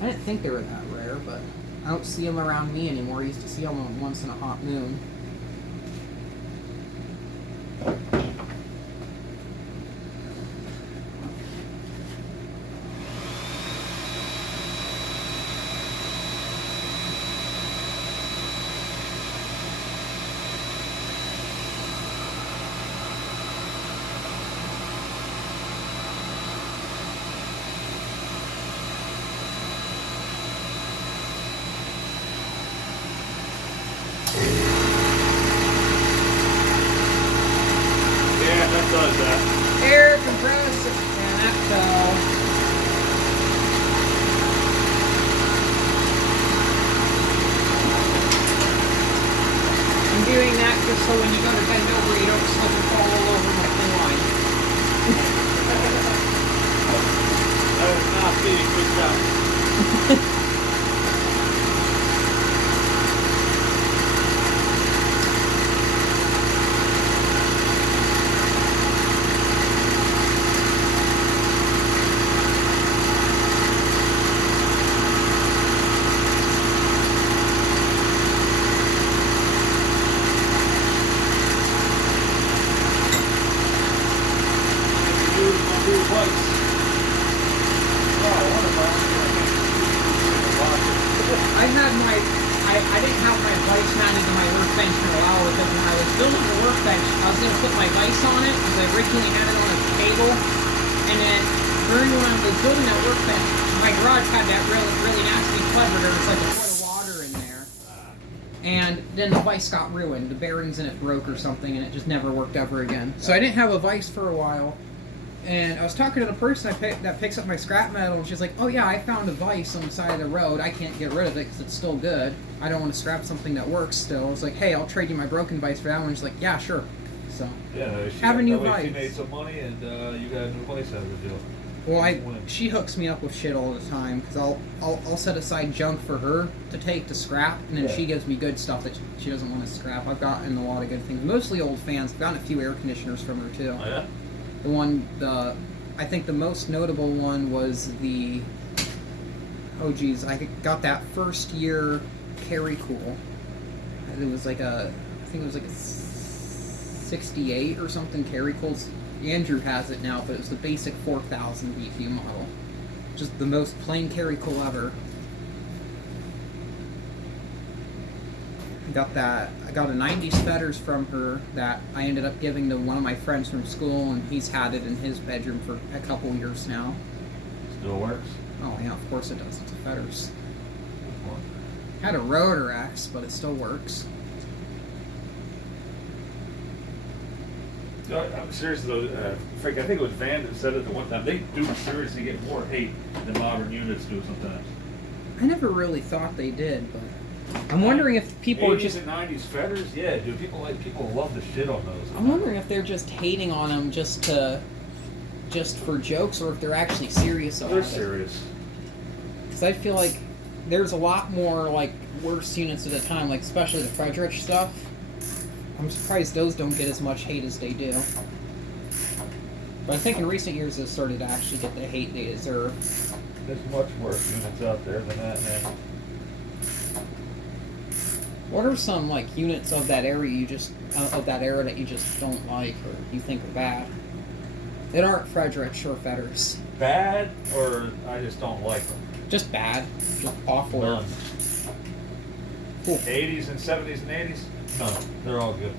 I didn't think they were that rare, but I don't see them around me anymore. I used to see them once in a hot moon. Does that? Air compressor, and that fell. I'm doing that just so when you go to bend over, you don't slip and fall all over my thin line. That is not being good job. I didn't have my vise mounted to my workbench for a while because when I was building the workbench, I was going to put my vise on it because I originally had it on a table. And then during when I was building that workbench, my garage had that really nasty flood where there was like a foot of water in there. And then the vise got ruined. The bearings in it broke or something, and it just never worked ever again. So I didn't have a vise for a while. And I was talking to the person that picks up my scrap metal, and she's like, oh yeah, I found a vise on the side of the road. I can't get rid of it because it's still good. I don't want to scrap something that works still. I was like, hey, I'll trade you my broken vise for that one. She's like, yeah, sure. So, yeah, have a new vise. She made some money, and you got a new vise out of the deal. Well, she hooks me up with shit all the time because I'll set aside junk for her to take to scrap, and then she gives me good stuff that she doesn't want to scrap. I've gotten a lot of good things, mostly old fans. I've gotten a few air conditioners from her too. Oh, yeah? I think the most notable one was the, oh geez, I got that first year Carry Cool. It was like I think it was like a 68 or something Carry Cool. Andrew has it now, but it was the basic 4000 BTU model. Just the most plain Carry Cool ever. I got a 90s Fetters from her that I ended up giving to one of my friends from school, and he's had it in his bedroom for a couple years now. Still works? Oh yeah, of course it does. It's a Fetters. Had a Rotor X, but it still works. No, I'm serious though, Frank, I think it was Van that said it the one time. They do seriously get more hate than modern units do sometimes. I never really thought they did, but I'm wondering if people are just... 80s and 90s Fetters? Yeah, dude, people love the shit on those. I'm wondering if they're just hating on them just for jokes, or if they're actually serious about it. They're serious. Because I feel like there's a lot more, like, worse units at the time, like, especially the Frederick stuff. I'm surprised those don't get as much hate as they do. But I think in recent years they've started to actually get the hate they deserve. There's much worse units out there than that, man. What are some like units of that era that you just don't like or you think are bad? That aren't Frederick or Fetters. Bad, or I just don't like them? Just bad. Just awful. None. Cool. 80s and 70s and 80s? No, they're all good.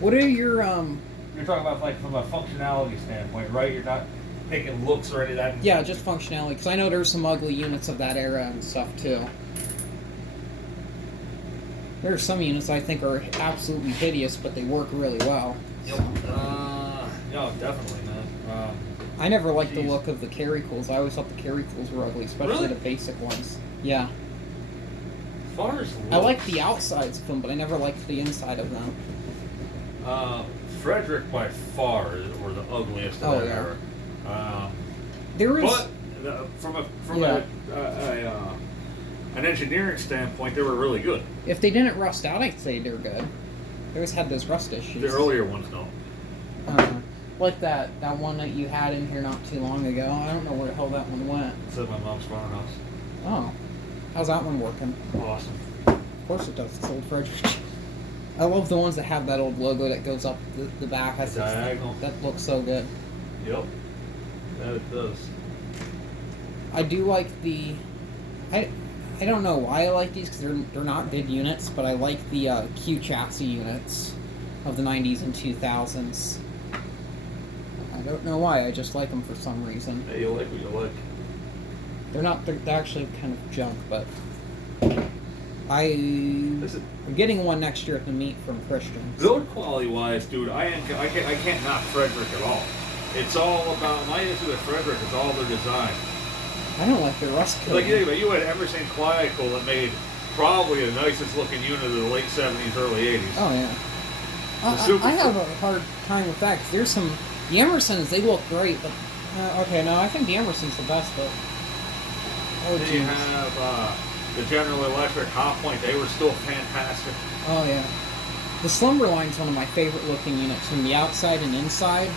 What are your You're talking about like from a functionality standpoint, right? You're not taking looks or any of that. Yeah, just functionality. Because I know there's some ugly units of that era and stuff too. There are some units I think are absolutely hideous, but they work really well. Yep. Yeah, definitely, man. I never liked the look of the carry cools. I always thought the carry cools were ugly, especially Really? the basic ones. Yeah. As far as I like the outsides of them, but I never liked the inside of them. Frederick by far were the ugliest of that era. There is, but from an engineering standpoint, they were really good. if they didn't rust out, I'd say they're good. They always had those rust issues. The earlier ones don't. Like that one that you had in here not too long ago. I don't know where the hell that one went. It's at my mom's farmhouse. Oh. How's that one working? Awesome. Of course it does. It's old Frederick. I love the ones that have that old logo that goes up the back. Diagonal. That looks so good. Yep. That it does. I do like the... I don't know why I like these, because they're not good units, but I like the Q chassis units of the 90s and 2000s. I don't know why, I just like them for some reason. Hey, you like what you like. They're actually kind of junk, but I'm getting one next year at the meet from Christians. Build quality wise, dude, I can't knock Frederick at all. It's all about my issue with Frederick is all their design. I don't like the rust coating. Like anyway, you had Emerson Quietical that made probably the nicest looking unit of the late 70s, early 80s. Oh yeah. I have a hard time with that because there's some the Emersons, they look great, but okay, no, I think the Emerson's the best, but then you have the General Electric Hot Point. They were still fantastic. Oh yeah. The Slumberline's one of my favorite looking units from the outside and inside.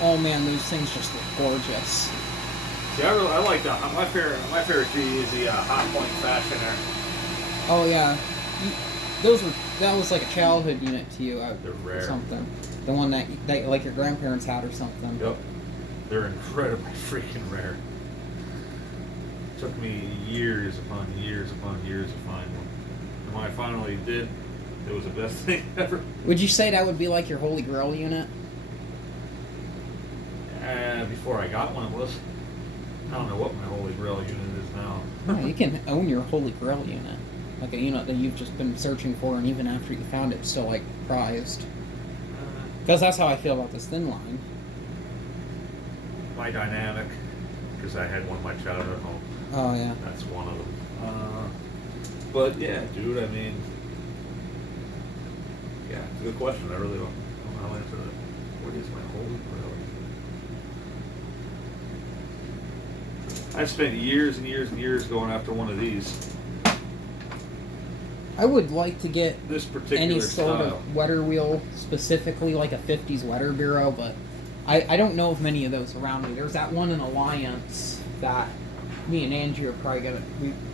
Oh man, those things just look gorgeous. See, I like that. My favorite G is the Hot Point Fashioner. Oh yeah, that was like a childhood unit to you. They're rare. Something. The one that like your grandparents had or something. Yep. They're incredibly freaking rare. Took me years upon years upon years to find one. And when I finally did, it was the best thing ever. Would you say that would be like your Holy Grail unit? Before I got one, it was. I don't know what my Holy Grail unit is now. No, you can own your Holy Grail unit. Like a unit that you've just been searching for, and even after you found it, it's still like prized. Because that's how I feel about this thin line. My Dynamic, because I had one of my childhood home. Oh yeah. That's one of them. But yeah, dude, I mean, yeah, it's a good question. I really don't know how to answer that. What is my Holy Grail? I've spent years and years and years going after one of these. I would like to get This particular any sort style. of wetter wheel, specifically like a 50s wetter bureau, but I don't know of many of those around me. There's that one in Alliance that me and Andrew are probably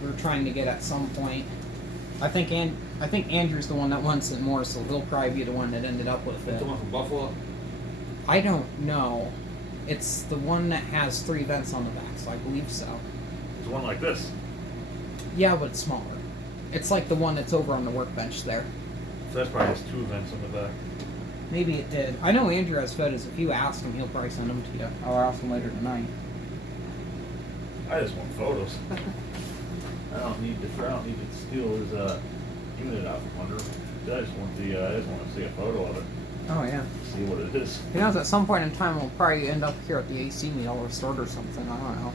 we're trying to get at some point. I think Andrew's the one that wants it more, so he'll probably be the one that ended up with it. The one from Buffalo? I don't know. It's the one that has 3 vents on the back, so I believe so. It's one like this. Yeah, but it's smaller. It's like the one that's over on the workbench there. So that's probably just 2 vents on the back. Maybe it did. I know Andrew has photos. If you ask him, he'll probably send them to you. I'll ask him later tonight. I just want photos. I don't need to steal his unit out from under him. I just want to see a photo of it. Oh yeah. See what it is. Who knows? At some point in time, we'll probably end up here at the AC meet all restored or something. I don't know.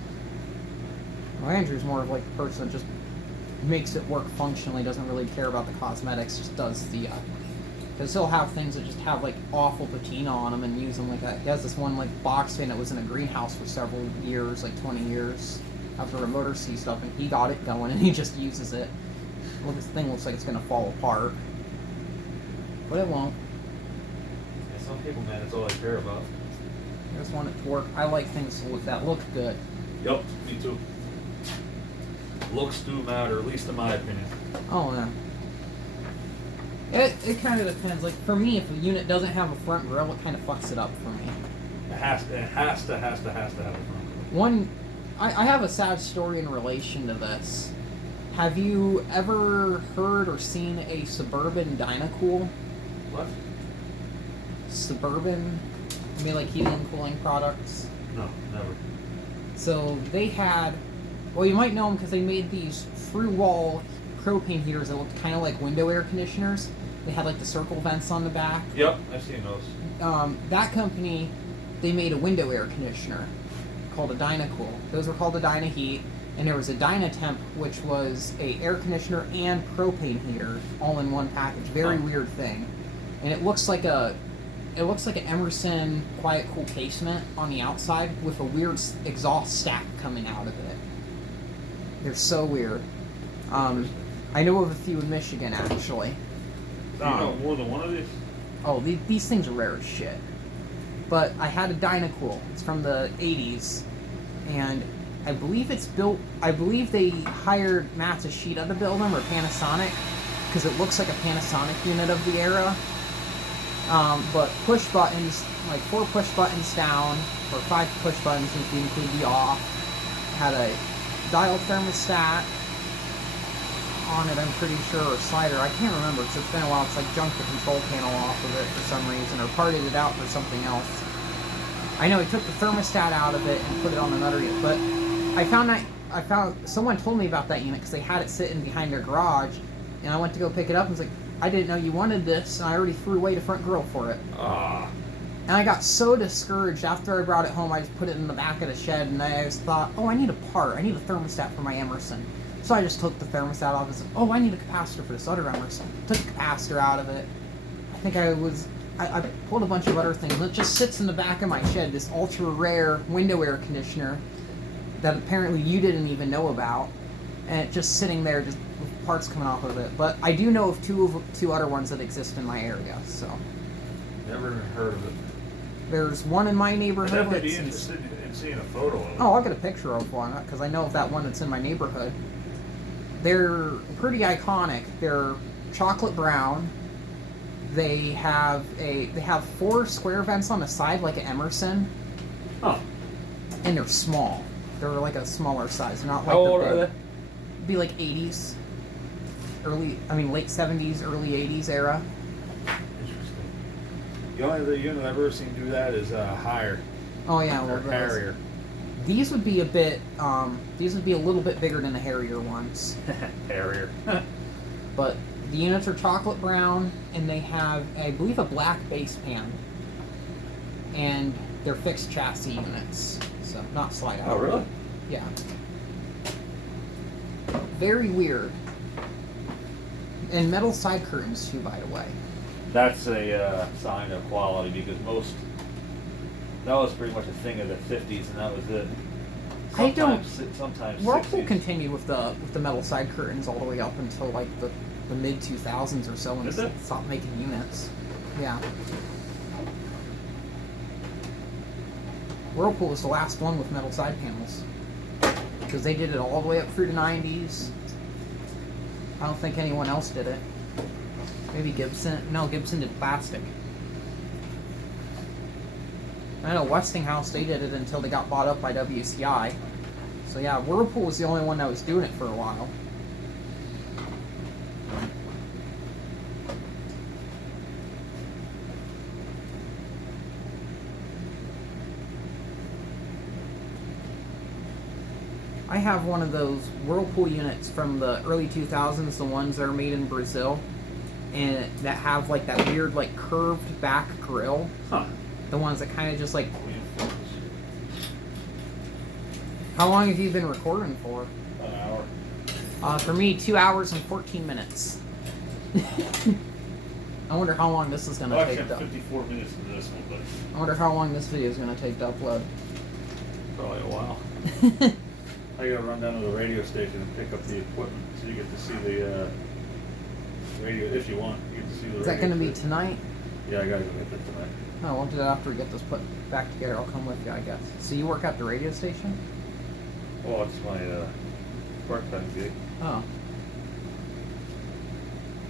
Well, Andrew's more of like the person that just makes it work functionally. Doesn't really care about the cosmetics. Just does the. Because he'll have things that just have like awful patina on them and use them like that. He has this one like box fan that was in a greenhouse for several years, like 20 years, after a motor C stuff, and he got it going and he just uses it. Well, this thing looks like it's gonna fall apart, but it won't. Yeah, some people, man, it's all I care about. I just want it to work. I like things that look good. Yep, me too. Looks do matter, at least in my opinion. Oh yeah. It kind of depends. Like for me, if a unit doesn't have a front grille, it kind of fucks it up for me. It has to have a front. One, I have a sad story in relation to this. Have you ever heard or seen a Suburban Dynacool? What? Suburban, I mean, like heating and cooling products. No, never. So they had, well, you might know them because they made these through-wall propane heaters that looked kind of like window air conditioners. They had like the circle vents on the back. Yep, I've seen those. That company, they made a window air conditioner called a Dynacool. Those were called a Dynaheat, and there was a Dynatemp, which was a air conditioner and propane heater all in one package. Very weird thing, and it looks like an Emerson quiet cool casement on the outside with a weird exhaust stack coming out of it. They're so weird. I know of a few in Michigan actually. Do you know more than one of these? Oh, these things are rare as shit. But I had a Dynacool. It's from the 80s, and I believe they hired Matsushita to build them, or Panasonic, because it looks like a Panasonic unit of the era. But push buttons, like 4 push buttons down, or 5 push buttons if you include the off. Had a dial thermostat on it, I'm pretty sure, or slider. I can't remember because it's been a while. It's like junked the control panel off of it for some reason, or parted it out for something else. I know he took the thermostat out of it and put it on another unit, but I found someone told me about that unit because they had it sitting behind their garage, and I went to go pick it up and was like, I didn't know you wanted this, and I already threw away the front grill for it. And I got so discouraged after I brought it home. I just put it in the back of the shed, and I just thought, oh, I need a part. I need a thermostat for my Emerson. So I just took the thermostat off and said, oh, I need a capacitor for this other Emerson. Took the capacitor out of it. I think I pulled a bunch of other things. And it just sits in the back of my shed, this ultra rare window air conditioner that apparently you didn't even know about. And it's just sitting there just with parts coming off of it. But I do know of two other ones that exist in my area, so. Never heard of it. There's one in my neighborhood. I'd definitely be interested in seeing a photo of it. Oh, I'll get a picture of one, because I know of that one that's in my neighborhood. They're pretty iconic. They're chocolate brown. They have 4 square vents on the side, like an Emerson. Oh. And they're small. They're like a smaller size. Not like How old are they? Be like 80s, late 70s, early 80s era. Interesting. The only unit I've ever seen do that is Higher. Oh yeah, well, Harrier. These would be a little bit bigger than the Harrier ones. Harrier. But the units are chocolate brown, and they have, I believe, a black base pan. And they're fixed chassis units, so not slide out. Oh, really? Yeah. Very weird. And metal side curtains too, by the way. That's a sign of quality, because that was pretty much a thing of the 50s, and that was it. Sometimes Whirlpool 60s. continued with the metal side curtains all the way up until like the mid 2000s or so, when they stopped making units. Yeah. Whirlpool was the last one with metal side panels, because they did it all the way up through the 90s. I don't think anyone else did it. Maybe Gibson. No, Gibson did plastic. I know Westinghouse, they did it until they got bought up by WCI. So yeah, Whirlpool was the only one that was doing it for a while. I have one of those Whirlpool units from the early 2000s, the ones that are made in Brazil, and that have like that weird like curved back grill. Huh. The ones that kind of just like... How long have you been recording for? An hour. For me, 2 hours and 14 minutes. I wonder how long this is going to take. Actually, I'm 54 minutes into this one, but I wonder how long this video is going to take to upload. probably a while. I gotta run down to the radio station and pick up the equipment, so you get to see the radio, if you want. You get to see the radio. Is that going to be tonight? Yeah, I gotta go get that tonight. Oh, we'll do that after we get this put back together. I'll come with you, I guess. So you work at the radio station? Well, it's my part-time gig. Oh.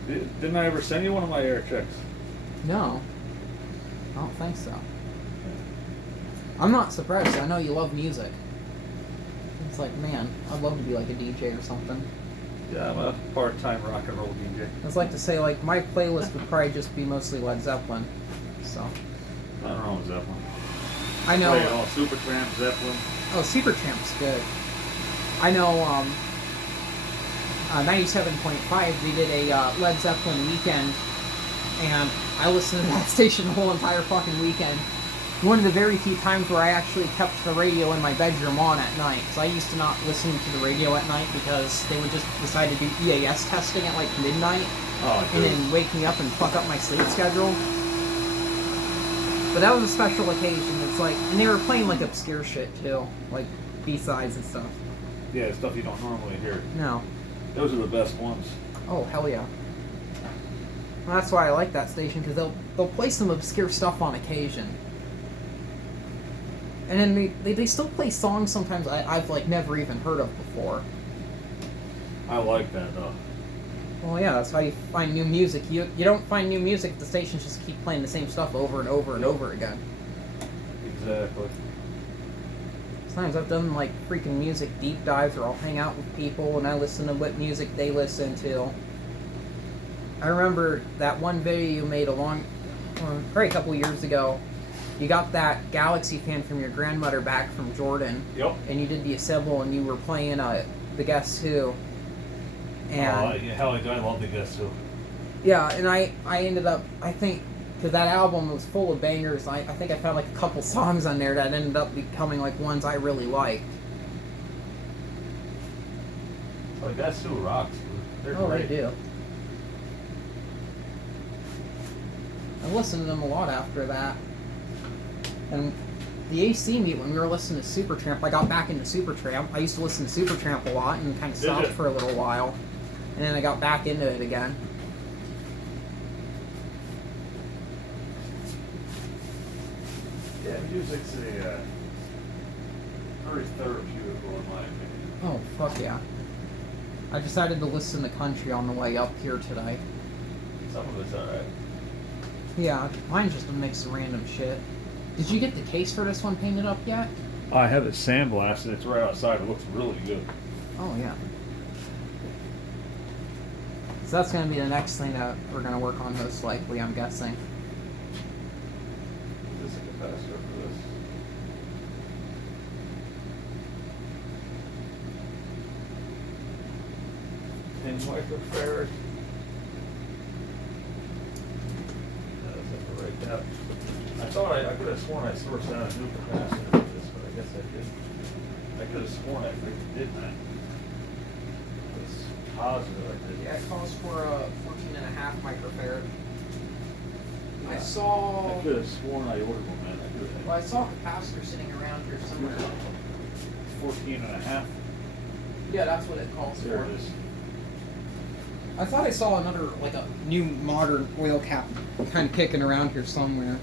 Didn't I ever send you one of my air checks? No. I don't think so. I'm not surprised. I know you love music. It's like, man, I'd love to be like a DJ or something. Yeah, I'm a part-time rock and roll DJ. I'd like to say, like, my playlist would probably just be mostly Led Zeppelin. So. I don't know Zeppelin. I know. Play it all. Supertramp, Zeppelin. Oh, Supertramp's good. I know, 97.5, they did a Led Zeppelin weekend, and I listened to that station the whole entire fucking weekend. One of the very few times where I actually kept the radio in my bedroom on at night. So I used to not listen to the radio at night because they would just decide to do EAS testing at like midnight. Oh, and then wake me up and fuck up my sleep schedule. But that was a special occasion. It's like, and they were playing like obscure shit too, like B-sides and stuff. Yeah, stuff you don't normally hear. No. Those are the best ones. Oh, hell yeah. Well, that's why I like that station, because they'll play some obscure stuff on occasion. And then they still play songs sometimes I've like never even heard of before. I like that though. Well, yeah, that's how you find new music. You don't find new music if the stations just keep playing the same stuff over and over and over again. Exactly. Sometimes I've done like freaking music deep dives where I'll hang out with people and I listen to what music they listen to. I remember that one video you made probably a couple years ago. You got that Galaxy fan from your grandmother back from Jordan. Yep. And you did the assemble and you were playing the Guess Who. And yeah, hell, I love the Guess Who. yeah, and I ended up, I think, because that album was full of bangers, I think I found like a couple songs on there that ended up becoming like ones I really liked. Oh, Guess Who rocks, dude. They're great. They do. I listened to them a lot after that. And the AC meet, when we were listening to Supertramp, I got back into Supertramp. I used to listen to Supertramp a lot and kind of stopped for a little while. And then I got back into it again. Yeah, music's a very therapeutical in my opinion. Oh, fuck yeah. I decided to listen to country on the way up here today. Some of it's alright. Yeah, mine's just a mix of random shit. Did you get the case for this one painted up yet? I have it sandblasted. It's right outside. It looks really good. Oh, yeah. So that's going to be the next thing that we're going to work on most likely, I'm guessing. Is this a capacitor for this? And microfarad. That's it right there. I thought I could have sworn I sourced out a new capacitor for this, but I guess I didn't. I could have sworn I freaking did that. It's positive I did. Yeah, it calls for a 14.5 microfarad. Yeah. I saw... I could have sworn I ordered one, man. I could have. Well, I saw a capacitor sitting around here somewhere. 14.5. Yeah, that's what it calls There for. it is. I thought I saw another, like a new modern oil cap kind of kicking around here somewhere.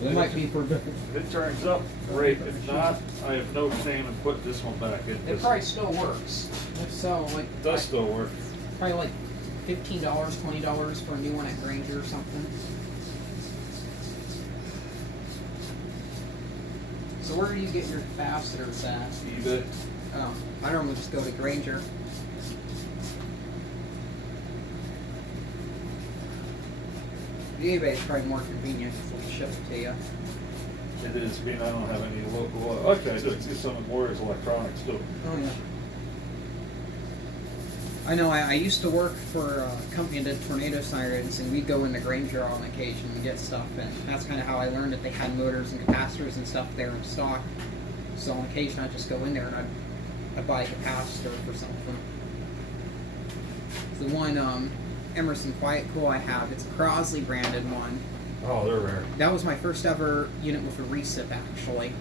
It might be for different. If it turns up, great. If not, I have no shame in putting this one back in. It probably still works. If so, like... It does still work. Probably like $15, $20 for a new one at Granger or something. So where do you get your capacitors at? eBay. Oh, I normally just go to Granger. eBay is probably more convenient because they'll ship it to you. It is. I mean, I don't have any local. Okay, I do. It's some of Warriors Electronics too. Oh yeah. I know. I used to work for a company that did tornado sirens, and we'd go into Granger on occasion and get stuff, and that's kind of how I learned that they had motors and capacitors and stuff there in stock. So on occasion, I'd just go in there and I'd buy a capacitor for something. The one Emerson Quiet Cool I have, it's a Crosley branded one. Oh, they're rare. That was my first ever unit with a recip, actually.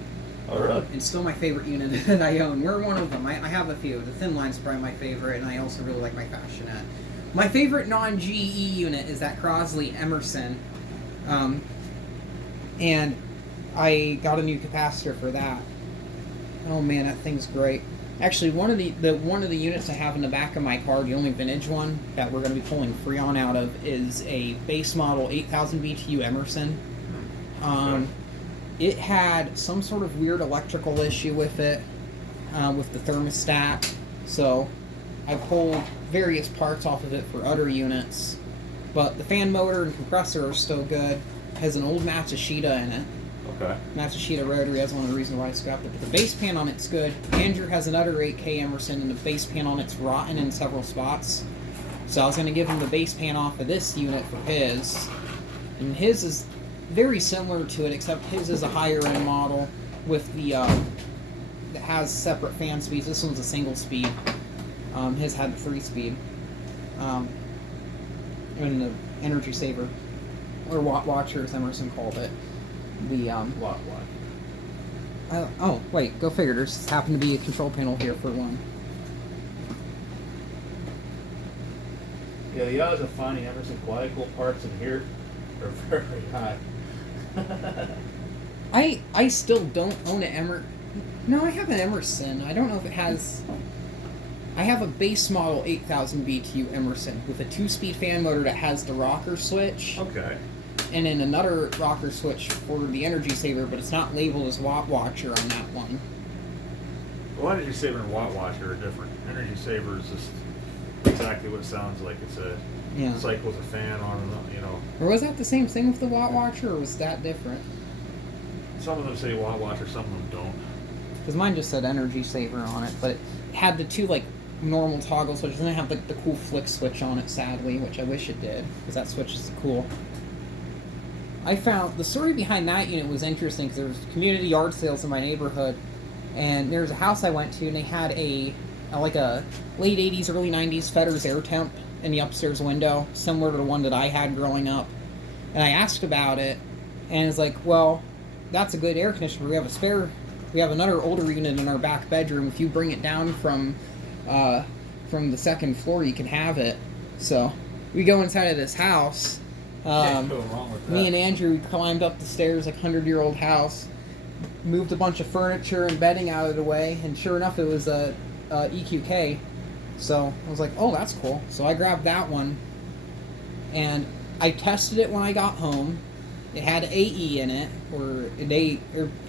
Oh, really? And still my favorite unit that I own. We're one of them. I have a few. The thin line's probably my favorite, and I also really like my Fashionette. My favorite non-GE unit is that Crosley Emerson. And I got a new capacitor for that. Oh man, that thing's great. Actually, one of the units I have in the back of my car, the only vintage one that we're going to be pulling Freon out of, is a base model 8000 BTU Emerson. It had some sort of weird electrical issue with it, with the thermostat. So I pulled various parts off of it for other units, but the fan motor and compressor are still good. It has an old Matsushita in it. Okay. Matsushita rotary, that's one of the reasons why I scrapped it. But the base pan on it's good. Andrew has another 8K Emerson, and the base pan on it's rotten in several spots. So I was going to give him the base pan off of this unit for his. And his is very similar to it, except his is a higher end model with the that has separate fan speeds. This one's a single speed. His had 3-speed. And the energy saver, or watt watcher, as Emerson called it. The Watt. oh wait, go figure. There's happened to be a control panel here for one. Yeah, the odds of finding Emerson Quadricle parts in here are very high. I still don't own an No, I have an Emerson. I don't know if it has. I have a base model 8000 BTU Emerson with a 2-speed fan motor that has the rocker switch. Okay. And then another rocker switch for the energy saver, but it's not labeled as watt watcher on that one. Well, energy saver and watt watcher are different. Energy saver is just exactly what it sounds like. It's a cycles a fan on and, you know. Or was that the same thing with the watt watcher, or was that different? Some of them say watt watcher, some of them don't. Because mine just said energy saver on it, but it had the two like normal toggle switches, and it had like the cool flick switch on it, sadly, which I wish it did, because that switch is cool. I found the story behind that unit was interesting because there was community yard sales in my neighborhood, and there was a house I went to, and they had a late 80s, early 90s Fetters air temp in the upstairs window, similar to the one that I had growing up. And I asked about it, and it's like, well, that's a good air conditioner. We have another older unit in our back bedroom. If you bring it down from the second floor, you can have it. So we go inside of this house. Can't go wrong with that. Me and Andrew climbed up the stairs, like 100-year-old house, moved a bunch of furniture and bedding out of the way, and sure enough, it was a EQK. So I was like, oh, that's cool. So I grabbed that one, and I tested it when I got home. It had AE in it, or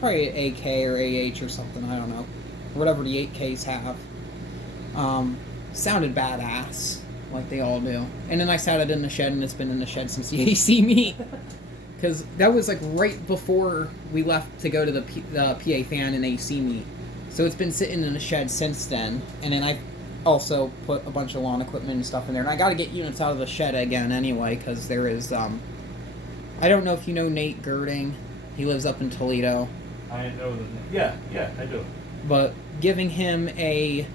probably an AK or AH or something, I don't know. Whatever the 8Ks have. Sounded badass, like they all do. And then I sat it in the shed, and it's been in the shed since the AC meet. Because that was like right before we left to go to the PA fan and AC meet. So it's been sitting in the shed since then. And then I also put a bunch of lawn equipment and stuff in there. And I got to get units out of the shed again anyway, because there is... I don't know if you know Nate Girding. He lives up in Toledo. I know the Yeah, I do. But giving him a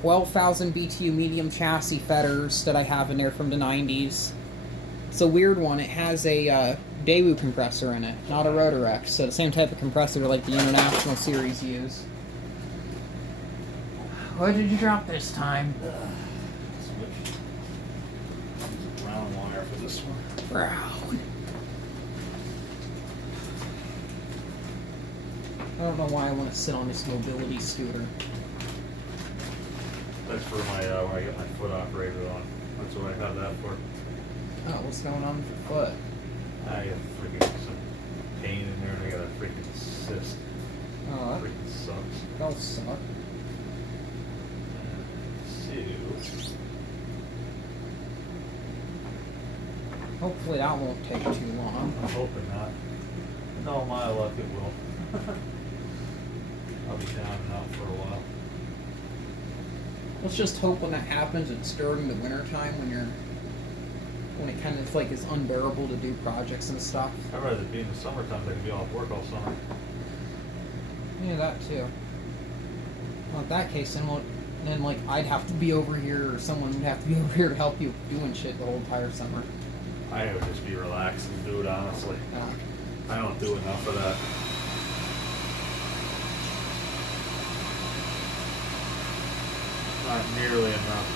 12,000 BTU medium chassis Fetters that I have in there from the 90s. It's a weird one. It has a Daewoo compressor in it, not a Rotorex. So the same type of compressor like the International Series use. What did you drop this time? Switch. Use a brown wire for this one. Brown. I don't know why I want to sit on this mobility scooter. That's for my when I get my foot operated on. That's what I have that for. Oh, what's going on with your foot? I got freaking some pain in there, and I got a freaking cyst. Oh, that Freaking sucks. that'll suck. So, Hopefully that won't take too long. I'm hoping not. No, my luck, it will. I'll be down and out for a while. Let's just hope when that happens, it's during the winter time when it kind of like is unbearable to do projects and stuff. I'd rather be in the summertime. I can be off work all summer. Yeah, that too. Well, in that case, then like I'd have to be over here, or someone would have to be over here to help you doing shit the whole entire summer. I would just be relaxed and do it honestly. I don't do enough of that. Not nearly enough.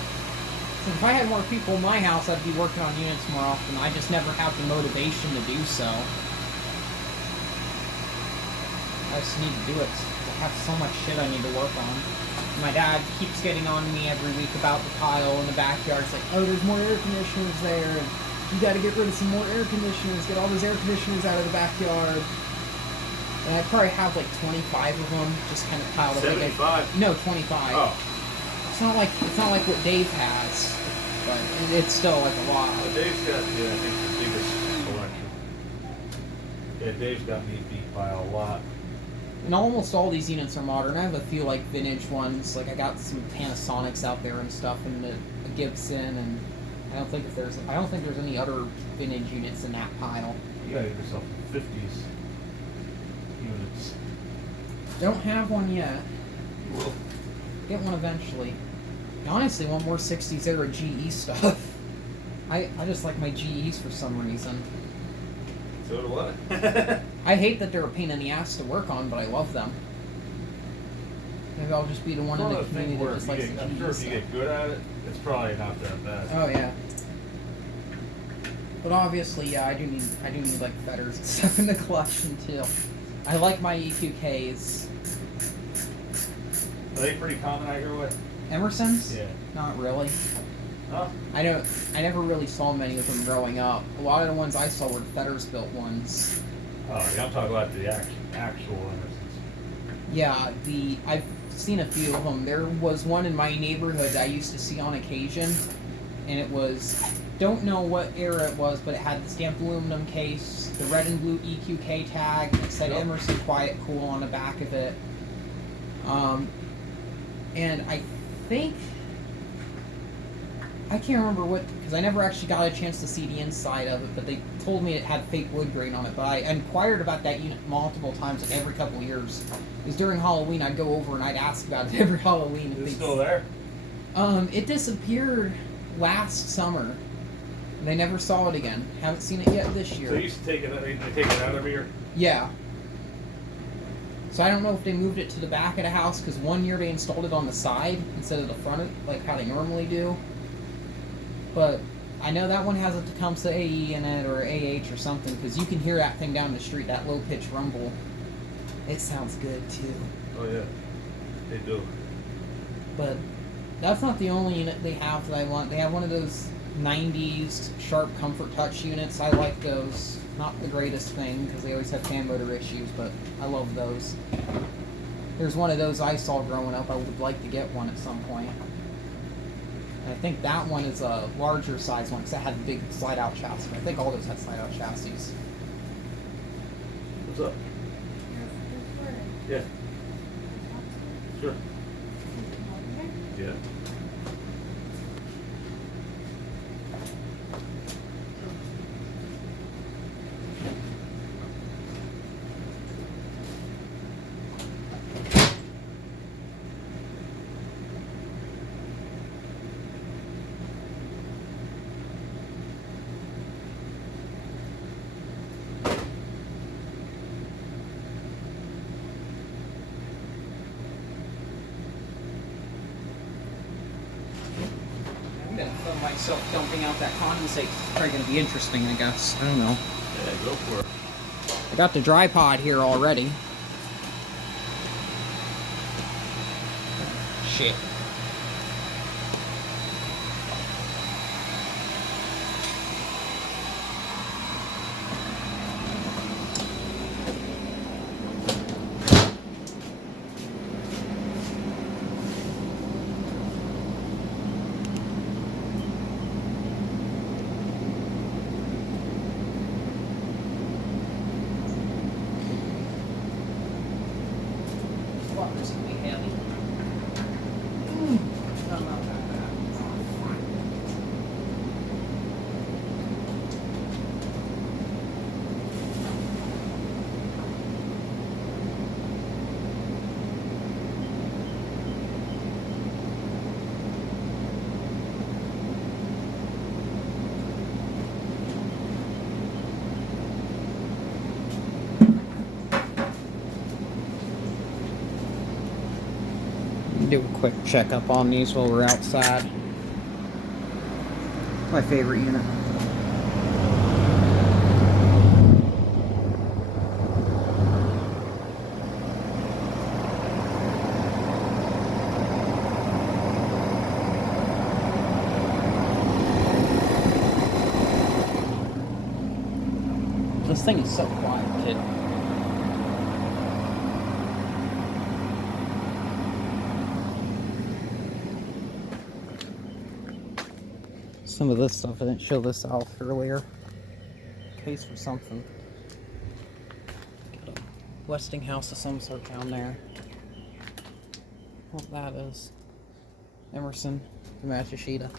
So if I had more people in my house, I'd be working on units more often. I just never have the motivation to do so. I just need to do it. I have so much shit I need to work on. My dad keeps getting on to me every week about the tile in the backyard. It's like, oh, there's more air conditioners there, and you got to get rid of some more air conditioners. Get all those air conditioners out of the backyard. And I probably have like 25 of them, just kind of piled up. 75? No, 25. Oh. It's not like what Dave has, but it's still like a lot. Dave's got, yeah, I think the biggest collection. Yeah, Dave's got me beat by a lot. And almost all these units are modern. I have a few like vintage ones. Like I got some Panasonics out there and stuff, and a Gibson, and I don't think there's any other vintage units in that pile. You gotta get yourself 50s units. Don't have one yet. You will. Get one eventually. I honestly want more 60s era GE stuff. I just like my GEs for some reason. So do I. I hate that they're a pain in the ass to work on, but I love them. Maybe I'll just be the one in the community that just likes the I'm sure if you get good at it, it's probably not that bad. Oh yeah. But obviously, yeah, I do need like feathers and stuff in the collection too. I like my E2Ks. Are they pretty common out your way? Emerson's? Yeah. Not really. Huh? I never really saw many of them growing up. A lot of the ones I saw were feathers built ones. Oh, yeah, I'm talking about the actual Emersons. Yeah, I've seen a few of them. There was one in my neighborhood that I used to see on occasion, and it was, I don't know what era it was, but it had the stamped aluminum case, the red and blue EQK tag, it said Yep. Emerson Quiet Cool on the back of it. And I think, I can't remember what, because I never actually got a chance to see the inside of it, but they told me it had fake wood grain on it. But I inquired about that unit multiple times, like every couple of years. Because during Halloween, I'd go over and I'd ask about it every Halloween. Is it still there? It disappeared last summer. They never saw it again. Haven't seen it yet this year. So you used to take it, they take it out every year? Yeah. So I don't know if they moved it to the back of the house, because one year they installed it on the side instead of the front, like how they normally do. But I know that one has a Tecumseh AE in it, or AH or something, because you can hear that thing down the street, that low-pitched rumble. It sounds good, too. Oh, yeah. They do. But that's not the only unit they have that I want. They have one of those 90s Sharp Comfort Touch units. I like those. Not the greatest thing, because they always have fan motor issues, but I love those. There's one of those I saw growing up. I would like to get one at some point. I think that one is a larger size one because it had a big slide-out chassis. I think all those had slide-out chassis. What's up? Yeah. Sure. Yeah. I'm going to film myself dumping out that condensate. It's probably going to be interesting, I guess. I don't know. Yeah, go for it. I got the dry pod here already. Shit. Reasonably heavy. Not that bad. Do a quick checkup on these while we're outside. My favorite unit. This thing is so quiet, kid. some of this stuff. I didn't show this off earlier. Case for something. Got a Westinghouse of some sort down there. What that is. Emerson Yamashita.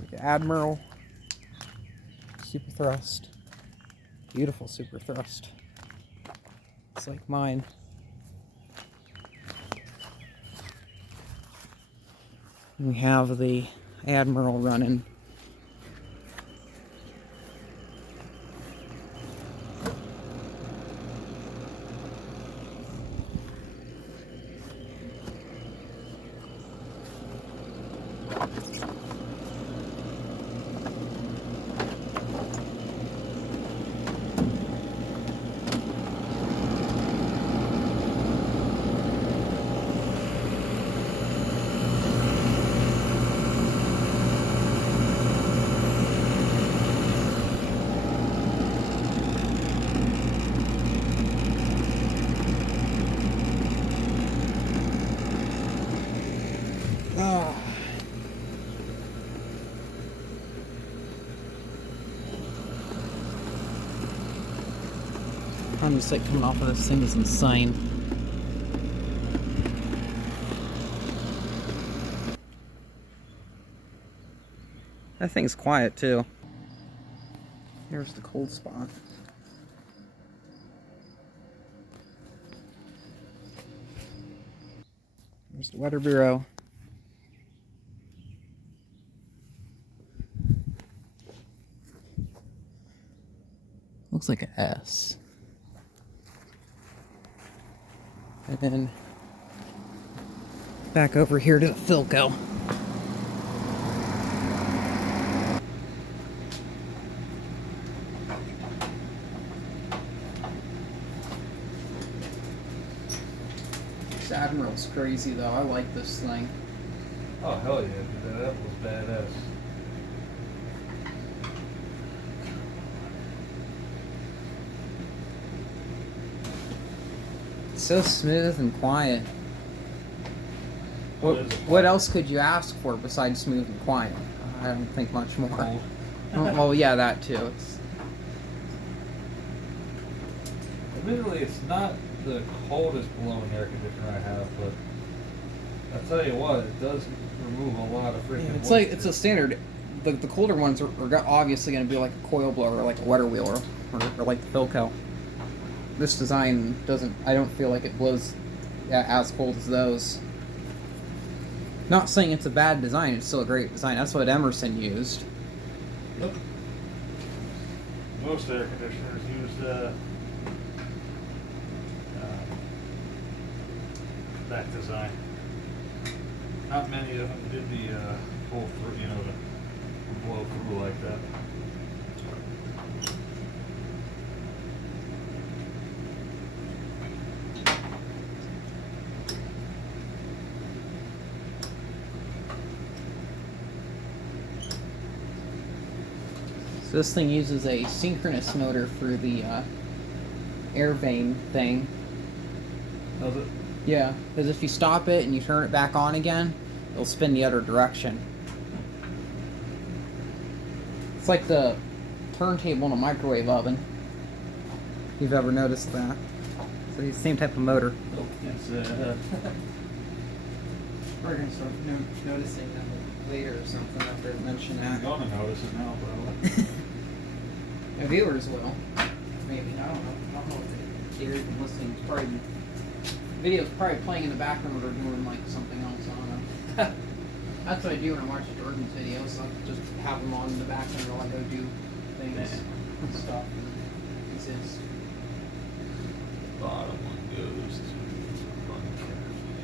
Like an Admiral Super Thrust. Beautiful Super Thrust. It's like mine. We have the Admiral running. I'm just like coming off of this thing is insane. That thing's quiet too. Here's the cold spot. There's the Weather Bureau. Looks like an S. And then back over here to the Philco. This Admiral's crazy though. I like this thing. Oh hell yeah, dude, that was badass. So smooth and quiet. What else could you ask for besides smooth and quiet? I don't think much more. Cold. Well, yeah, that too. It's, Admittedly, it's not the coldest blowing air conditioner I have, but I tell you what, it does remove a lot of freaking. it's like it's a standard. The colder ones are obviously going to be like a coil blower, or like a water wheeler, or like the Philco. This design doesn't. I don't feel like it blows as cold as those. Not saying it's a bad design. It's still a great design. That's what Emerson used. Yep. Most air conditioners use that design. Not many of them did the pull through, you know, the blow through like that. So this thing uses a synchronous motor for the air vane thing. Does it? Yeah, because if you stop it and you turn it back on again, it'll spin the other direction. It's like the turntable in a microwave oven. If you've ever noticed that. So it's the same type of motor. Oh, yes. We're going to start noticing that later or something after I mention I'm that. gonna notice it now, probably. The viewers will. Maybe. I don't know. I don't know if they're even listening. It's probably, video's probably playing in the background or doing like something else. I don't know. That's what I do when I watch Jordan's videos. I just have them on in the background while I go do things and stuff. And exist. Bottom one goes to run carefully.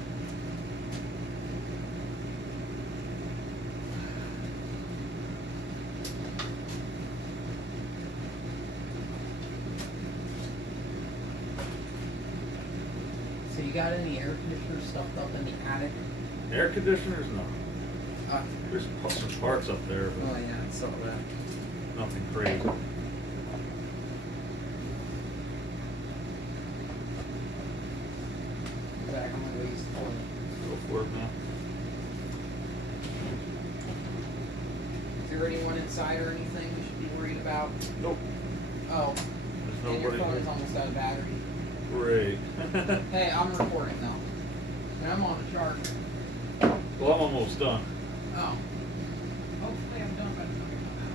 So you got any air conditioner stuffed up in the attic? Air conditioners, no. There's some parts up there, Oh but yeah, I saw that. nothing crazy. Back outside or anything we should be worried about? Nope. Oh, There's and your nobody phone here. is almost out of battery. Great. Hey, I'm recording though. And I'm on a charger. Well, I'm almost done. Oh. Hopefully I'm done by the time we come out.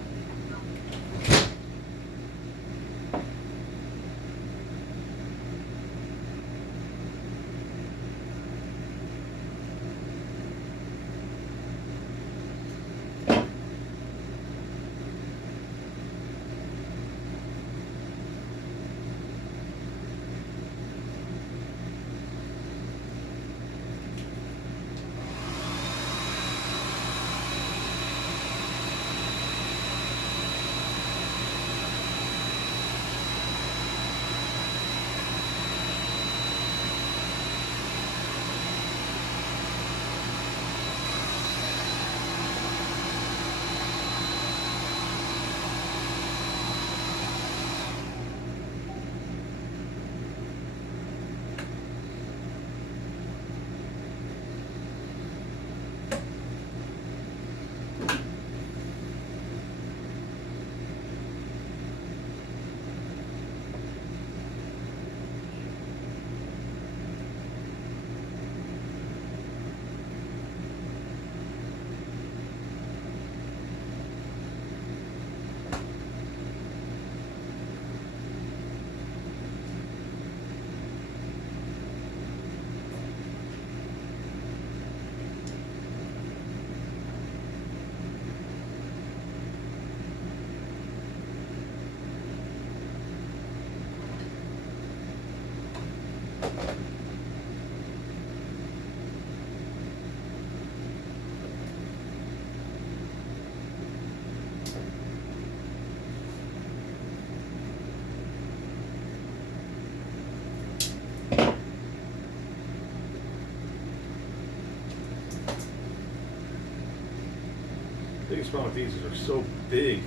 Biggest problem with these is they're so big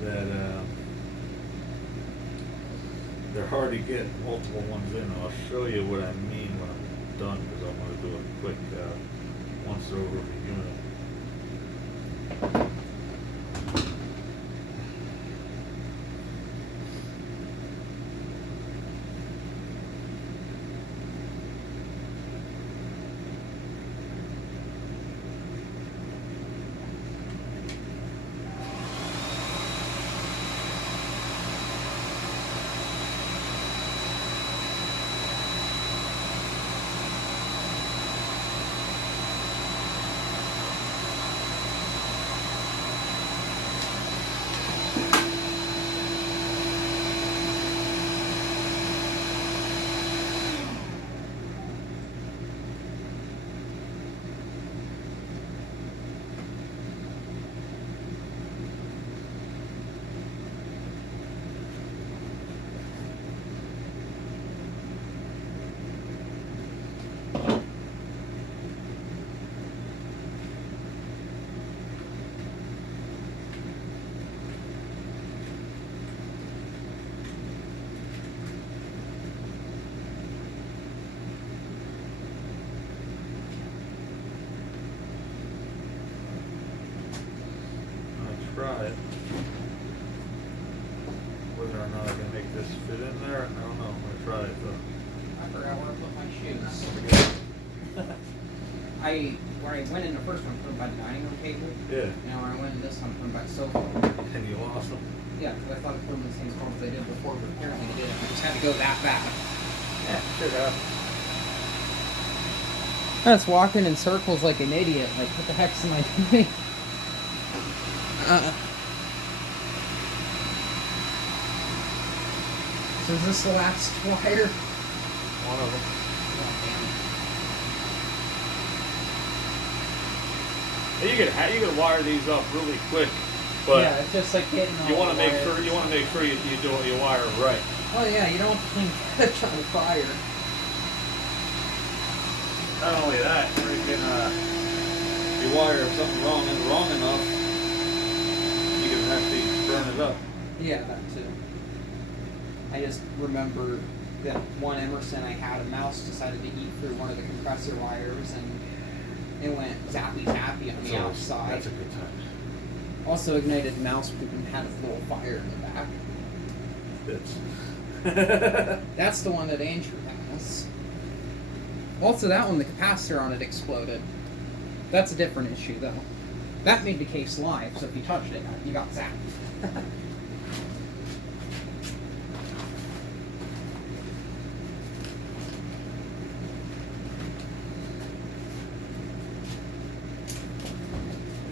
that they're hard to get multiple ones in. I'll show you what I mean when I'm done because I'm going to do a quick once over of the unit. Try it. Whether or not I can make this fit in there, I don't know. I'm gonna try it though. I forgot where I put my shoes. Where I went in the first one, put them by the dining room table. Yeah. Now where I went in this one, put them by the sofa. And you lost them? Yeah, because I thought I put them in the same spot as I did before, but apparently I didn't. I just had to go that fast. Yeah, should have. I was walking in circles like an idiot. Like, what the heck's am I doing? So is this the last wire? One of them. Oh, You can wire these up really quick, but yeah, it's just like getting all you want to the make wires. sure you do you wire it right. Oh yeah, you don't want to catch on fire. Not only that, freaking you wire something wrong enough, you can actually burn it up. Yeah, that too. I just remember that one Emerson I had, a mouse decided to eat through one of the compressor wires and it went zappy zappy on the outside. That's a good time. Also ignited mouse poop and had a little fire in the back. That's the one that Andrew has. Also, that one, the capacitor on it exploded. That's a different issue, though. That made the case live, so if you touched it, you got zapped.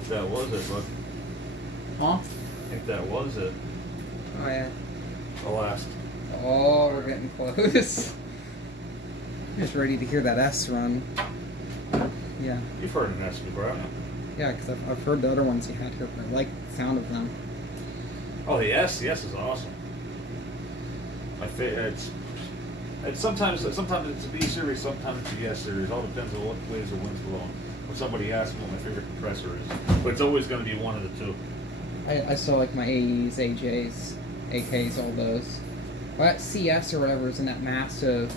That was it, bud. Huh? I think that was it. Oh, yeah. The last. Oh, we're getting close. I'm just ready to hear that S run. Yeah. You've heard an S before, haven't you? Yeah, because I've heard the other ones you had here, but I like the sound of them. Oh, the S is awesome. My favorite. It's sometimes it's a B series, sometimes it's a S series. All depends on what ways the wind's blowing. When somebody asks me what my favorite compressor is, but it's always going to be one of the two. I still like my AEs, AJs, AKs, all those. Well, that CS or whatever is in that massive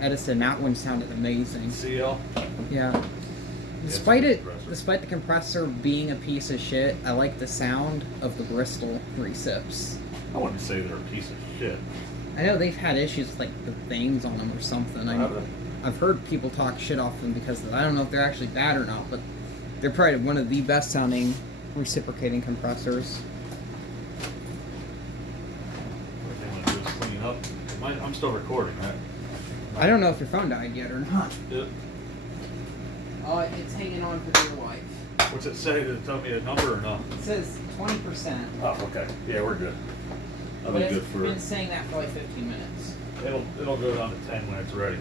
Edison. That one sounded amazing. CL. Yeah. Despite the compressor being a piece of shit, I like the sound of the Bristol recips. I wouldn't say they're a piece of shit. I know they've had issues with like the vanes on them or something. I've heard people talk shit off them because I don't know if they're actually bad or not, but they're probably one of the best sounding reciprocating compressors. What they want to do is clean up. I'm still recording, right? I don't know if your phone died yet or not. Yeah. It's hanging on for dear life. What's it say? Did it tell me a number or not? It says 20%. Oh, okay. Yeah, we're good. That'll But be good it's for. been saying that for like 15 minutes. It'll go down to 10 when it's ready.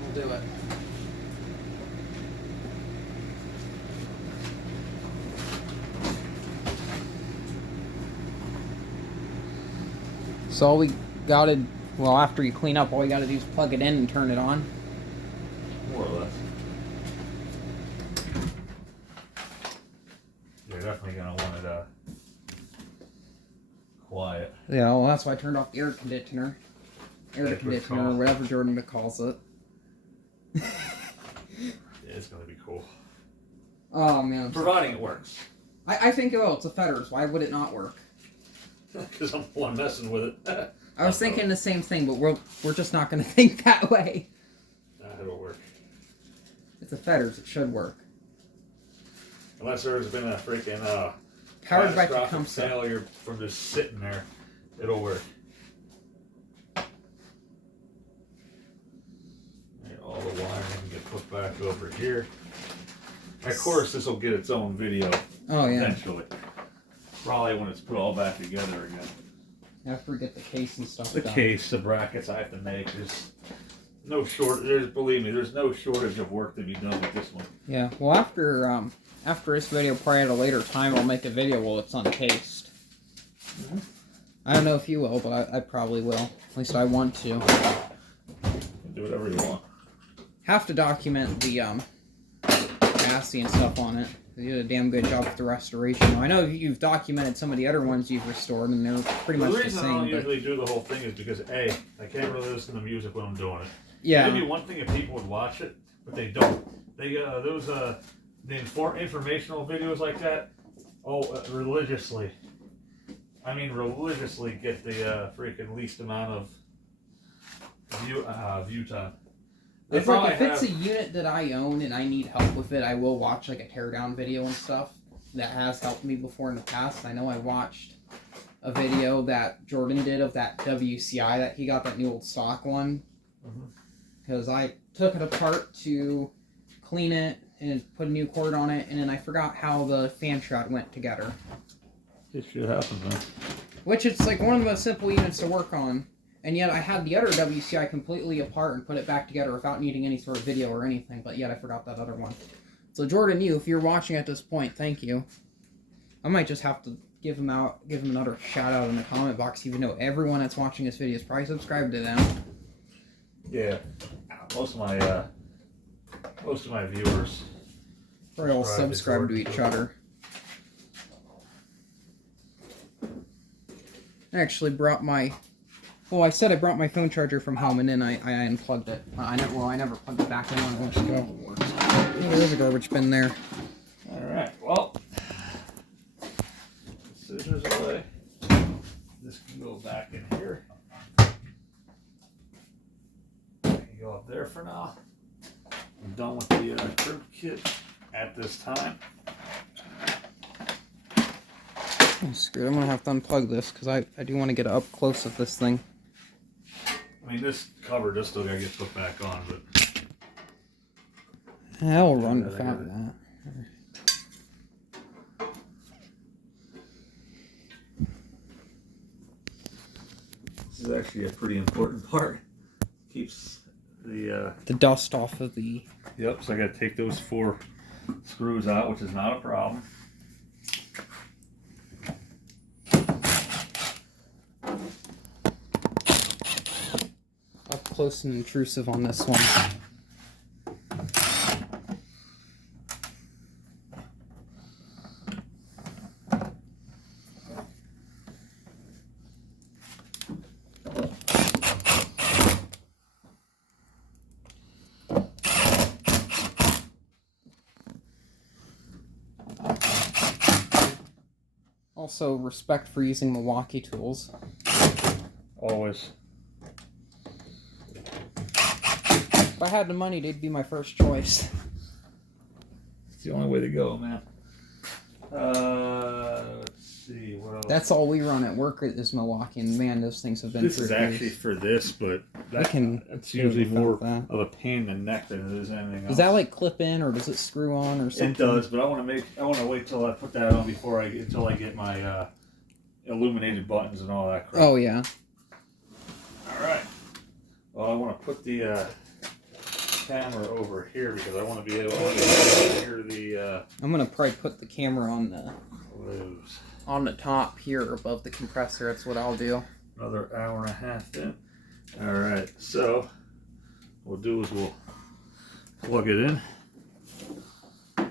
We'll do it. So all we gotta, well, after you clean up, all you gotta do is plug it in and turn it on. More or less. You're definitely gonna want it quiet. Yeah, well, that's why I turned off the air conditioner. Air conditioner, or whatever Jordan calls it. Yeah, it's gonna be cool. Oh, man. Providing it works. I think it will. It's a Fetters. Why would it not work? Because I'm the one messing with it. I was thinking the same thing, but we're just not going to think that way. It'll work. It's a Fetters. It should work. Unless there's been a freaking Powered by catastrophic Tecumseh. failure from just sitting there, it'll work. And all the wiring can get put back over here. And of course, this will get its own video. Oh, yeah. Eventually. Probably when it's put all back together again. After we get the case and stuff The done. case, the brackets I have to make. There's no believe me, there's no shortage of work to be done with this one. Yeah. Well, after this video, probably at a later time, I'll make a video while it's uncased. Mm-hmm. I don't know if you will, but I probably will. At least I want to. Do whatever you want. Have to document the chassis and stuff on it. You did a damn good job with the restoration. I know you've documented some of the other ones you've restored, and they're pretty much the reason I don't same. usually do the whole thing is because I can't really listen to music when I'm doing it. Yeah. It'd be one thing if people would watch it, but they don't. They those the informational videos like that. Religiously. I mean, religiously get the freaking least amount of view time. If it's a unit that I own and I need help with it, I will watch like a teardown video and stuff. That has helped me before in the past. I know I watched a video that Jordan did of that WCI that he got, that new old stock one. Because I took it apart to clean it and put a new cord on it, and then I forgot how the fan shroud went together. It should happen, man. Which it's like one of the most simple units to work on. And yet I had the other WCI completely apart and put it back together without needing any sort of video or anything, but yet I forgot that other one. So Jordan, if you're watching at this point, thank you. I might just have to give him another shout out in the comment box, even though everyone that's watching this video is probably subscribed to them. Yeah. Most of my viewers Probably all subscribe to each other. I actually brought my... Well, I said I brought my phone charger from home, and then I unplugged it. I never plugged it back in when it wants to go. Oh, there's a garbage bin there. Alright, well, scissors away. This can go back in here. Can go up there for now. I'm done with the curb kit at this time. Oh, screw it. I'm gonna have to unplug this because I do want to get up close with this thing. I mean, this cover just still gotta get put back on, but I'll run without that. this is actually a pretty important part. Keeps the dust off of the. Yep. So I gotta take those 4 screws out, which is not a problem. Up close and intrusive on this one. Also, respect for using Milwaukee tools. Always. If I had the money, they'd be my first choice. It's the only way to go, man. Let's see, what else? That's all we run at work is Milwaukee, and man, those things have been. This is actually for this, but it's usually more of a pain in the neck than it is anything else. Does that like clip in, or does it screw on, or something? It does, but I want to wait till I put that on until I get my illuminated buttons and all that crap. Oh yeah. All right. Well, I want to put the camera over here because I want to be able to hear the. I'm gonna probably put the camera on the. Blues. On the top here above the compressor. That's what I'll do. Another hour and a half in. All right. So what we'll do is we'll plug it in.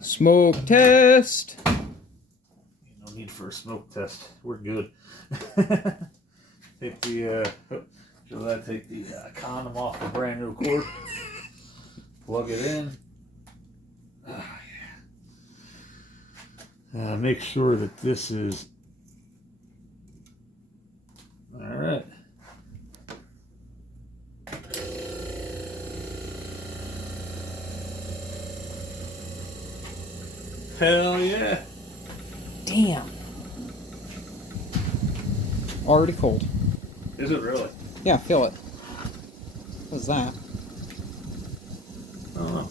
Smoke test. No need for a smoke test. We're good. Take the take the condom off the brand new cord. Plug it in. Make sure that this is all right. Hell yeah. Damn. Already cold. Is it really? Yeah, feel it. What's that? I don't know.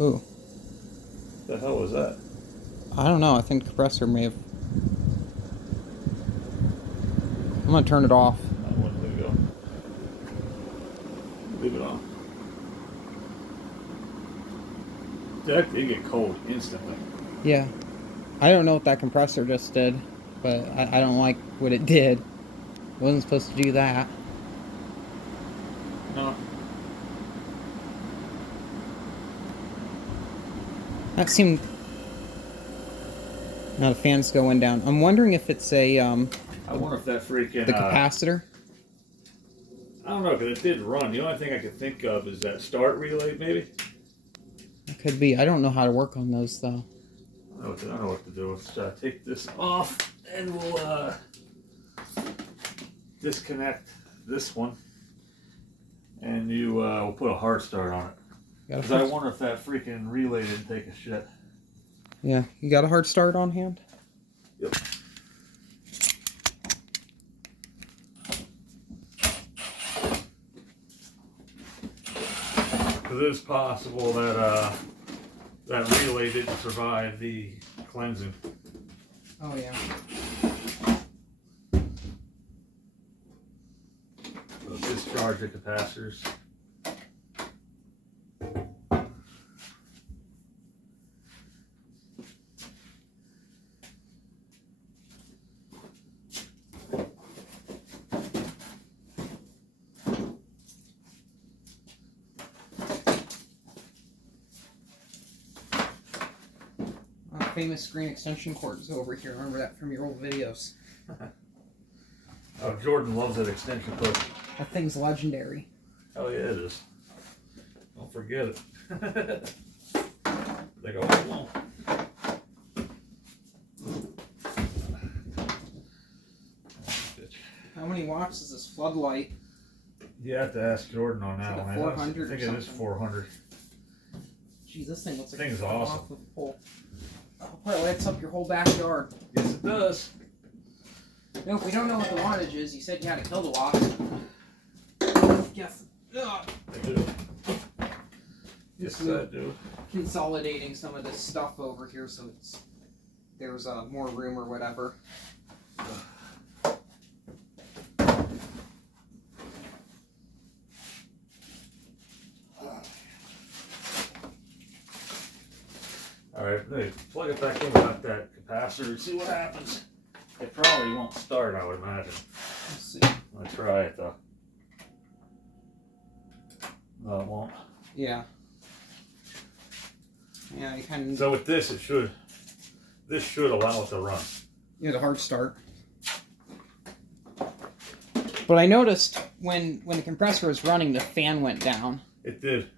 Ooh. The hell was that? I don't know. I think the compressor may have. I'm gonna turn it off. I wouldn't let it go. Leave it on. That did get cold instantly. Yeah. I don't know what that compressor just did, but I don't like what it did. It wasn't supposed to do that. No. That seemed. Now the fan's going down. I'm wondering if it's a I wonder if that freaking the capacitor. I don't know, because it did run. The only thing I could think of is that start relay, maybe. It could be. I don't know how to work on those though. I don't know what to do. Let's take this off, and we'll disconnect this one, and we'll put a hard start on it. Because I wonder if that freaking relay didn't take a shit. Yeah, you got a hard start on hand? Yep. It is possible that that relay didn't survive the cleansing. Oh yeah. So discharge the capacitors. Famous screen extension cords over here. Remember that from your old videos. Oh, Jordan loves that extension push. That thing's legendary. Hell yeah, it is. Don't forget it. They go, hold on. How many watts is this floodlight? You have to ask Jordan on that Is it one. 400 I think or it is something? 400. Jeez, this thing looks like Thing's it's falling awesome. off the pole. Oh, probably lights up your whole backyard. Yes, it does. No, if we don't know what the wattage is, you said you had a kilowatt. Yes. I do. Yes, I do. Consolidating some of this stuff over here so there's more room or whatever. Alright, hey, plug it back in without that capacitor and see what happens. It probably won't start, I would imagine. Let's see. I'm gonna try it though. No, it won't. Yeah. Yeah, you kind of. So with this, this should allow it to run. You had a hard start. But I noticed when the compressor was running, the fan went down. It did.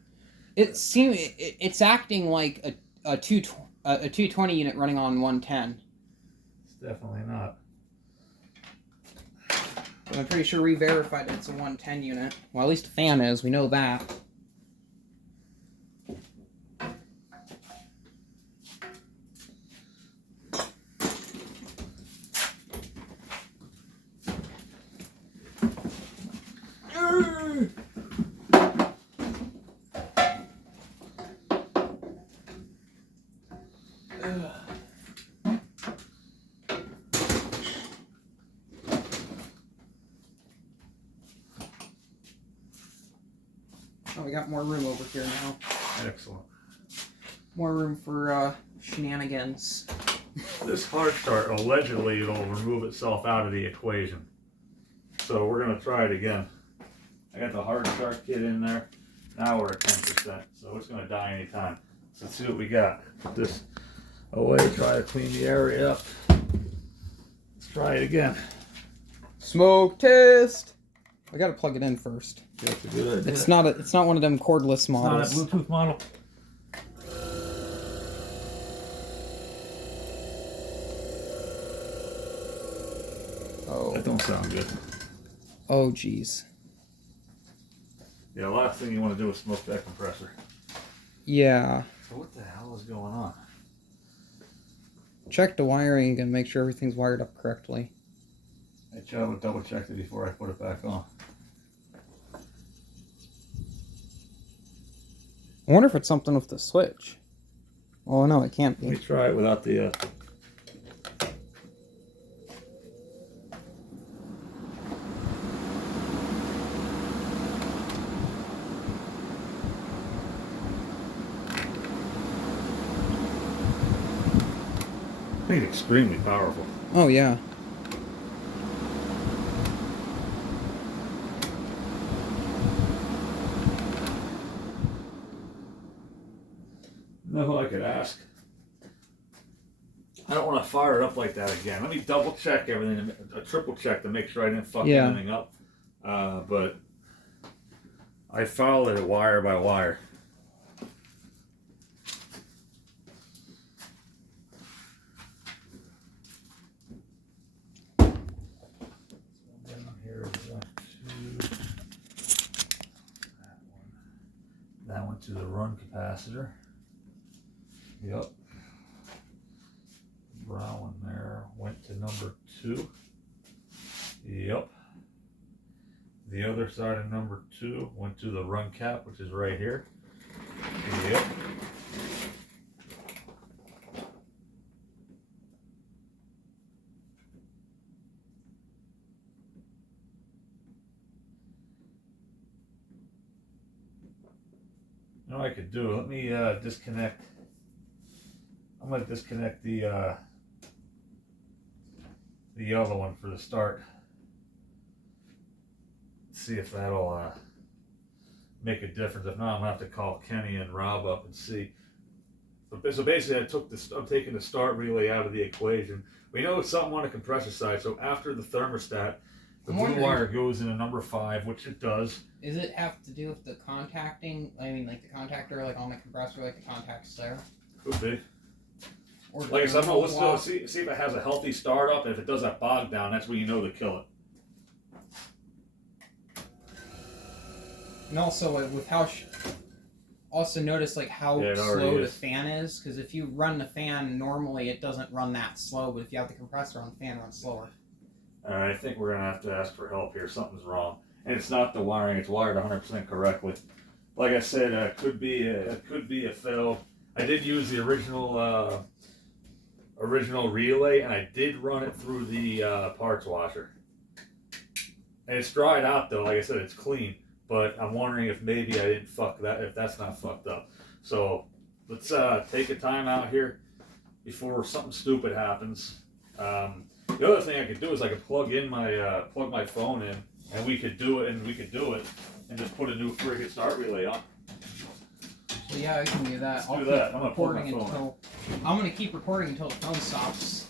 It seemed it's acting like a 220 unit running on 110. It's definitely not. But I'm pretty sure we verified it's a 110 unit. Well, at least the fan is. We know that. Oh, we got more room over here now. Excellent. More room for shenanigans. This hard start, allegedly, it'll remove itself out of the equation. So we're going to try it again. I got the hard start kit in there. Now we're at 10%, so it's going to die anytime. So let's see what we got. Put this away, try to clean the area up. Let's try it again. Smoke test. I gotta plug it in first. That's a good idea. It's not one of them cordless models. Not a Bluetooth model. Oh. That don't sound good. Oh, geez. Yeah, the last thing you want to do is smoke that compressor. Yeah. So what the hell is going on? Check the wiring and make sure everything's wired up correctly. I tried to double check it before I put it back on. I wonder if it's something with the switch. Oh, no, it can't Let me be. try it without the... I think it's extremely powerful. Oh, yeah. Know who I could ask? I don't want to fire it up like that again. Let me double check everything, a triple check to make sure I didn't fuck anything up. But I followed it wire by wire. That went to the run capacitor. Yep. Brown one there went to number 2. Yep. The other side of number 2 went to the run cap, which is right here. Yep. You know what I could do? Let me disconnect. I'm going to disconnect the other one for the start. See if that'll make a difference. If not, I'm going to have to call Kenny and Rob up and see. So basically, I'm taking the start relay out of the equation. We know it's something on the compressor side. So after the thermostat, The blue wire goes in a number 5, which it does. Does it have to do with the contacting? I mean, like the contactor, like on the compressor, like the contact's there? Could be. Or Like I said, let's do see if it has a healthy startup. If it does that bog down, that's when you know to kill it. And also with how, also notice like how slow the fan is, because if you run the fan normally, it doesn't run that slow. But if you have the compressor on, the fan runs slower. All right, I think we're gonna have to ask for help here. Something's wrong, and it's not the wiring. It's wired 100% correctly. Like I said, it could be a fail. I did use the original relay, and I did run it through the parts washer. And it's dried out though. Like I said, it's clean. But I'm wondering if maybe I didn't fuck that, if that's not fucked up. So let's take a time out here before something stupid happens. The other thing I could do is I could plug my phone in, and we could do it, and just put a new friggin' start relay on. So yeah, I can do that. I'll do that. I'm gonna plug my phone in. I'm gonna keep recording until the phone stops.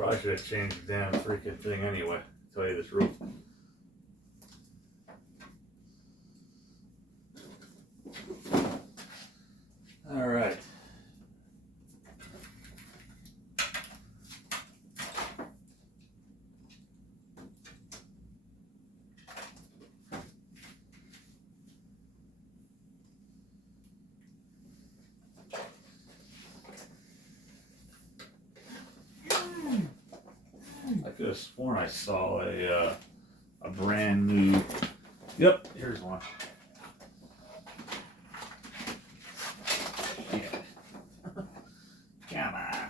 I should have changed the damn freaking thing anyway. Tell you the truth. All right. I could have sworn I saw a brand new. Yep, here's one. Come on.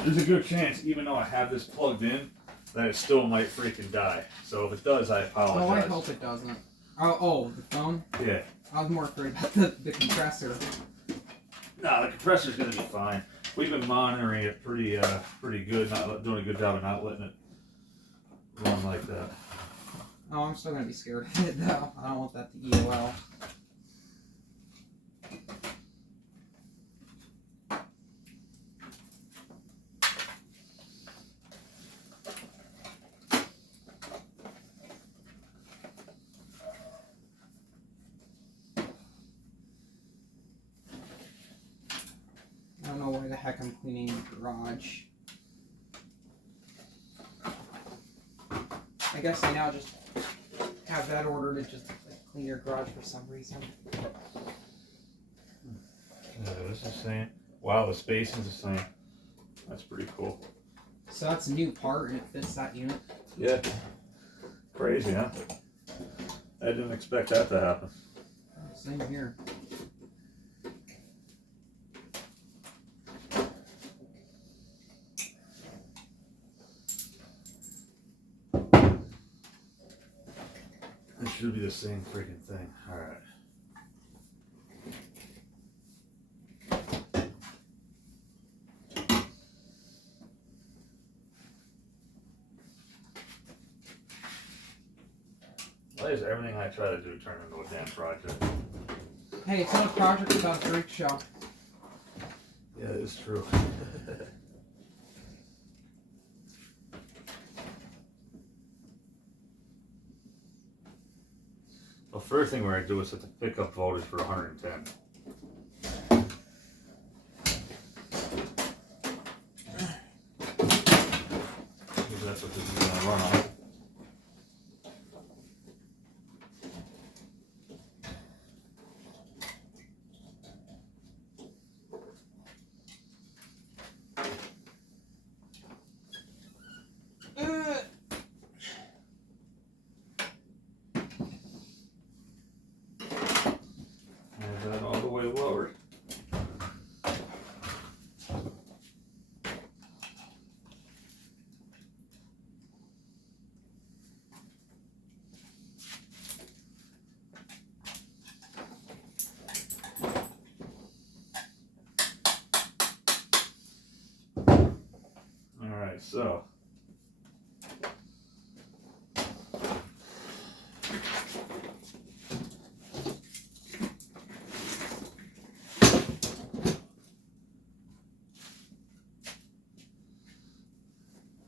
There's a good chance, even though I have this plugged in, that it still might freaking die. So if it does, I apologize. Oh, I hope it doesn't. Oh, the phone? Yeah. I was more afraid about the compressor. No, the compressor's gonna be fine. We've been monitoring it pretty good, not doing a good job of not letting it run like that. Oh, I'm still gonna be scared of it though. I don't want that to EOL. I don't know why the heck I'm cleaning the garage. I guess I now just have that order to just clean your garage for some reason. This is saying, wow, the spacing's the same. That's pretty cool. So that's a new part and it fits that unit. Yeah. Crazy, huh? I didn't expect that to happen. Same here. It should be the same freaking thing. Alright. Why does everything I try to do turn into a damn project? Hey, it's not a project about a freak show. Yeah, it's true. The first thing we're going to do is set the pickup voltage for 110. Maybe that's what this is going to run on. All the way lowered. Alright, so.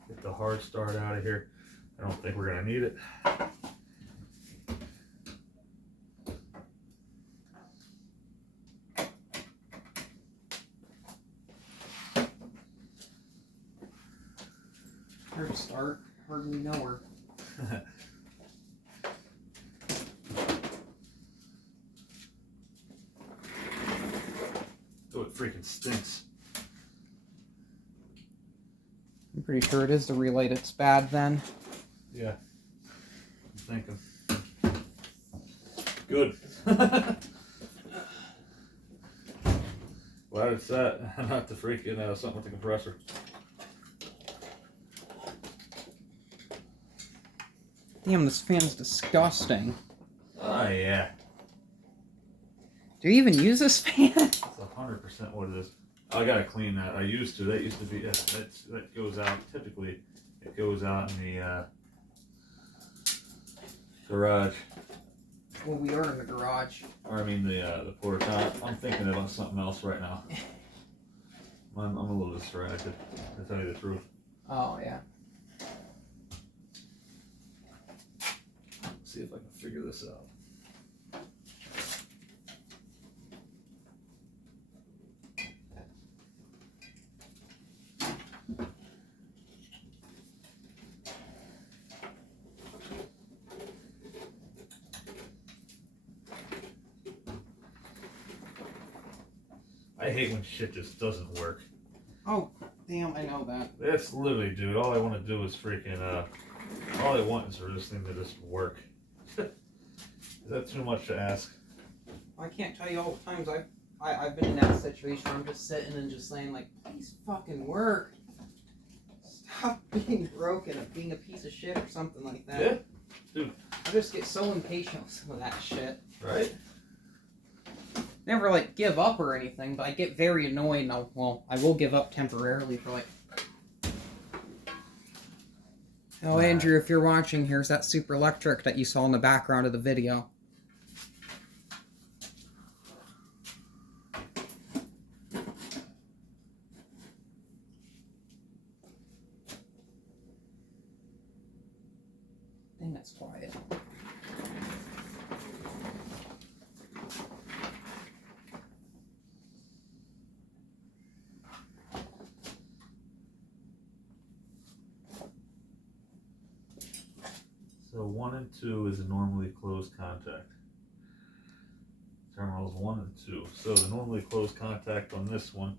Get the hard start out of here. I don't think we're going to need it. Hard start, hardly know her. Oh, it freaking stinks. I'm pretty sure it is the relay that's bad then. Yeah, I'm thinking. Good. Glad it's that, not the freaking something with the compressor. Damn, this fan's disgusting. Oh yeah. Do you even use this fan? That's 100% what it is. I gotta clean that. I used to. That used to be. Yeah, that goes out. Typically, it goes out in the garage. Well, we are in the garage. Or I mean the porch. I'm thinking about something else right now. I'm a little distracted, to tell you the truth. Oh, yeah. Let's see if I can figure this out. I hate when shit just doesn't work. Oh, damn, I know that. That's literally, dude, all I want to do is freaking, all I want is for this thing to just work. Is that too much to ask? I can't tell you all the times I've been in that situation where I'm just sitting and just saying, like, please fucking work. Stop being broken or being a piece of shit or something like that. Yeah, dude. I just get so impatient with some of that shit. Right? Never, like, give up or anything, but I get very annoyed and I will give up temporarily for, like... Oh, Andrew, if you're watching, here's that super electric that you saw in the background of the video. Dang, that's quiet. So 1 and 2 is a normally closed contact. Terminals 1 and 2. So the normally closed contact on this one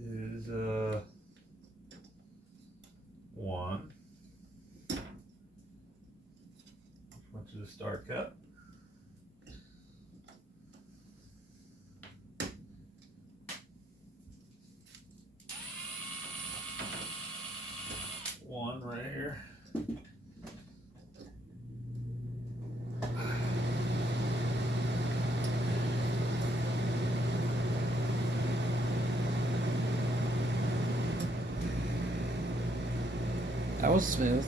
is 1. Went to the start cap. One right here. That was smooth.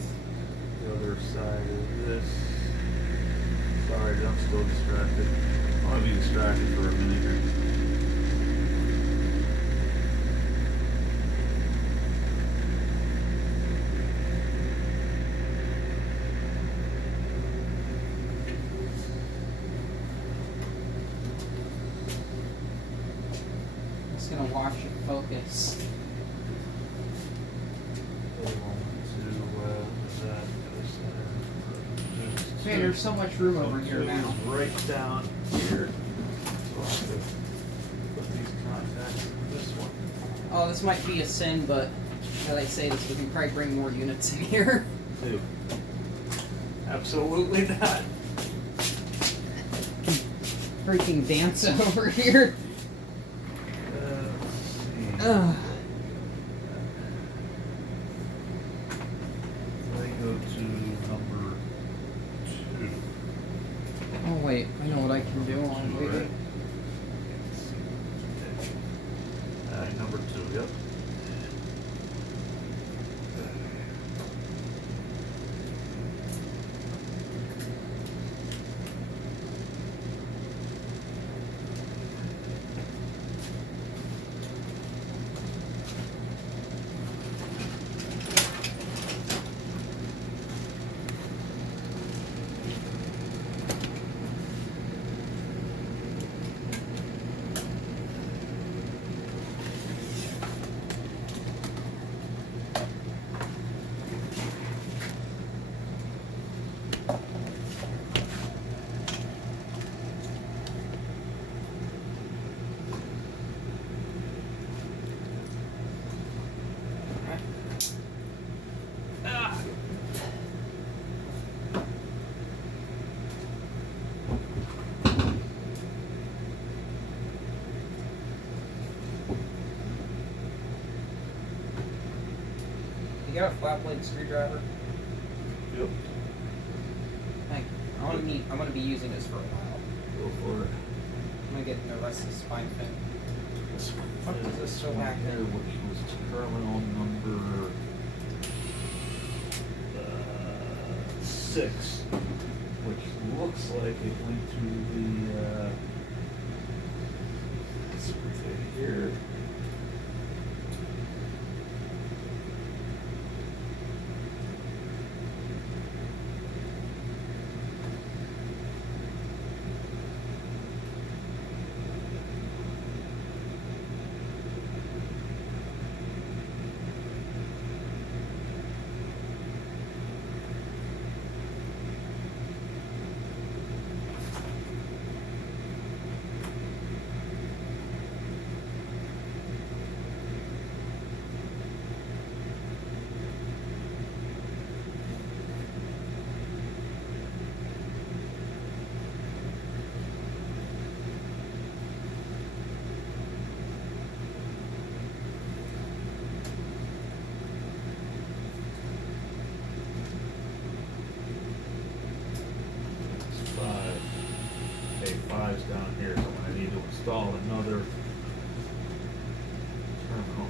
The other side of this. Sorry, I'm still distracted. I'm gonna be distracted for a minute here. Just gonna watch it focus. Man, there's so much room over here now. Right down here. So I'll have to put these contacts in this one. Oh, this might be a sin, but as I say this, we can probably bring more units in here. Dude. Absolutely not. Freaking dance over here. Let's see. Ugh. Let me go to number 2. Oh wait, I know what I can do on Right. wait. Number 2, yep. You got a flat blade screwdriver? Yep. Thank you. I'm gonna be using this for a while. Go for it. I'm gonna get the rest of the spine fin. This one. What does this show back here, then? which was terminal number 6, which looks like it went to the let's see here. Five's down here, so I need to install another terminal.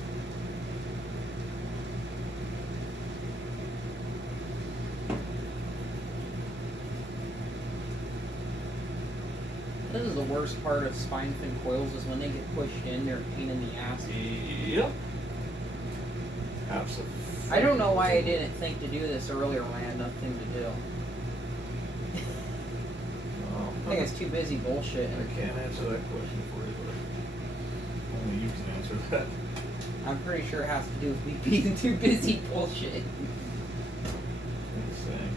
This is the worst part of spine fin coils is when they get pushed in, they're a pain in the ass. Yep. Absolutely. I don't know why I didn't think to do this earlier when I had nothing to do. I think it's too busy bullshit. I can't answer that question for you, but only you can answer that. I'm pretty sure it has to do with me being too busy bullshit. Insane.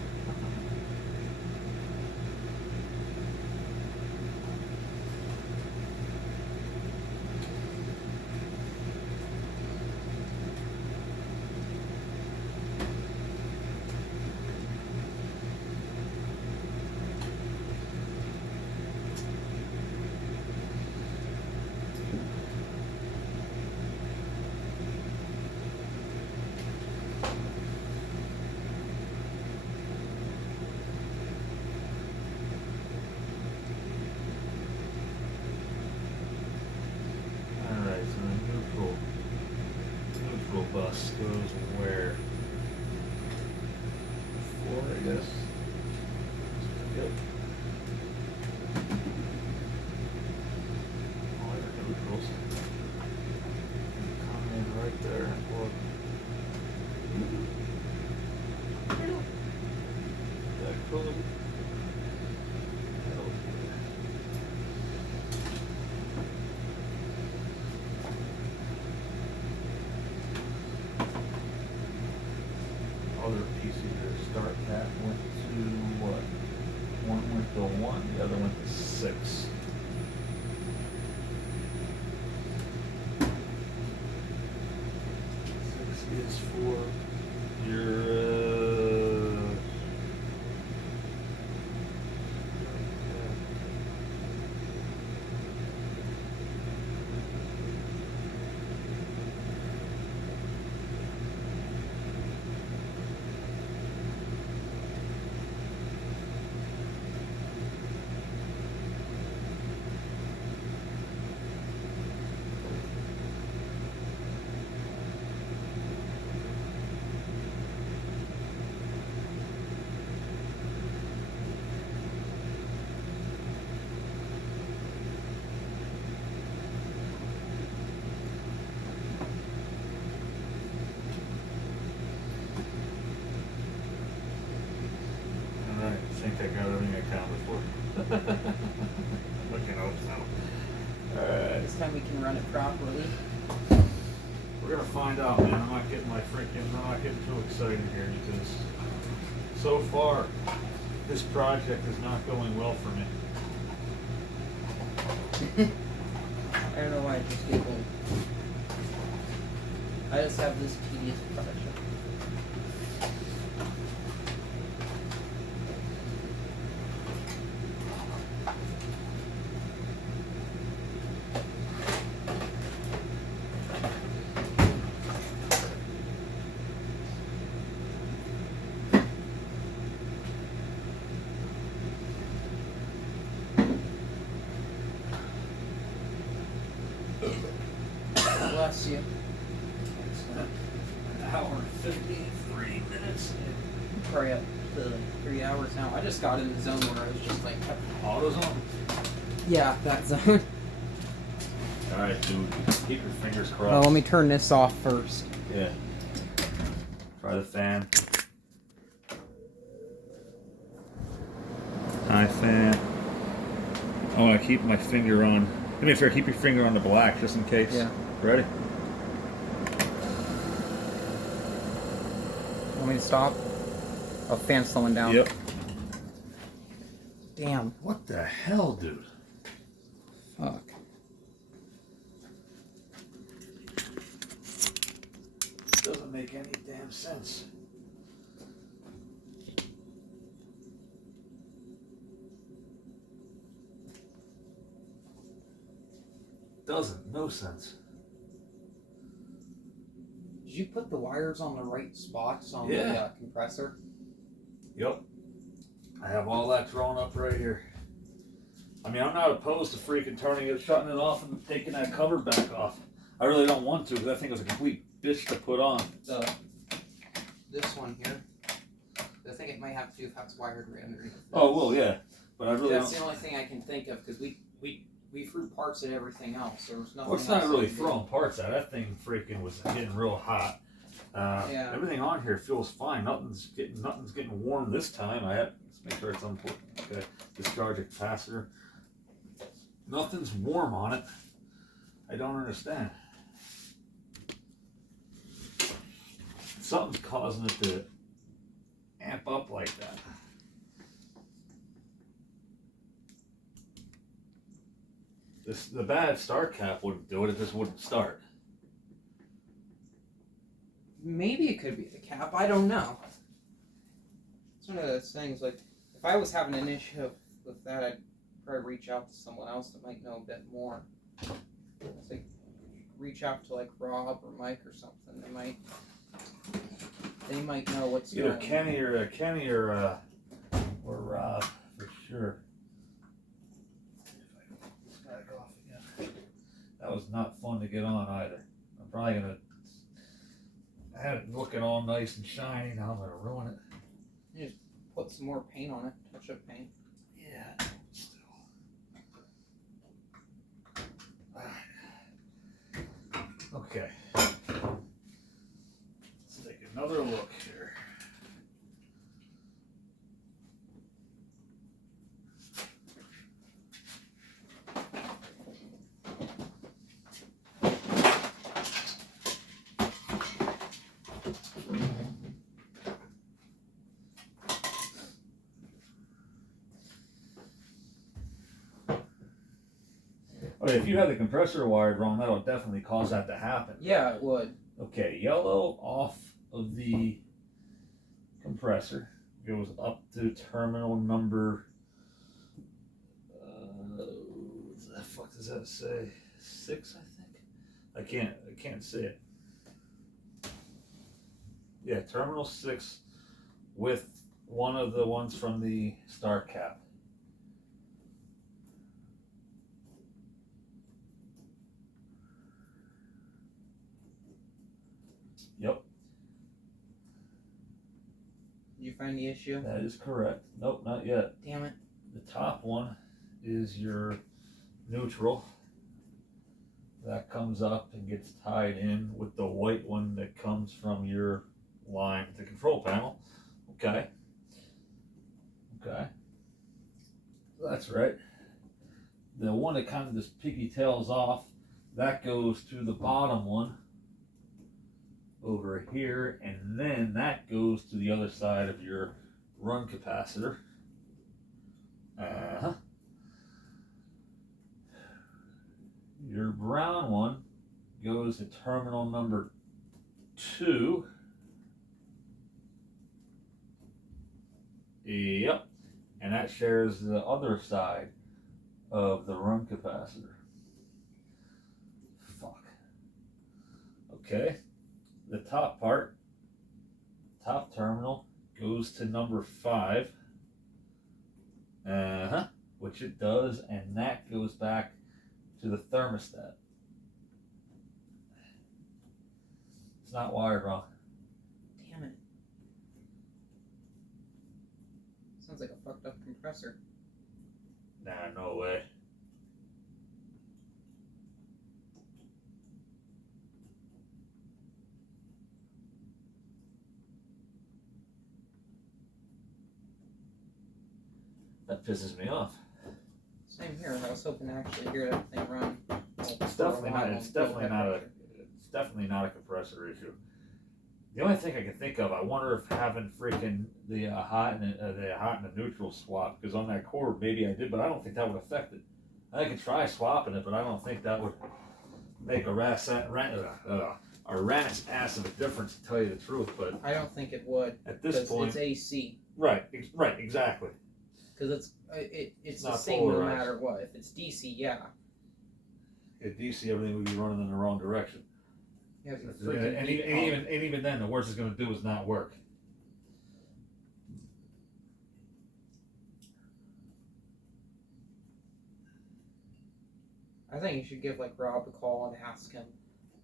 Alright, so the neutral bus goes where? 4, I guess. Yep. All your neutrals. Come in right there and plug. That cool. Other piece of your start pack went to what? One went to 1, the other went to 6. Is for your Alright. This time we can run it properly. We're gonna find out, man. I'm not getting too excited here because so far this project is not going well for me. I don't know why I just giggled. I just have this tedious project. Bless you. An hour and 53 minutes. Probably up to 3 hours now. I just got in the zone where I was just like, AutoZone? yeah, that zone. Alright, dude. Keep your fingers crossed. Well, let me turn this off first. Yeah. Try the fan. High fan. I want to keep my finger on. Let me keep your finger on the black just in case. Yeah. Ready? Want me to stop? Oh, fan's slowing down. Yep. Damn. What the hell, dude? Fuck. Doesn't make any damn sense. Doesn't. No sense. Did you put the wires on the right spots on Yeah. the compressor? Yep. I have all that drawn up right here. I mean, I'm not opposed to freaking turning it, shutting it off, and taking that cover back off. I really don't want to because I think it was a complete bitch to put on. This one here. I think it might have to do if that's wired right underneath. Oh, well, yeah. But I really That's don't. the only thing I can think of because we threw parts at everything else. There was nothing. Well, it's not else really we did. throwing parts out. That thing freaking was getting real hot. Yeah. Everything on here feels fine. Nothing's getting warm this time. Let's make sure it's unplugged. Okay. Discharge a capacitor. Nothing's warm on it. I don't understand. Something's causing it to amp up like that. The bad start cap wouldn't do it. It just wouldn't start. Maybe it could be the cap. I don't know. It's one of those things. Like if I was having an issue with that, I'd probably reach out to someone else that might know a bit more. It's like reach out to like Rob or Mike or something. They might know what's Either going on. Kenny or Rob for sure. This back off again. That was not fun to get on either. I'm probably gonna. I had it looking all nice and shiny. Now I'm gonna ruin it. Put some more paint on it. Touch up paint. Yeah. Still. Okay. Let's take another look here. Okay, if you had the compressor wired wrong, that'll definitely cause that to happen. Yeah, it would. Okay, yellow off of the compressor goes up to terminal number. What the fuck does that say? 6, I think. I can't see it. Yeah, terminal 6 with one of the ones from the start cap. Yep. Did you find the issue? That is correct. Nope, not yet. Damn it. The top one is your neutral. That comes up and gets tied in with the white one that comes from your line, the control panel. Okay. Okay. That's right. the one that kind of just piggy tails off, that goes to the bottom one over here, and then that goes to the other side of your run capacitor. Your brown one goes to terminal number 2. Yep. And that shares the other side of the run capacitor. Fuck. Okay. The top part, top terminal, goes to number 5. Which it does, and that goes back to the thermostat. It's not wired wrong. Damn it. Sounds like a fucked up compressor. Nah, no way. That pisses me off. Same here. I was hoping to actually hear that thing run. It's definitely not. It's definitely not a compressor issue. The only thing I can think of, I wonder if having freaking the hot and the neutral swap, because on that cord maybe I did, but I don't think that would affect it. I could try swapping it, but I don't think that would make a rat's ass of a difference, to tell you the truth. But I don't think it would. At this point, it's AC. Right, exactly. Because it's the not same polarized. no matter what. If it's DC, yeah. At DC, everything would be running in the wrong direction. You have your And freaking heat pump. even then, the worst it's going to do is not work. I think you should give like Rob a call and ask him.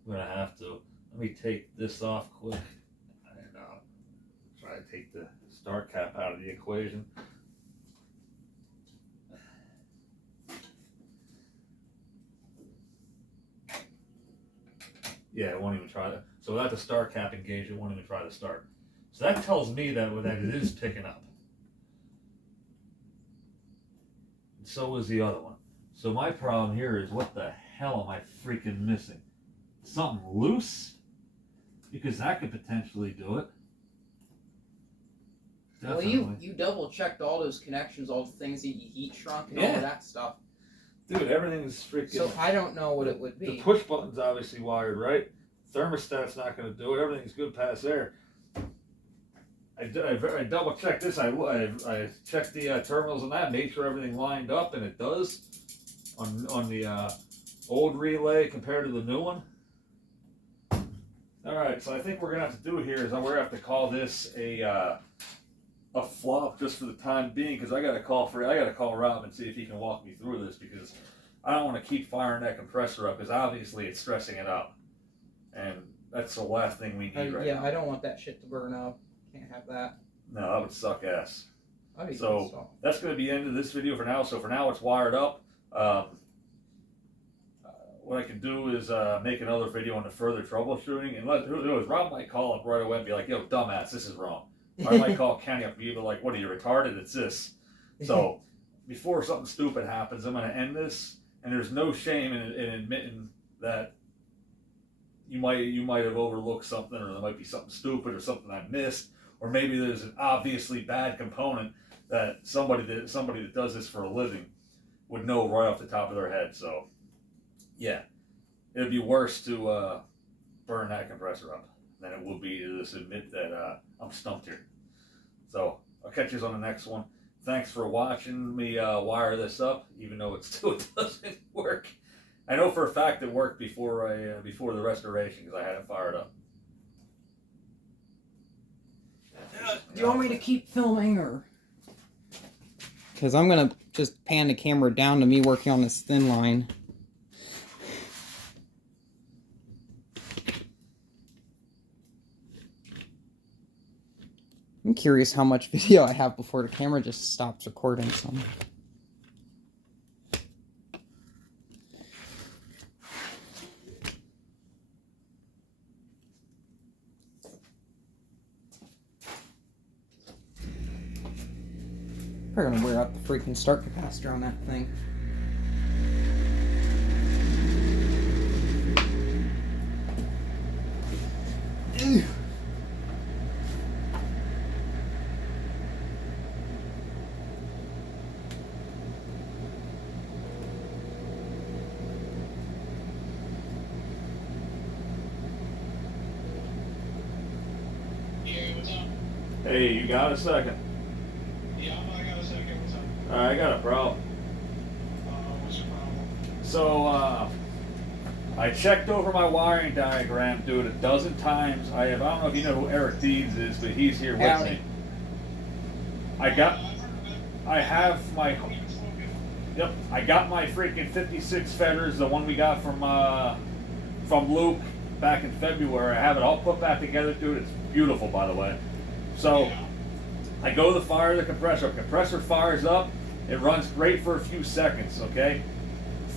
I'm going to have to. Let me take this off quick and try to take the start cap out of the equation. Yeah, it won't even try to. So without the start cap engaged, it won't even try to start. So that tells me that it is picking up. And so is the other one. So my problem here is, what the hell am I freaking missing? Something loose? Because that could potentially do it. Definitely. Well, you double checked all those connections, all the things that you heat shrunk and all Yeah. of that stuff. Dude, everything's freaking... So I don't know what it would be. The push button's obviously wired, right? Thermostat's not going to do it. Everything's good past there. I double checked this. I checked the terminals on that, made sure everything lined up, and it does on the old relay compared to the new one. All right, so I think what we're gonna have to do here is we're gonna have to call this a flop just for the time being, because I gotta call Rob and see if he can walk me through this, because I don't want to keep firing that compressor up, because obviously it's stressing it out, and that's the last thing we need right now. I don't want that shit to burn up. Can't have that. No, that would suck ass. I'd be So pissed off. that's going to be the end of this video for now. So for now, it's wired up. What I can do is make another video on the further troubleshooting, and Rob might call up right away and be like, "Yo, dumbass, this is wrong." Or I might call Kenny up and be like, "What are you, retarded? It's this." So before something stupid happens, I'm going to end this, and there's no shame in admitting that you might have overlooked something, or there might be something stupid or something I missed, or maybe there's an obviously bad component that somebody that does this for a living would know right off the top of their head. So yeah, it'd be worse to burn that compressor up than it would be to just admit that I'm stumped here. So I'll catch you on the next one. Thanks for watching me wire this up, even though it still doesn't work. I know for a fact it worked before the restoration, because I had it fired up. Do you want me to keep filming, or? Because I'm gonna just pan the camera down to me working on this thin line. I'm curious how much video I have before the camera just stops recording some. Probably gonna wear out the freaking start capacitor on that thing. Hey, you got a second? Yeah, I got a second. What's up? I got a problem. What's your problem? So, I checked over my wiring diagram, dude, a dozen times. I don't know if you know who Eric Deeds is, but he's here with Howdy. me. I have my, yep, I got my freaking 56 feathers, the one we got from Luke back in February. I have it all put back together, dude. It's beautiful, by the way. So, I go to fire the compressor. Compressor fires up. It runs great for a few seconds, okay?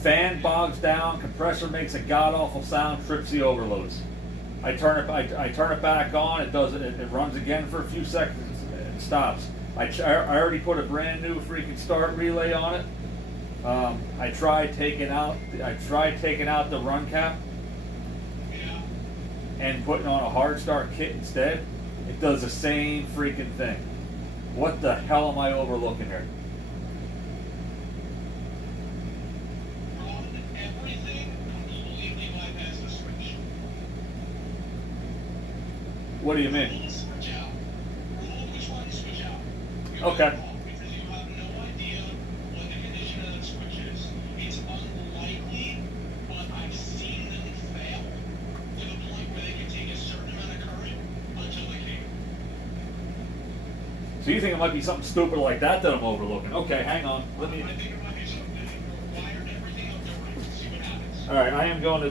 Fan bogs down. Compressor makes a god-awful sound. Trips the overloads. I turn it back on. It does it. It runs again for a few seconds. It stops. I already put a brand new freaking start relay on it. I tried taking out the run cap and putting on a hard start kit instead. It does the same freaking thing. What the hell am I overlooking here? Everything completely bypass the switch. What do you mean? Pull the switch out. Rule which one to switch out. You're Okay. better off because you have no idea what the condition of the switch is. It's unlikely, but I've seen them fail to the point where they can take a certain amount of current until they can't. So you think it might be something stupid like that I'm overlooking? Okay, hang on. Let me. I think it might be something that you've wired everything up there right. See what happens. All right, I'm going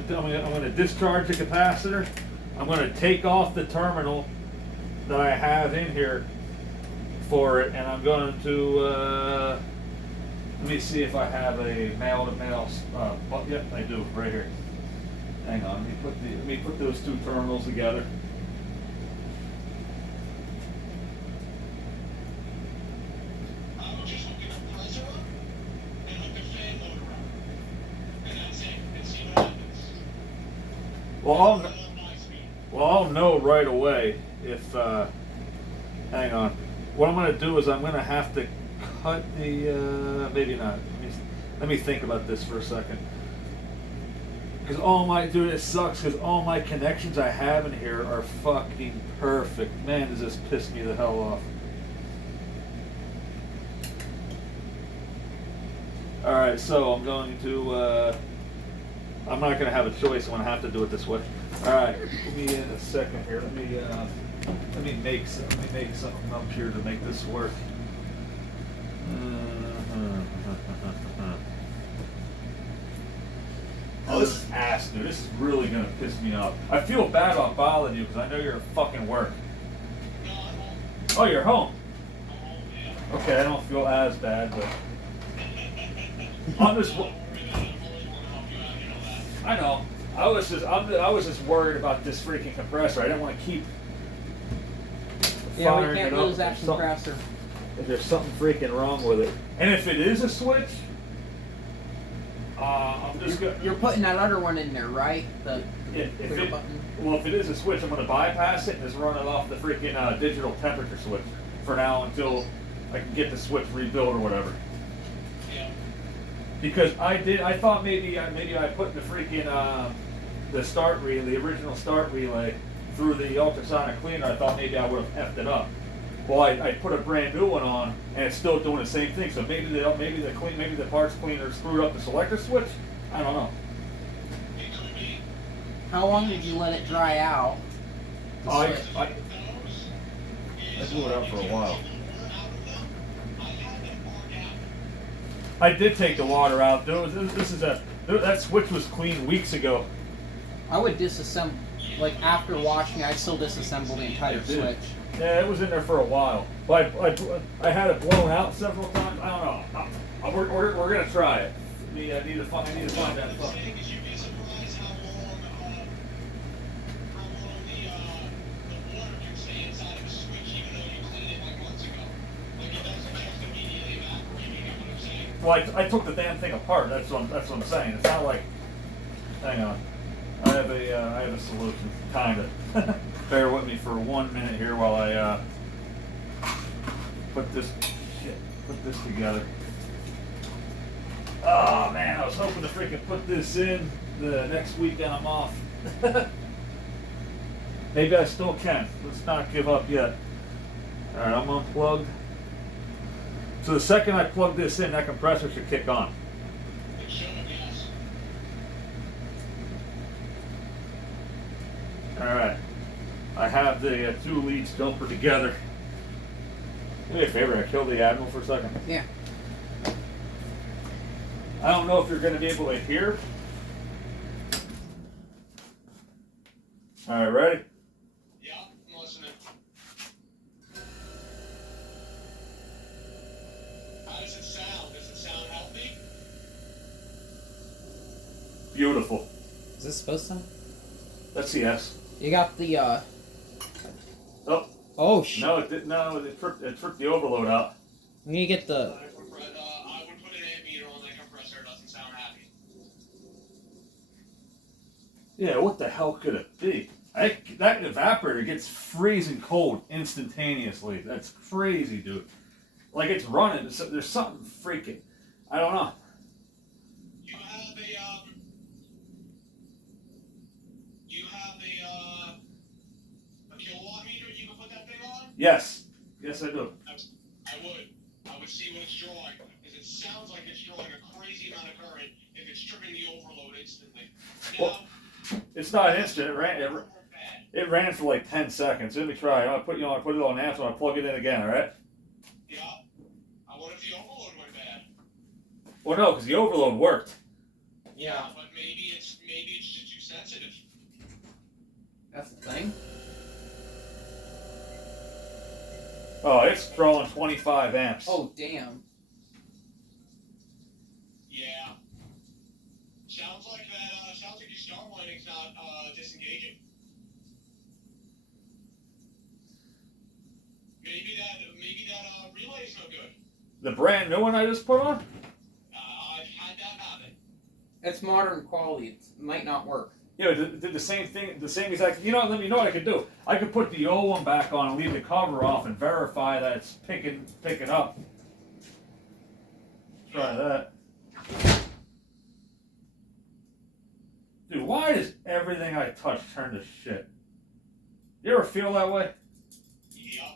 to discharge the capacitor. I'm going to take off the terminal that I have in here for it, and I'm going to let me see if I have a male-to-male. Yep, I do right here. Hang on, let me put those two terminals together. I would just hook the compressor up and hook the fan motor up. And that's it. And see what happens. Well, I'll know right away if. Hang on. What I'm going to do is I'm going to have to cut the. Maybe not. Let me think about this for a second. Because it sucks because all my connections I have in here are fucking perfect. Man, does this piss me the hell off. Alright, so I'm going to, I'm not going to have a choice. I'm going to have to do it this way. Alright, give me in a second here. Let me make something up here to make this work. Oh, this is ass, dude. This is really gonna piss me off. I feel bad about bothering you because I know you're at fucking work. No, I'm home. Oh, you're home. I'm home, yeah. Okay, I don't feel as bad, but I'm just. I know. I was just worried about this freaking compressor. I didn't want to keep. Yeah, we firing can't it up lose that if there's compressor. if there's something freaking wrong with it, and if it is a switch, I'm just gonna. You're putting that other one in there, right? The If clear it, button. well, if it is a switch, I'm going to bypass it and just run it off the freaking digital temperature switch for now until I can get the switch rebuilt or whatever. Yeah. Because I thought maybe I put the freaking the start relay, the original start relay, through the ultrasonic cleaner. I thought maybe I would have effed it up. Well, I put a brand new one on and it's still doing the same thing. So maybe the parts cleaner screwed up the selector switch. I don't know. It could be. How long did you let it dry out? The I- switch? I blew it out for a while. I did take the water out. That switch was clean weeks ago. I would disassemble, like after washing, I'd still disassemble the entire I did. switch. Yeah, it was in there for a while, but I had it blown out several times. I don't know. We're gonna try it. I need to find that fuck. You'd be surprised how long the water can stay inside of a switch even though you cleaned it like months ago. Like it doesn't just immediately evaporate, you get what I'm saying? Well, I took the damn thing apart. That's what I'm saying. It's not like. Hang on. I have a solution. Kinda. Bear with me for 1 minute here while I put this together. Oh man, I was hoping to freaking put this in the next weekend I'm off. Maybe I still can. Let's not give up yet. Alright, I'm unplugged. So the second I plug this in, that compressor should kick on. It should, yes. Alright. I have the two leads jumper together. Do me a favor, I kill the Admiral for a second. Yeah. I don't know if you're going to be able to hear. Alright, ready? Yeah, I'm listening. How does it sound? Does it sound healthy? Beautiful. Is this supposed to? That's yes. You got the Oh, oh shit. no, it didn't. No, it tripped the overload out. We need to get the. I would put an ammeter on that compressor. It doesn't sound happy. Yeah, what the hell could it be? That evaporator gets freezing cold instantaneously. That's crazy, dude. Like it's running. So there's something freaking. I don't know. You have a kilowatt meter you can put that thing on? Yes, yes, I do. I would see what it's drawing, because it sounds like it's drawing a crazy amount of current if it's tripping the overload instantly. Now, Well, it's not instant. It ran for like 10 seconds. Let me try. I put it on amp, so I plug it in again. All right. yeah. I wonder if the overload went bad. Well, no, because the overload worked. Yeah, but maybe it's just too sensitive. That's the thing. Oh, it's drawing 25 amps. Oh damn. Yeah. Sounds like that. Sounds like your star winding's not disengaging. Maybe that relay's no good. The brand new one I just put on. I've had that happen. It's modern quality. It might not work. Yeah, it did the same thing, the same exact. You know what I could do? I could put the old one back on and leave the cover off and verify that it's picking up. Try that. Dude, why does everything I touch turn to shit? You ever feel that way? Yeah.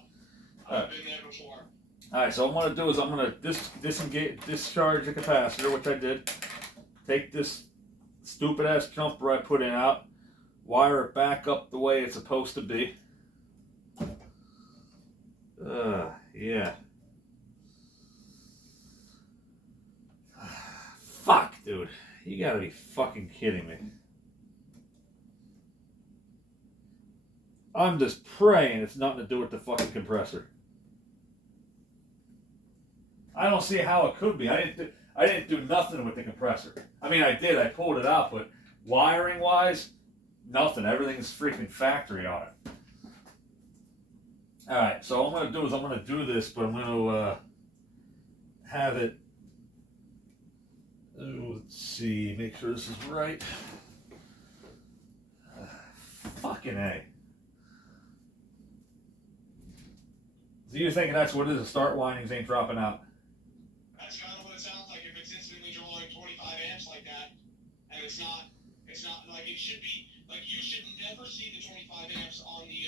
I've been there before. Alright, so what I'm going to do is I'm going to discharge the capacitor, which I did. Take this stupid ass jumper I put in out, wire it back up the way it's supposed to be. Yeah. Fuck, dude. You gotta be fucking kidding me. I'm just praying it's nothing to do with the fucking compressor. I don't see how it could be. I didn't do nothing with the compressor. I mean, I did. I pulled it out, but wiring-wise, nothing. Everything's freaking factory on it. All right, so what I'm going to do is I'm going to do this, but I'm going to have it. Let's see. Make sure this is right. Fucking A. So you're thinking that's what it is? The start windings ain't dropping out. That's kind of what it sounds like if it's instantly drawing 25 amps like that, and it's not like it should be. Like you should never see the 25 amps on the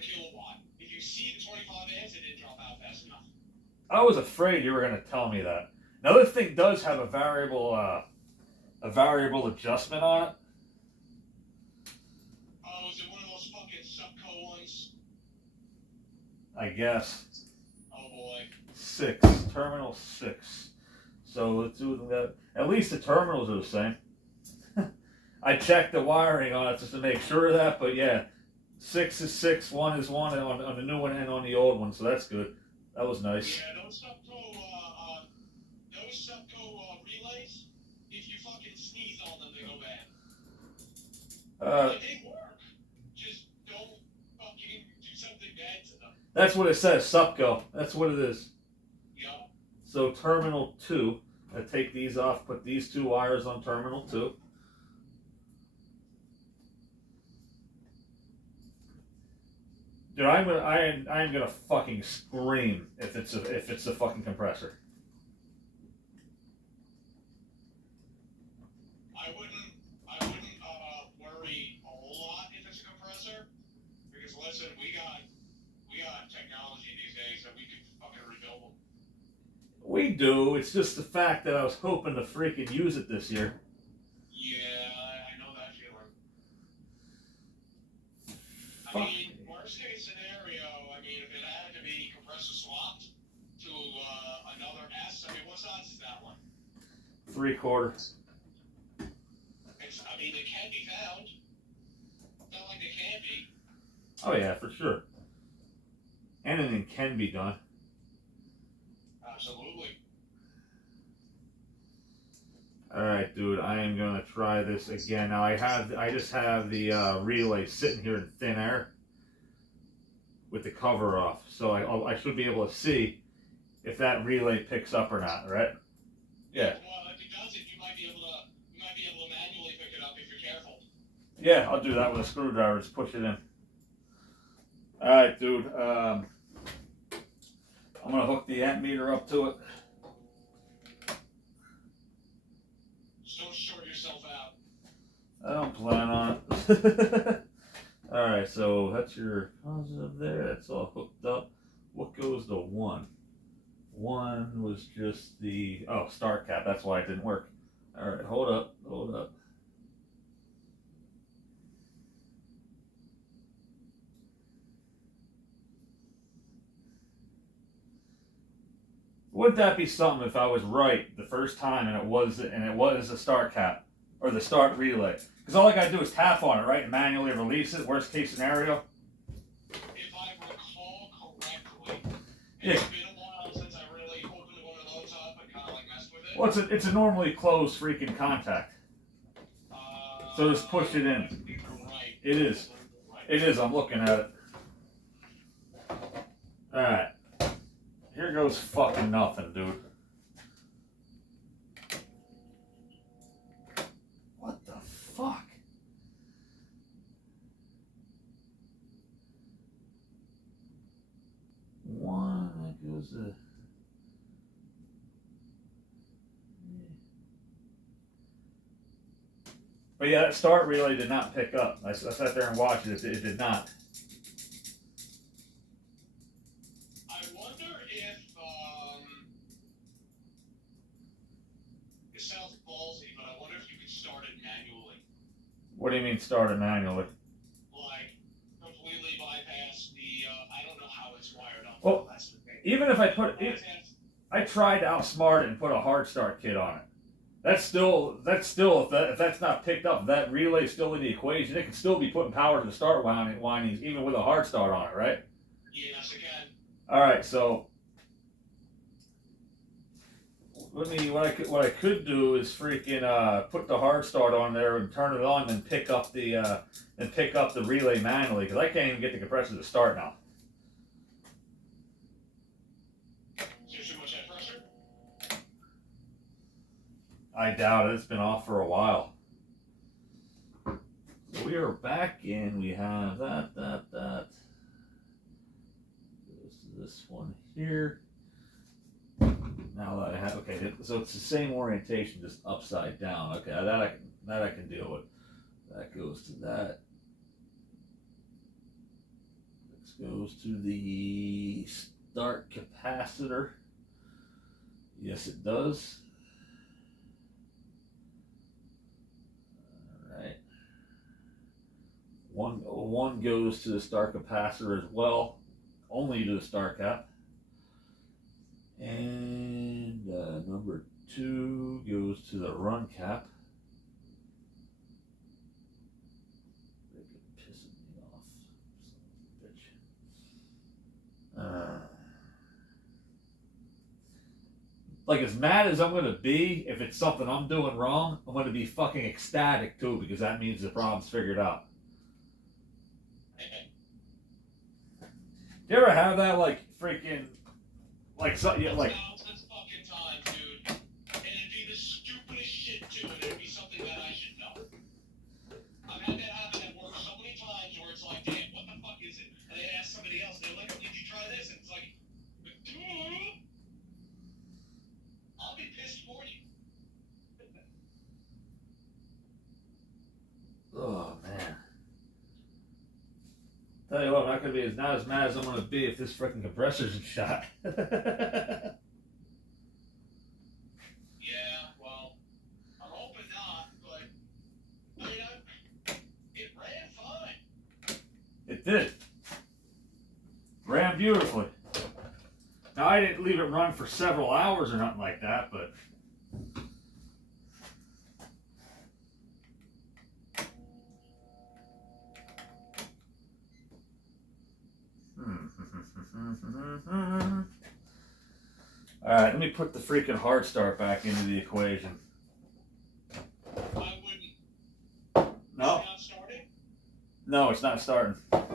kilowatt. If you see the 25 amps, it didn't drop out fast enough. I was afraid you were going to tell me that. Now this thing does have a variable adjustment on it. Oh, is it one of those fucking Subco ones? I guess. Oh boy. 6, terminal 6. So let's do that. At least the terminals are the same. I checked the wiring on it just to make sure of that, but yeah, 6 is 6, 1 is 1 on the new one and on the old one, so that's good. That was nice. Yeah, those Subco relays, if you fucking sneeze on them, they go bad. They work. Just don't fucking do something bad to them. That's what it says, Supco. That's what it is. Yeah. So terminal 2, I take these off, put these 2 wires on terminal 2. Dude, I'm gonna fucking scream if it's a fucking compressor. I wouldn't worry a whole lot if it's a compressor, because listen, we got technology these relays that we could fucking rebuild them. We do. It's just the fact that I was hoping to freaking use it this year. Yeah, I know that feeling. I Fuck. mean, worst case scenario, I mean, if it had to be compressor swapped to another S, I mean, what size is that one? 3/4. I mean, it can be found. It's not like it can't be. Oh yeah, for sure. Anything can be done. Absolutely. All right, dude. I am gonna try this again. Now I just have the relay sitting here in thin air with the cover off, so I should be able to see if that relay picks up or not, right? Yeah. Well, if it doesn't, you might be able to manually pick it up if you're careful. Yeah, I'll do that with a screwdriver. Just push it in. All right, dude. I'm gonna hook the amp meter up to it. Just don't short yourself out. I don't plan on it. All right, so that's your positive there. That's all hooked up. What goes to 1? 1 was just the start cap. That's why it didn't work. All right, hold up. Wouldn't that be something if I was right the first time and it was a start cap or the start relay? Because all I gotta do is tap on it, right, and manually release it. Worst case scenario. If I recall correctly, Yeah. it's been a while since I really opened one of those up and kind of like messed with it. Well, it's a normally closed freaking contact. So just push it in. You're right. It is. Right. It is. I'm looking at it. All right. Here goes fucking nothing, dude. What the fuck? One that goes to. But yeah, that start relay did not pick up. I sat there and watched it. It did not. I wonder if it sounds ballsy, but I wonder if you could start it manually. What do you mean start it manually? Like completely bypass the. I don't know how it's wired up. Well, That's the thing. even if I put it, I tried to outsmart it and put a hard start kit on it. That's still if that's not picked up, that relay's still in the equation. It can still be putting power to the start windings even with a hard start on it, right? Yes, again. All right, so what I could do is freaking put the hard start on there and turn it on, and pick up the relay manually because I can't even get the compressor to start now. Is there too much head pressure? I doubt it. It's been off for a while. So we are back in. We have that. Goes to this one here. Now that I have, okay, so it's the same orientation, just upside down. Okay, that I can deal with. That goes to that. This goes to the start capacitor. Yes, it does. One goes to the start capacitor as well, only to the start cap. And number 2 goes to the run cap. They're pissing me off, son of a bitch. Like, as mad as I'm gonna be if it's something I'm doing wrong, I'm gonna be fucking ecstatic too, because that means the problem's figured out. You ever have that, like, freaking, like, so, yeah, like, Nonsense fucking time, dude. And it'd be the stupidest shit too, and it'd be something that I should know. I've had that happen at work so many times where it's like, damn, what the fuck is it? And they ask somebody else, they're like, oh, did you try this? And it's like, dude, I'll be pissed for you. oh man. Tell you what, I'm not gonna be not as mad as I'm gonna be if this freaking compressor's in shot. Yeah, well, I'm hoping not, but I mean, it ran fine. It did. Ran beautifully. Now I didn't leave it run for several hours or nothing like that, but Alright, let me put the freaking hard start back into the equation. I wouldn't. No? It's not starting? No, it's not starting. What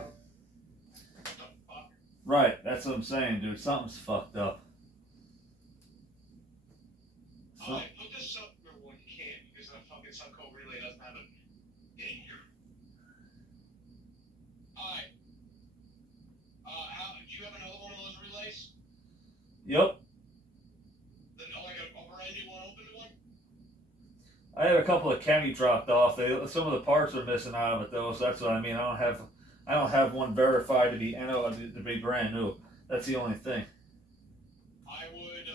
the fuck? Right, that's what I'm saying, dude. Something's fucked up. Alright, put this up when you can, because the fucking subcode relay doesn't have it in here. Alright. Do you have another one of those relays? Yep. Like a brand new one, open one? I have a couple of chemi dropped off. Some of the parts are missing out of it though, so that's what I mean. I don't have one verified to be brand new. That's the only thing. I would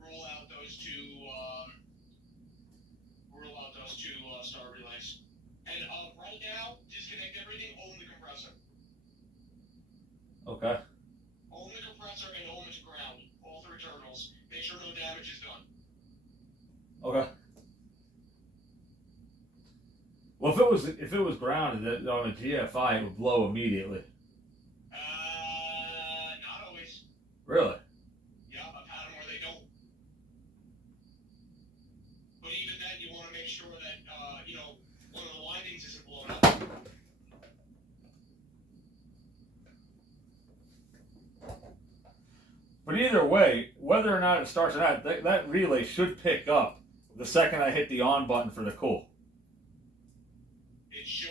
rule out those two star relays. And right now, disconnect everything, own the compressor. Okay. Own the compressor and own its ground. All three terminals. Make sure no damage is done. Okay. Well, if it was grounded on a GFI, it would blow immediately. Not always. Really? Yeah, I've had them where they don't. But even then, you want to make sure that one of the windings isn't blown up. But either way, whether or not it starts or not, that relay should pick up the second I hit the on button for the cool. It should,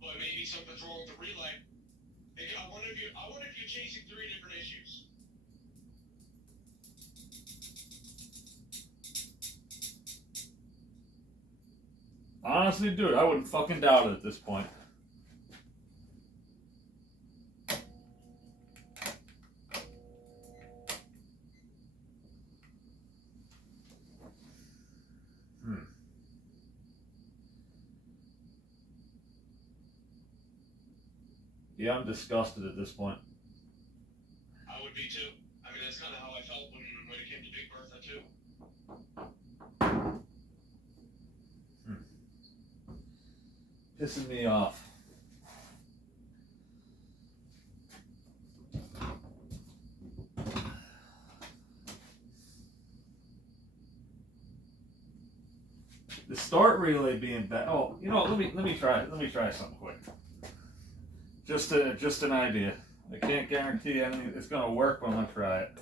but maybe something's wrong with the relay. I wonder if you're chasing three different issues. Honestly, dude, I wouldn't fucking doubt it at this point. Yeah, I'm disgusted at this point. I would be too. I mean, that's kind of how I felt when it came to Big Bertha too. Pissing me off. The start relay being bad. Oh, let me try something quick. Just an idea. I can't guarantee anything. It's gonna work when I try it.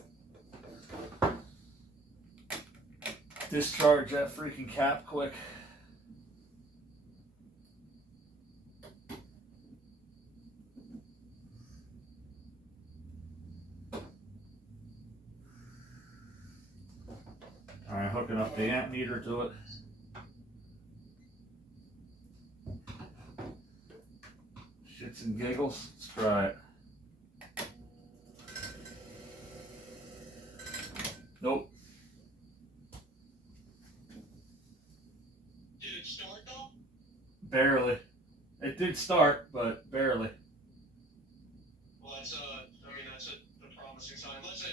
Discharge that freaking cap quick. Alright, hooking up the amp meter to it. Shits and giggles. Let's try it. Nope. Did it start though? Barely. It did start, but barely. Well, that's a promising sign. Listen,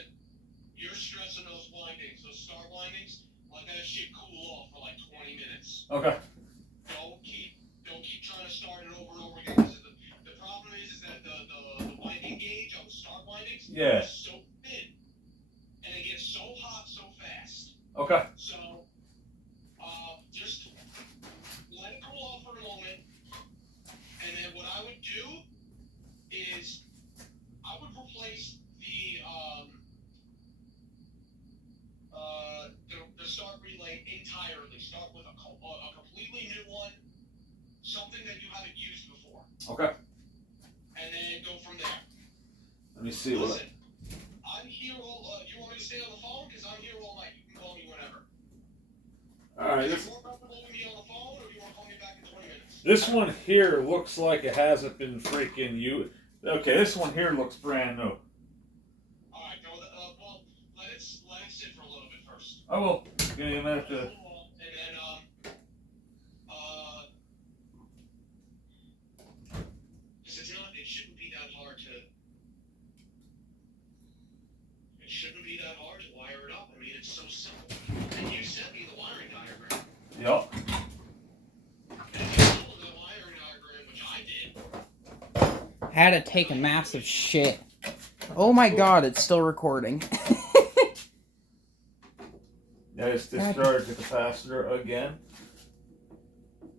you're stressing those windings, those star windings. Let that shit cool off for like 20 minutes. Okay. Don't keep trying to start it over and over again. The problem is that the winding gauge on the start windings Yeah. is so thin, and it gets so hot so fast. Okay. So, just let it cool off for a moment, and then what I would do is I would replace the start relay entirely. Start with a completely new one, something that you haven't used before, Okay. and then go from there. Let me see Listen, I'm here all. You want me to stay on the phone? Because I'm here all night. You can call me whenever. Alright, Is it more comfortable with me on the phone, or do you want to call me back in 20 minutes? This one here looks like it hasn't been freaking you. Okay, this one here looks brand new. Alright, go with well, let it sit for a little bit first. I will. Give me a minute to. And then, it shouldn't be that hard to. It shouldn't be that hard to wire it up. I mean, it's so simple. And you sent me the wiring diagram. Yup. And if you follow the wiring diagram, which I did. Had to take a massive shit. Oh my god, it's still recording. Yeah, just discharge the capacitor again.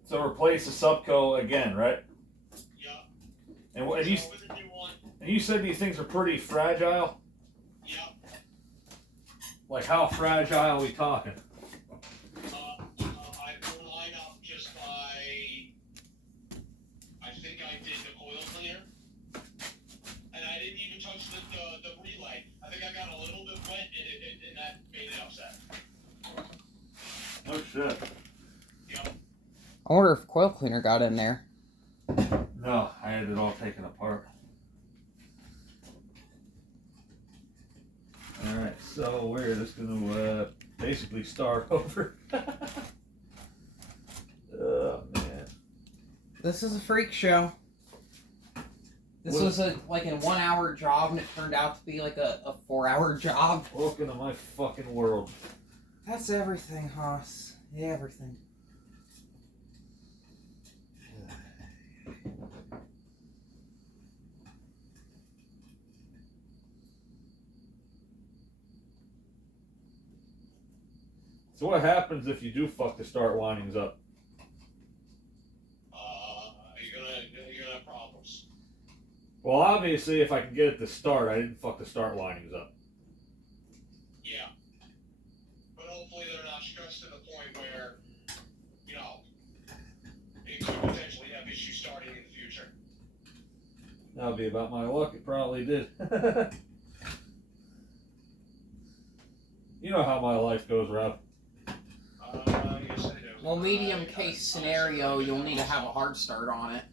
So replace the subco again, right? Yeah. And what? And you, Go with the new one. and you said these things are pretty fragile. Yeah. Like how fragile are we talking? I blew mine up just by. I think I did the coil cleaner, and I didn't even touch the relay. I think I got a little bit wet, and that made it upset. Oh shit. Yep. I wonder if coil cleaner got in there. No, I had it all taken apart. Alright, so we're just gonna basically start over. Oh man. This is a freak show. This What? was like a 1 hour job and it turned out to be like a 4 hour job. Welcome to my fucking world. That's everything, Haas. Yeah, everything. So what happens if you do fuck the start windings up? You're gonna have problems. Well, obviously, if I can get it to start, I didn't fuck the start windings up. Yeah. But hopefully they're not stressed to the point where, it could potentially have issues starting in the future. That would be about my luck. It probably did. You know how my life goes, Rob. Yes, I do. Well, medium case scenario, you'll need to have a hard start on it.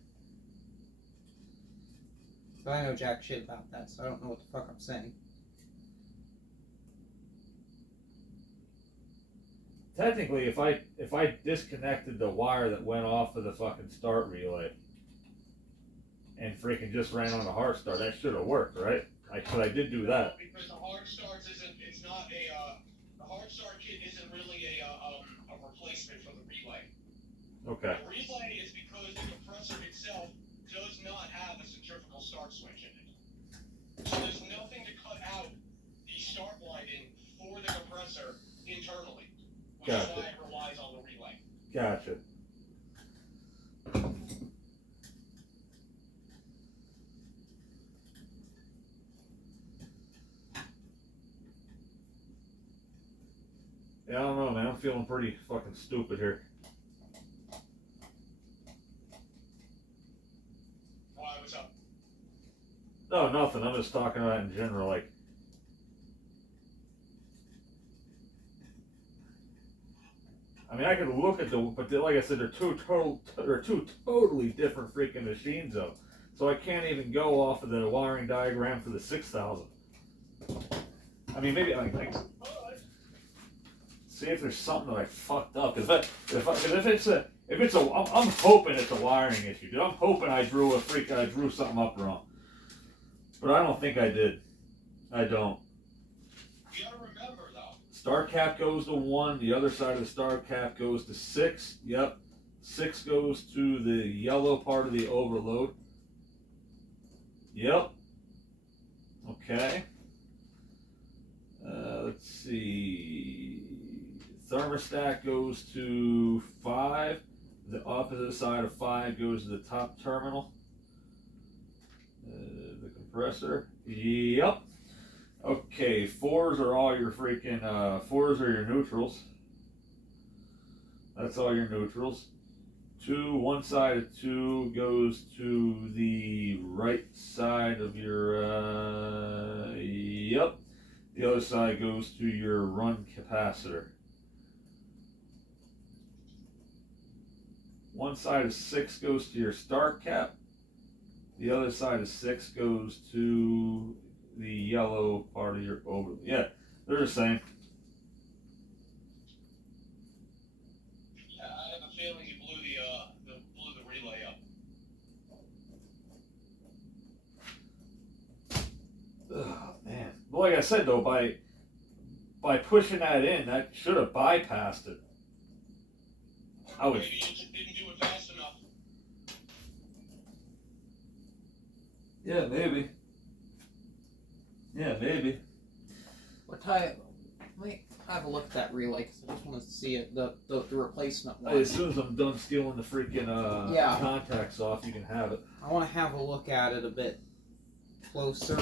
But I know jack shit about that, so I don't know what the fuck I'm saying. Technically, if I disconnected the wire that went off of the fucking start relay and freaking just ran on the hard start, that should have worked, right? But I did do that. Because the hard starts it's not the hard start kit isn't really a replacement for the relay. Okay. The relay is because the compressor itself does not have a centrifugal start switch in it. So there's nothing to cut out the start winding for the compressor internally, which is Gotcha. why it relies on the relay. Gotcha. Yeah, I don't know, man. I'm feeling pretty fucking stupid here. Why? What's up? No, nothing. I'm just talking about it in general. Like, I mean, I could look at but like I said, they're two totally different freaking machines, though. So I can't even go off of the wiring diagram for the 6000. I mean, maybe like see if there's something that I fucked up. Cause I'm hoping it's a wiring issue. Dude. I'm hoping I drew something up wrong. But I don't think I did. I don't. You gotta remember though. Star cap goes to 1. The other side of the star cap goes to 6. Yep. 6 goes to the yellow part of the overload. Yep. Okay. Let's see. Thermostat goes to 5. The opposite side of 5 goes to the top terminal. The compressor. Yep. Okay, 4s are all your freaking 4s are your neutrals. That's all your neutrals. 2, one side of 2 goes to the right side of your yep. The other side goes to your run capacitor. One side of 6 goes to your start cap. The other side of 6 goes to the yellow part of your over. Yeah, they're the same. Yeah, I have a feeling you blew the relay up. Oh man. But like I said though, by pushing that in, that should have bypassed it. I would. Maybe you just didn't do it fast enough. Yeah, maybe. Yeah, maybe. What type? Let me have a look at that relay because I just want to see it. The replacement one. As soon as I'm done stealing the freaking Yeah. contacts off, you can have it. I want to have a look at it a bit closer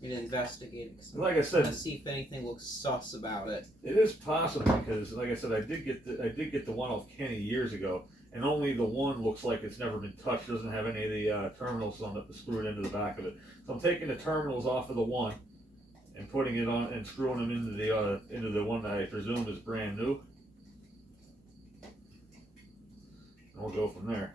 and investigate it. 'Cause Like I I said, want to see if anything looks sus about it. it is possible because, like I said, I did get the one off Kenny years ago, and only the one looks like it's never been touched. Doesn't have any of the terminals on it screwed into the back of it. So I'm taking the terminals off of the one and putting it on and screwing them into the one that I presume is brand new. And we'll go from there.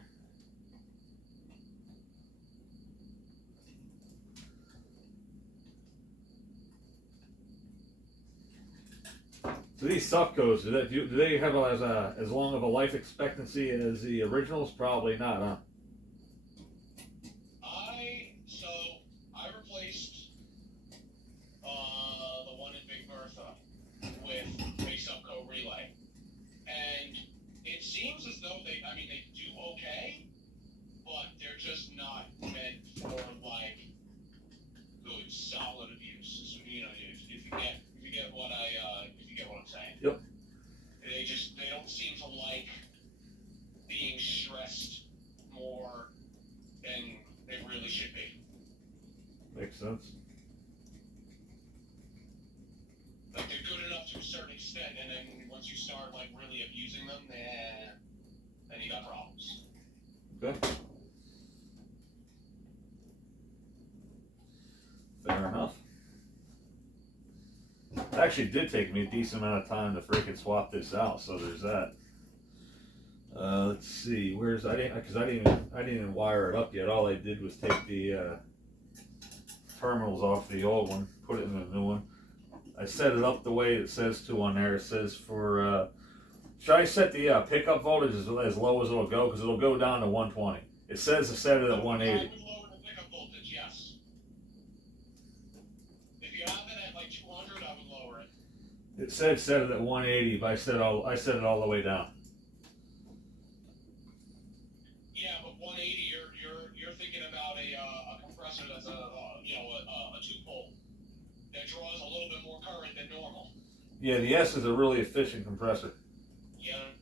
So these subcodes, do they have as long of a life expectancy as the originals? Probably not, huh? I replaced the one in Big Bertha with a subco relay, and it seems as though they do okay, but they're just not meant for like good solid abuse. So, you know, if you get what I'm saying. Yep. They don't seem to like being stressed more than they really should be. Makes sense. Like they're good enough to a certain extent, and then once you start like really abusing them, then you got problems. Okay. Fair enough. It actually did take me a decent amount of time to freaking swap this out, so there's that. Let's see, I didn't even wire it up yet. All I did was take the terminals off the old one, put it in the new one. I set it up the way it says to on there. It says for should I set the pickup voltage as low as it'll go, because it'll go down to 120. It says to set it at 180. I would lower the pickup voltage, yes. If you have it at like 200, I would lower it. It said set it at 180, but I set it all the way down. Yeah, but 180, you're thinking about a compressor that's a 2-pole that draws a little bit more current than normal. Yeah, the S is a really efficient compressor. Yeah.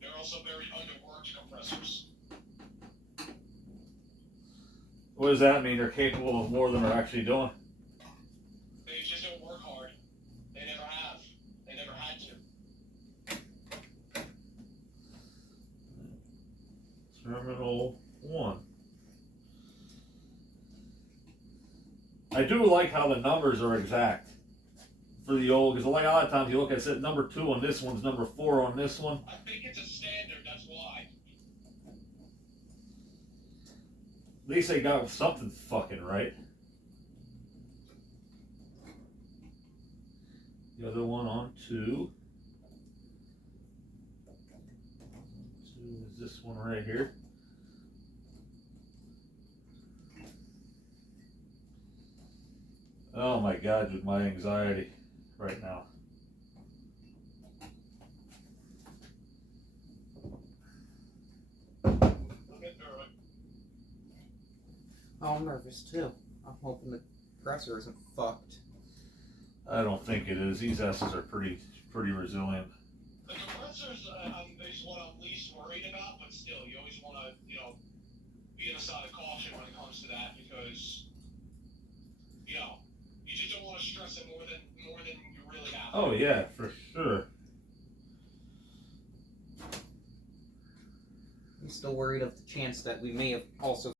They're also very underworked compressors. What does that mean? They're capable of more than they're actually doing? They just don't work hard. They never have. They never had to. Terminal 1. I do like how the numbers are exact for the old, because like a lot of times you look at it, number 2 on this one's number 4 on this one. I think it's a standard, that's why. At least they got something fucking right. The other one on 2. 2 is this one right here. Oh my God, with my anxiety right now. I'll get through it. Oh, I'm nervous too. I'm hoping the compressor isn't fucked. I don't think it is. These S's are pretty resilient. The compressors is what I'm least worried about, but still, you always want to, be on the side of caution when it comes to that, because, you just don't want to stress it more than you really have. Oh yeah, for sure. I'm still worried of the chance that we may have also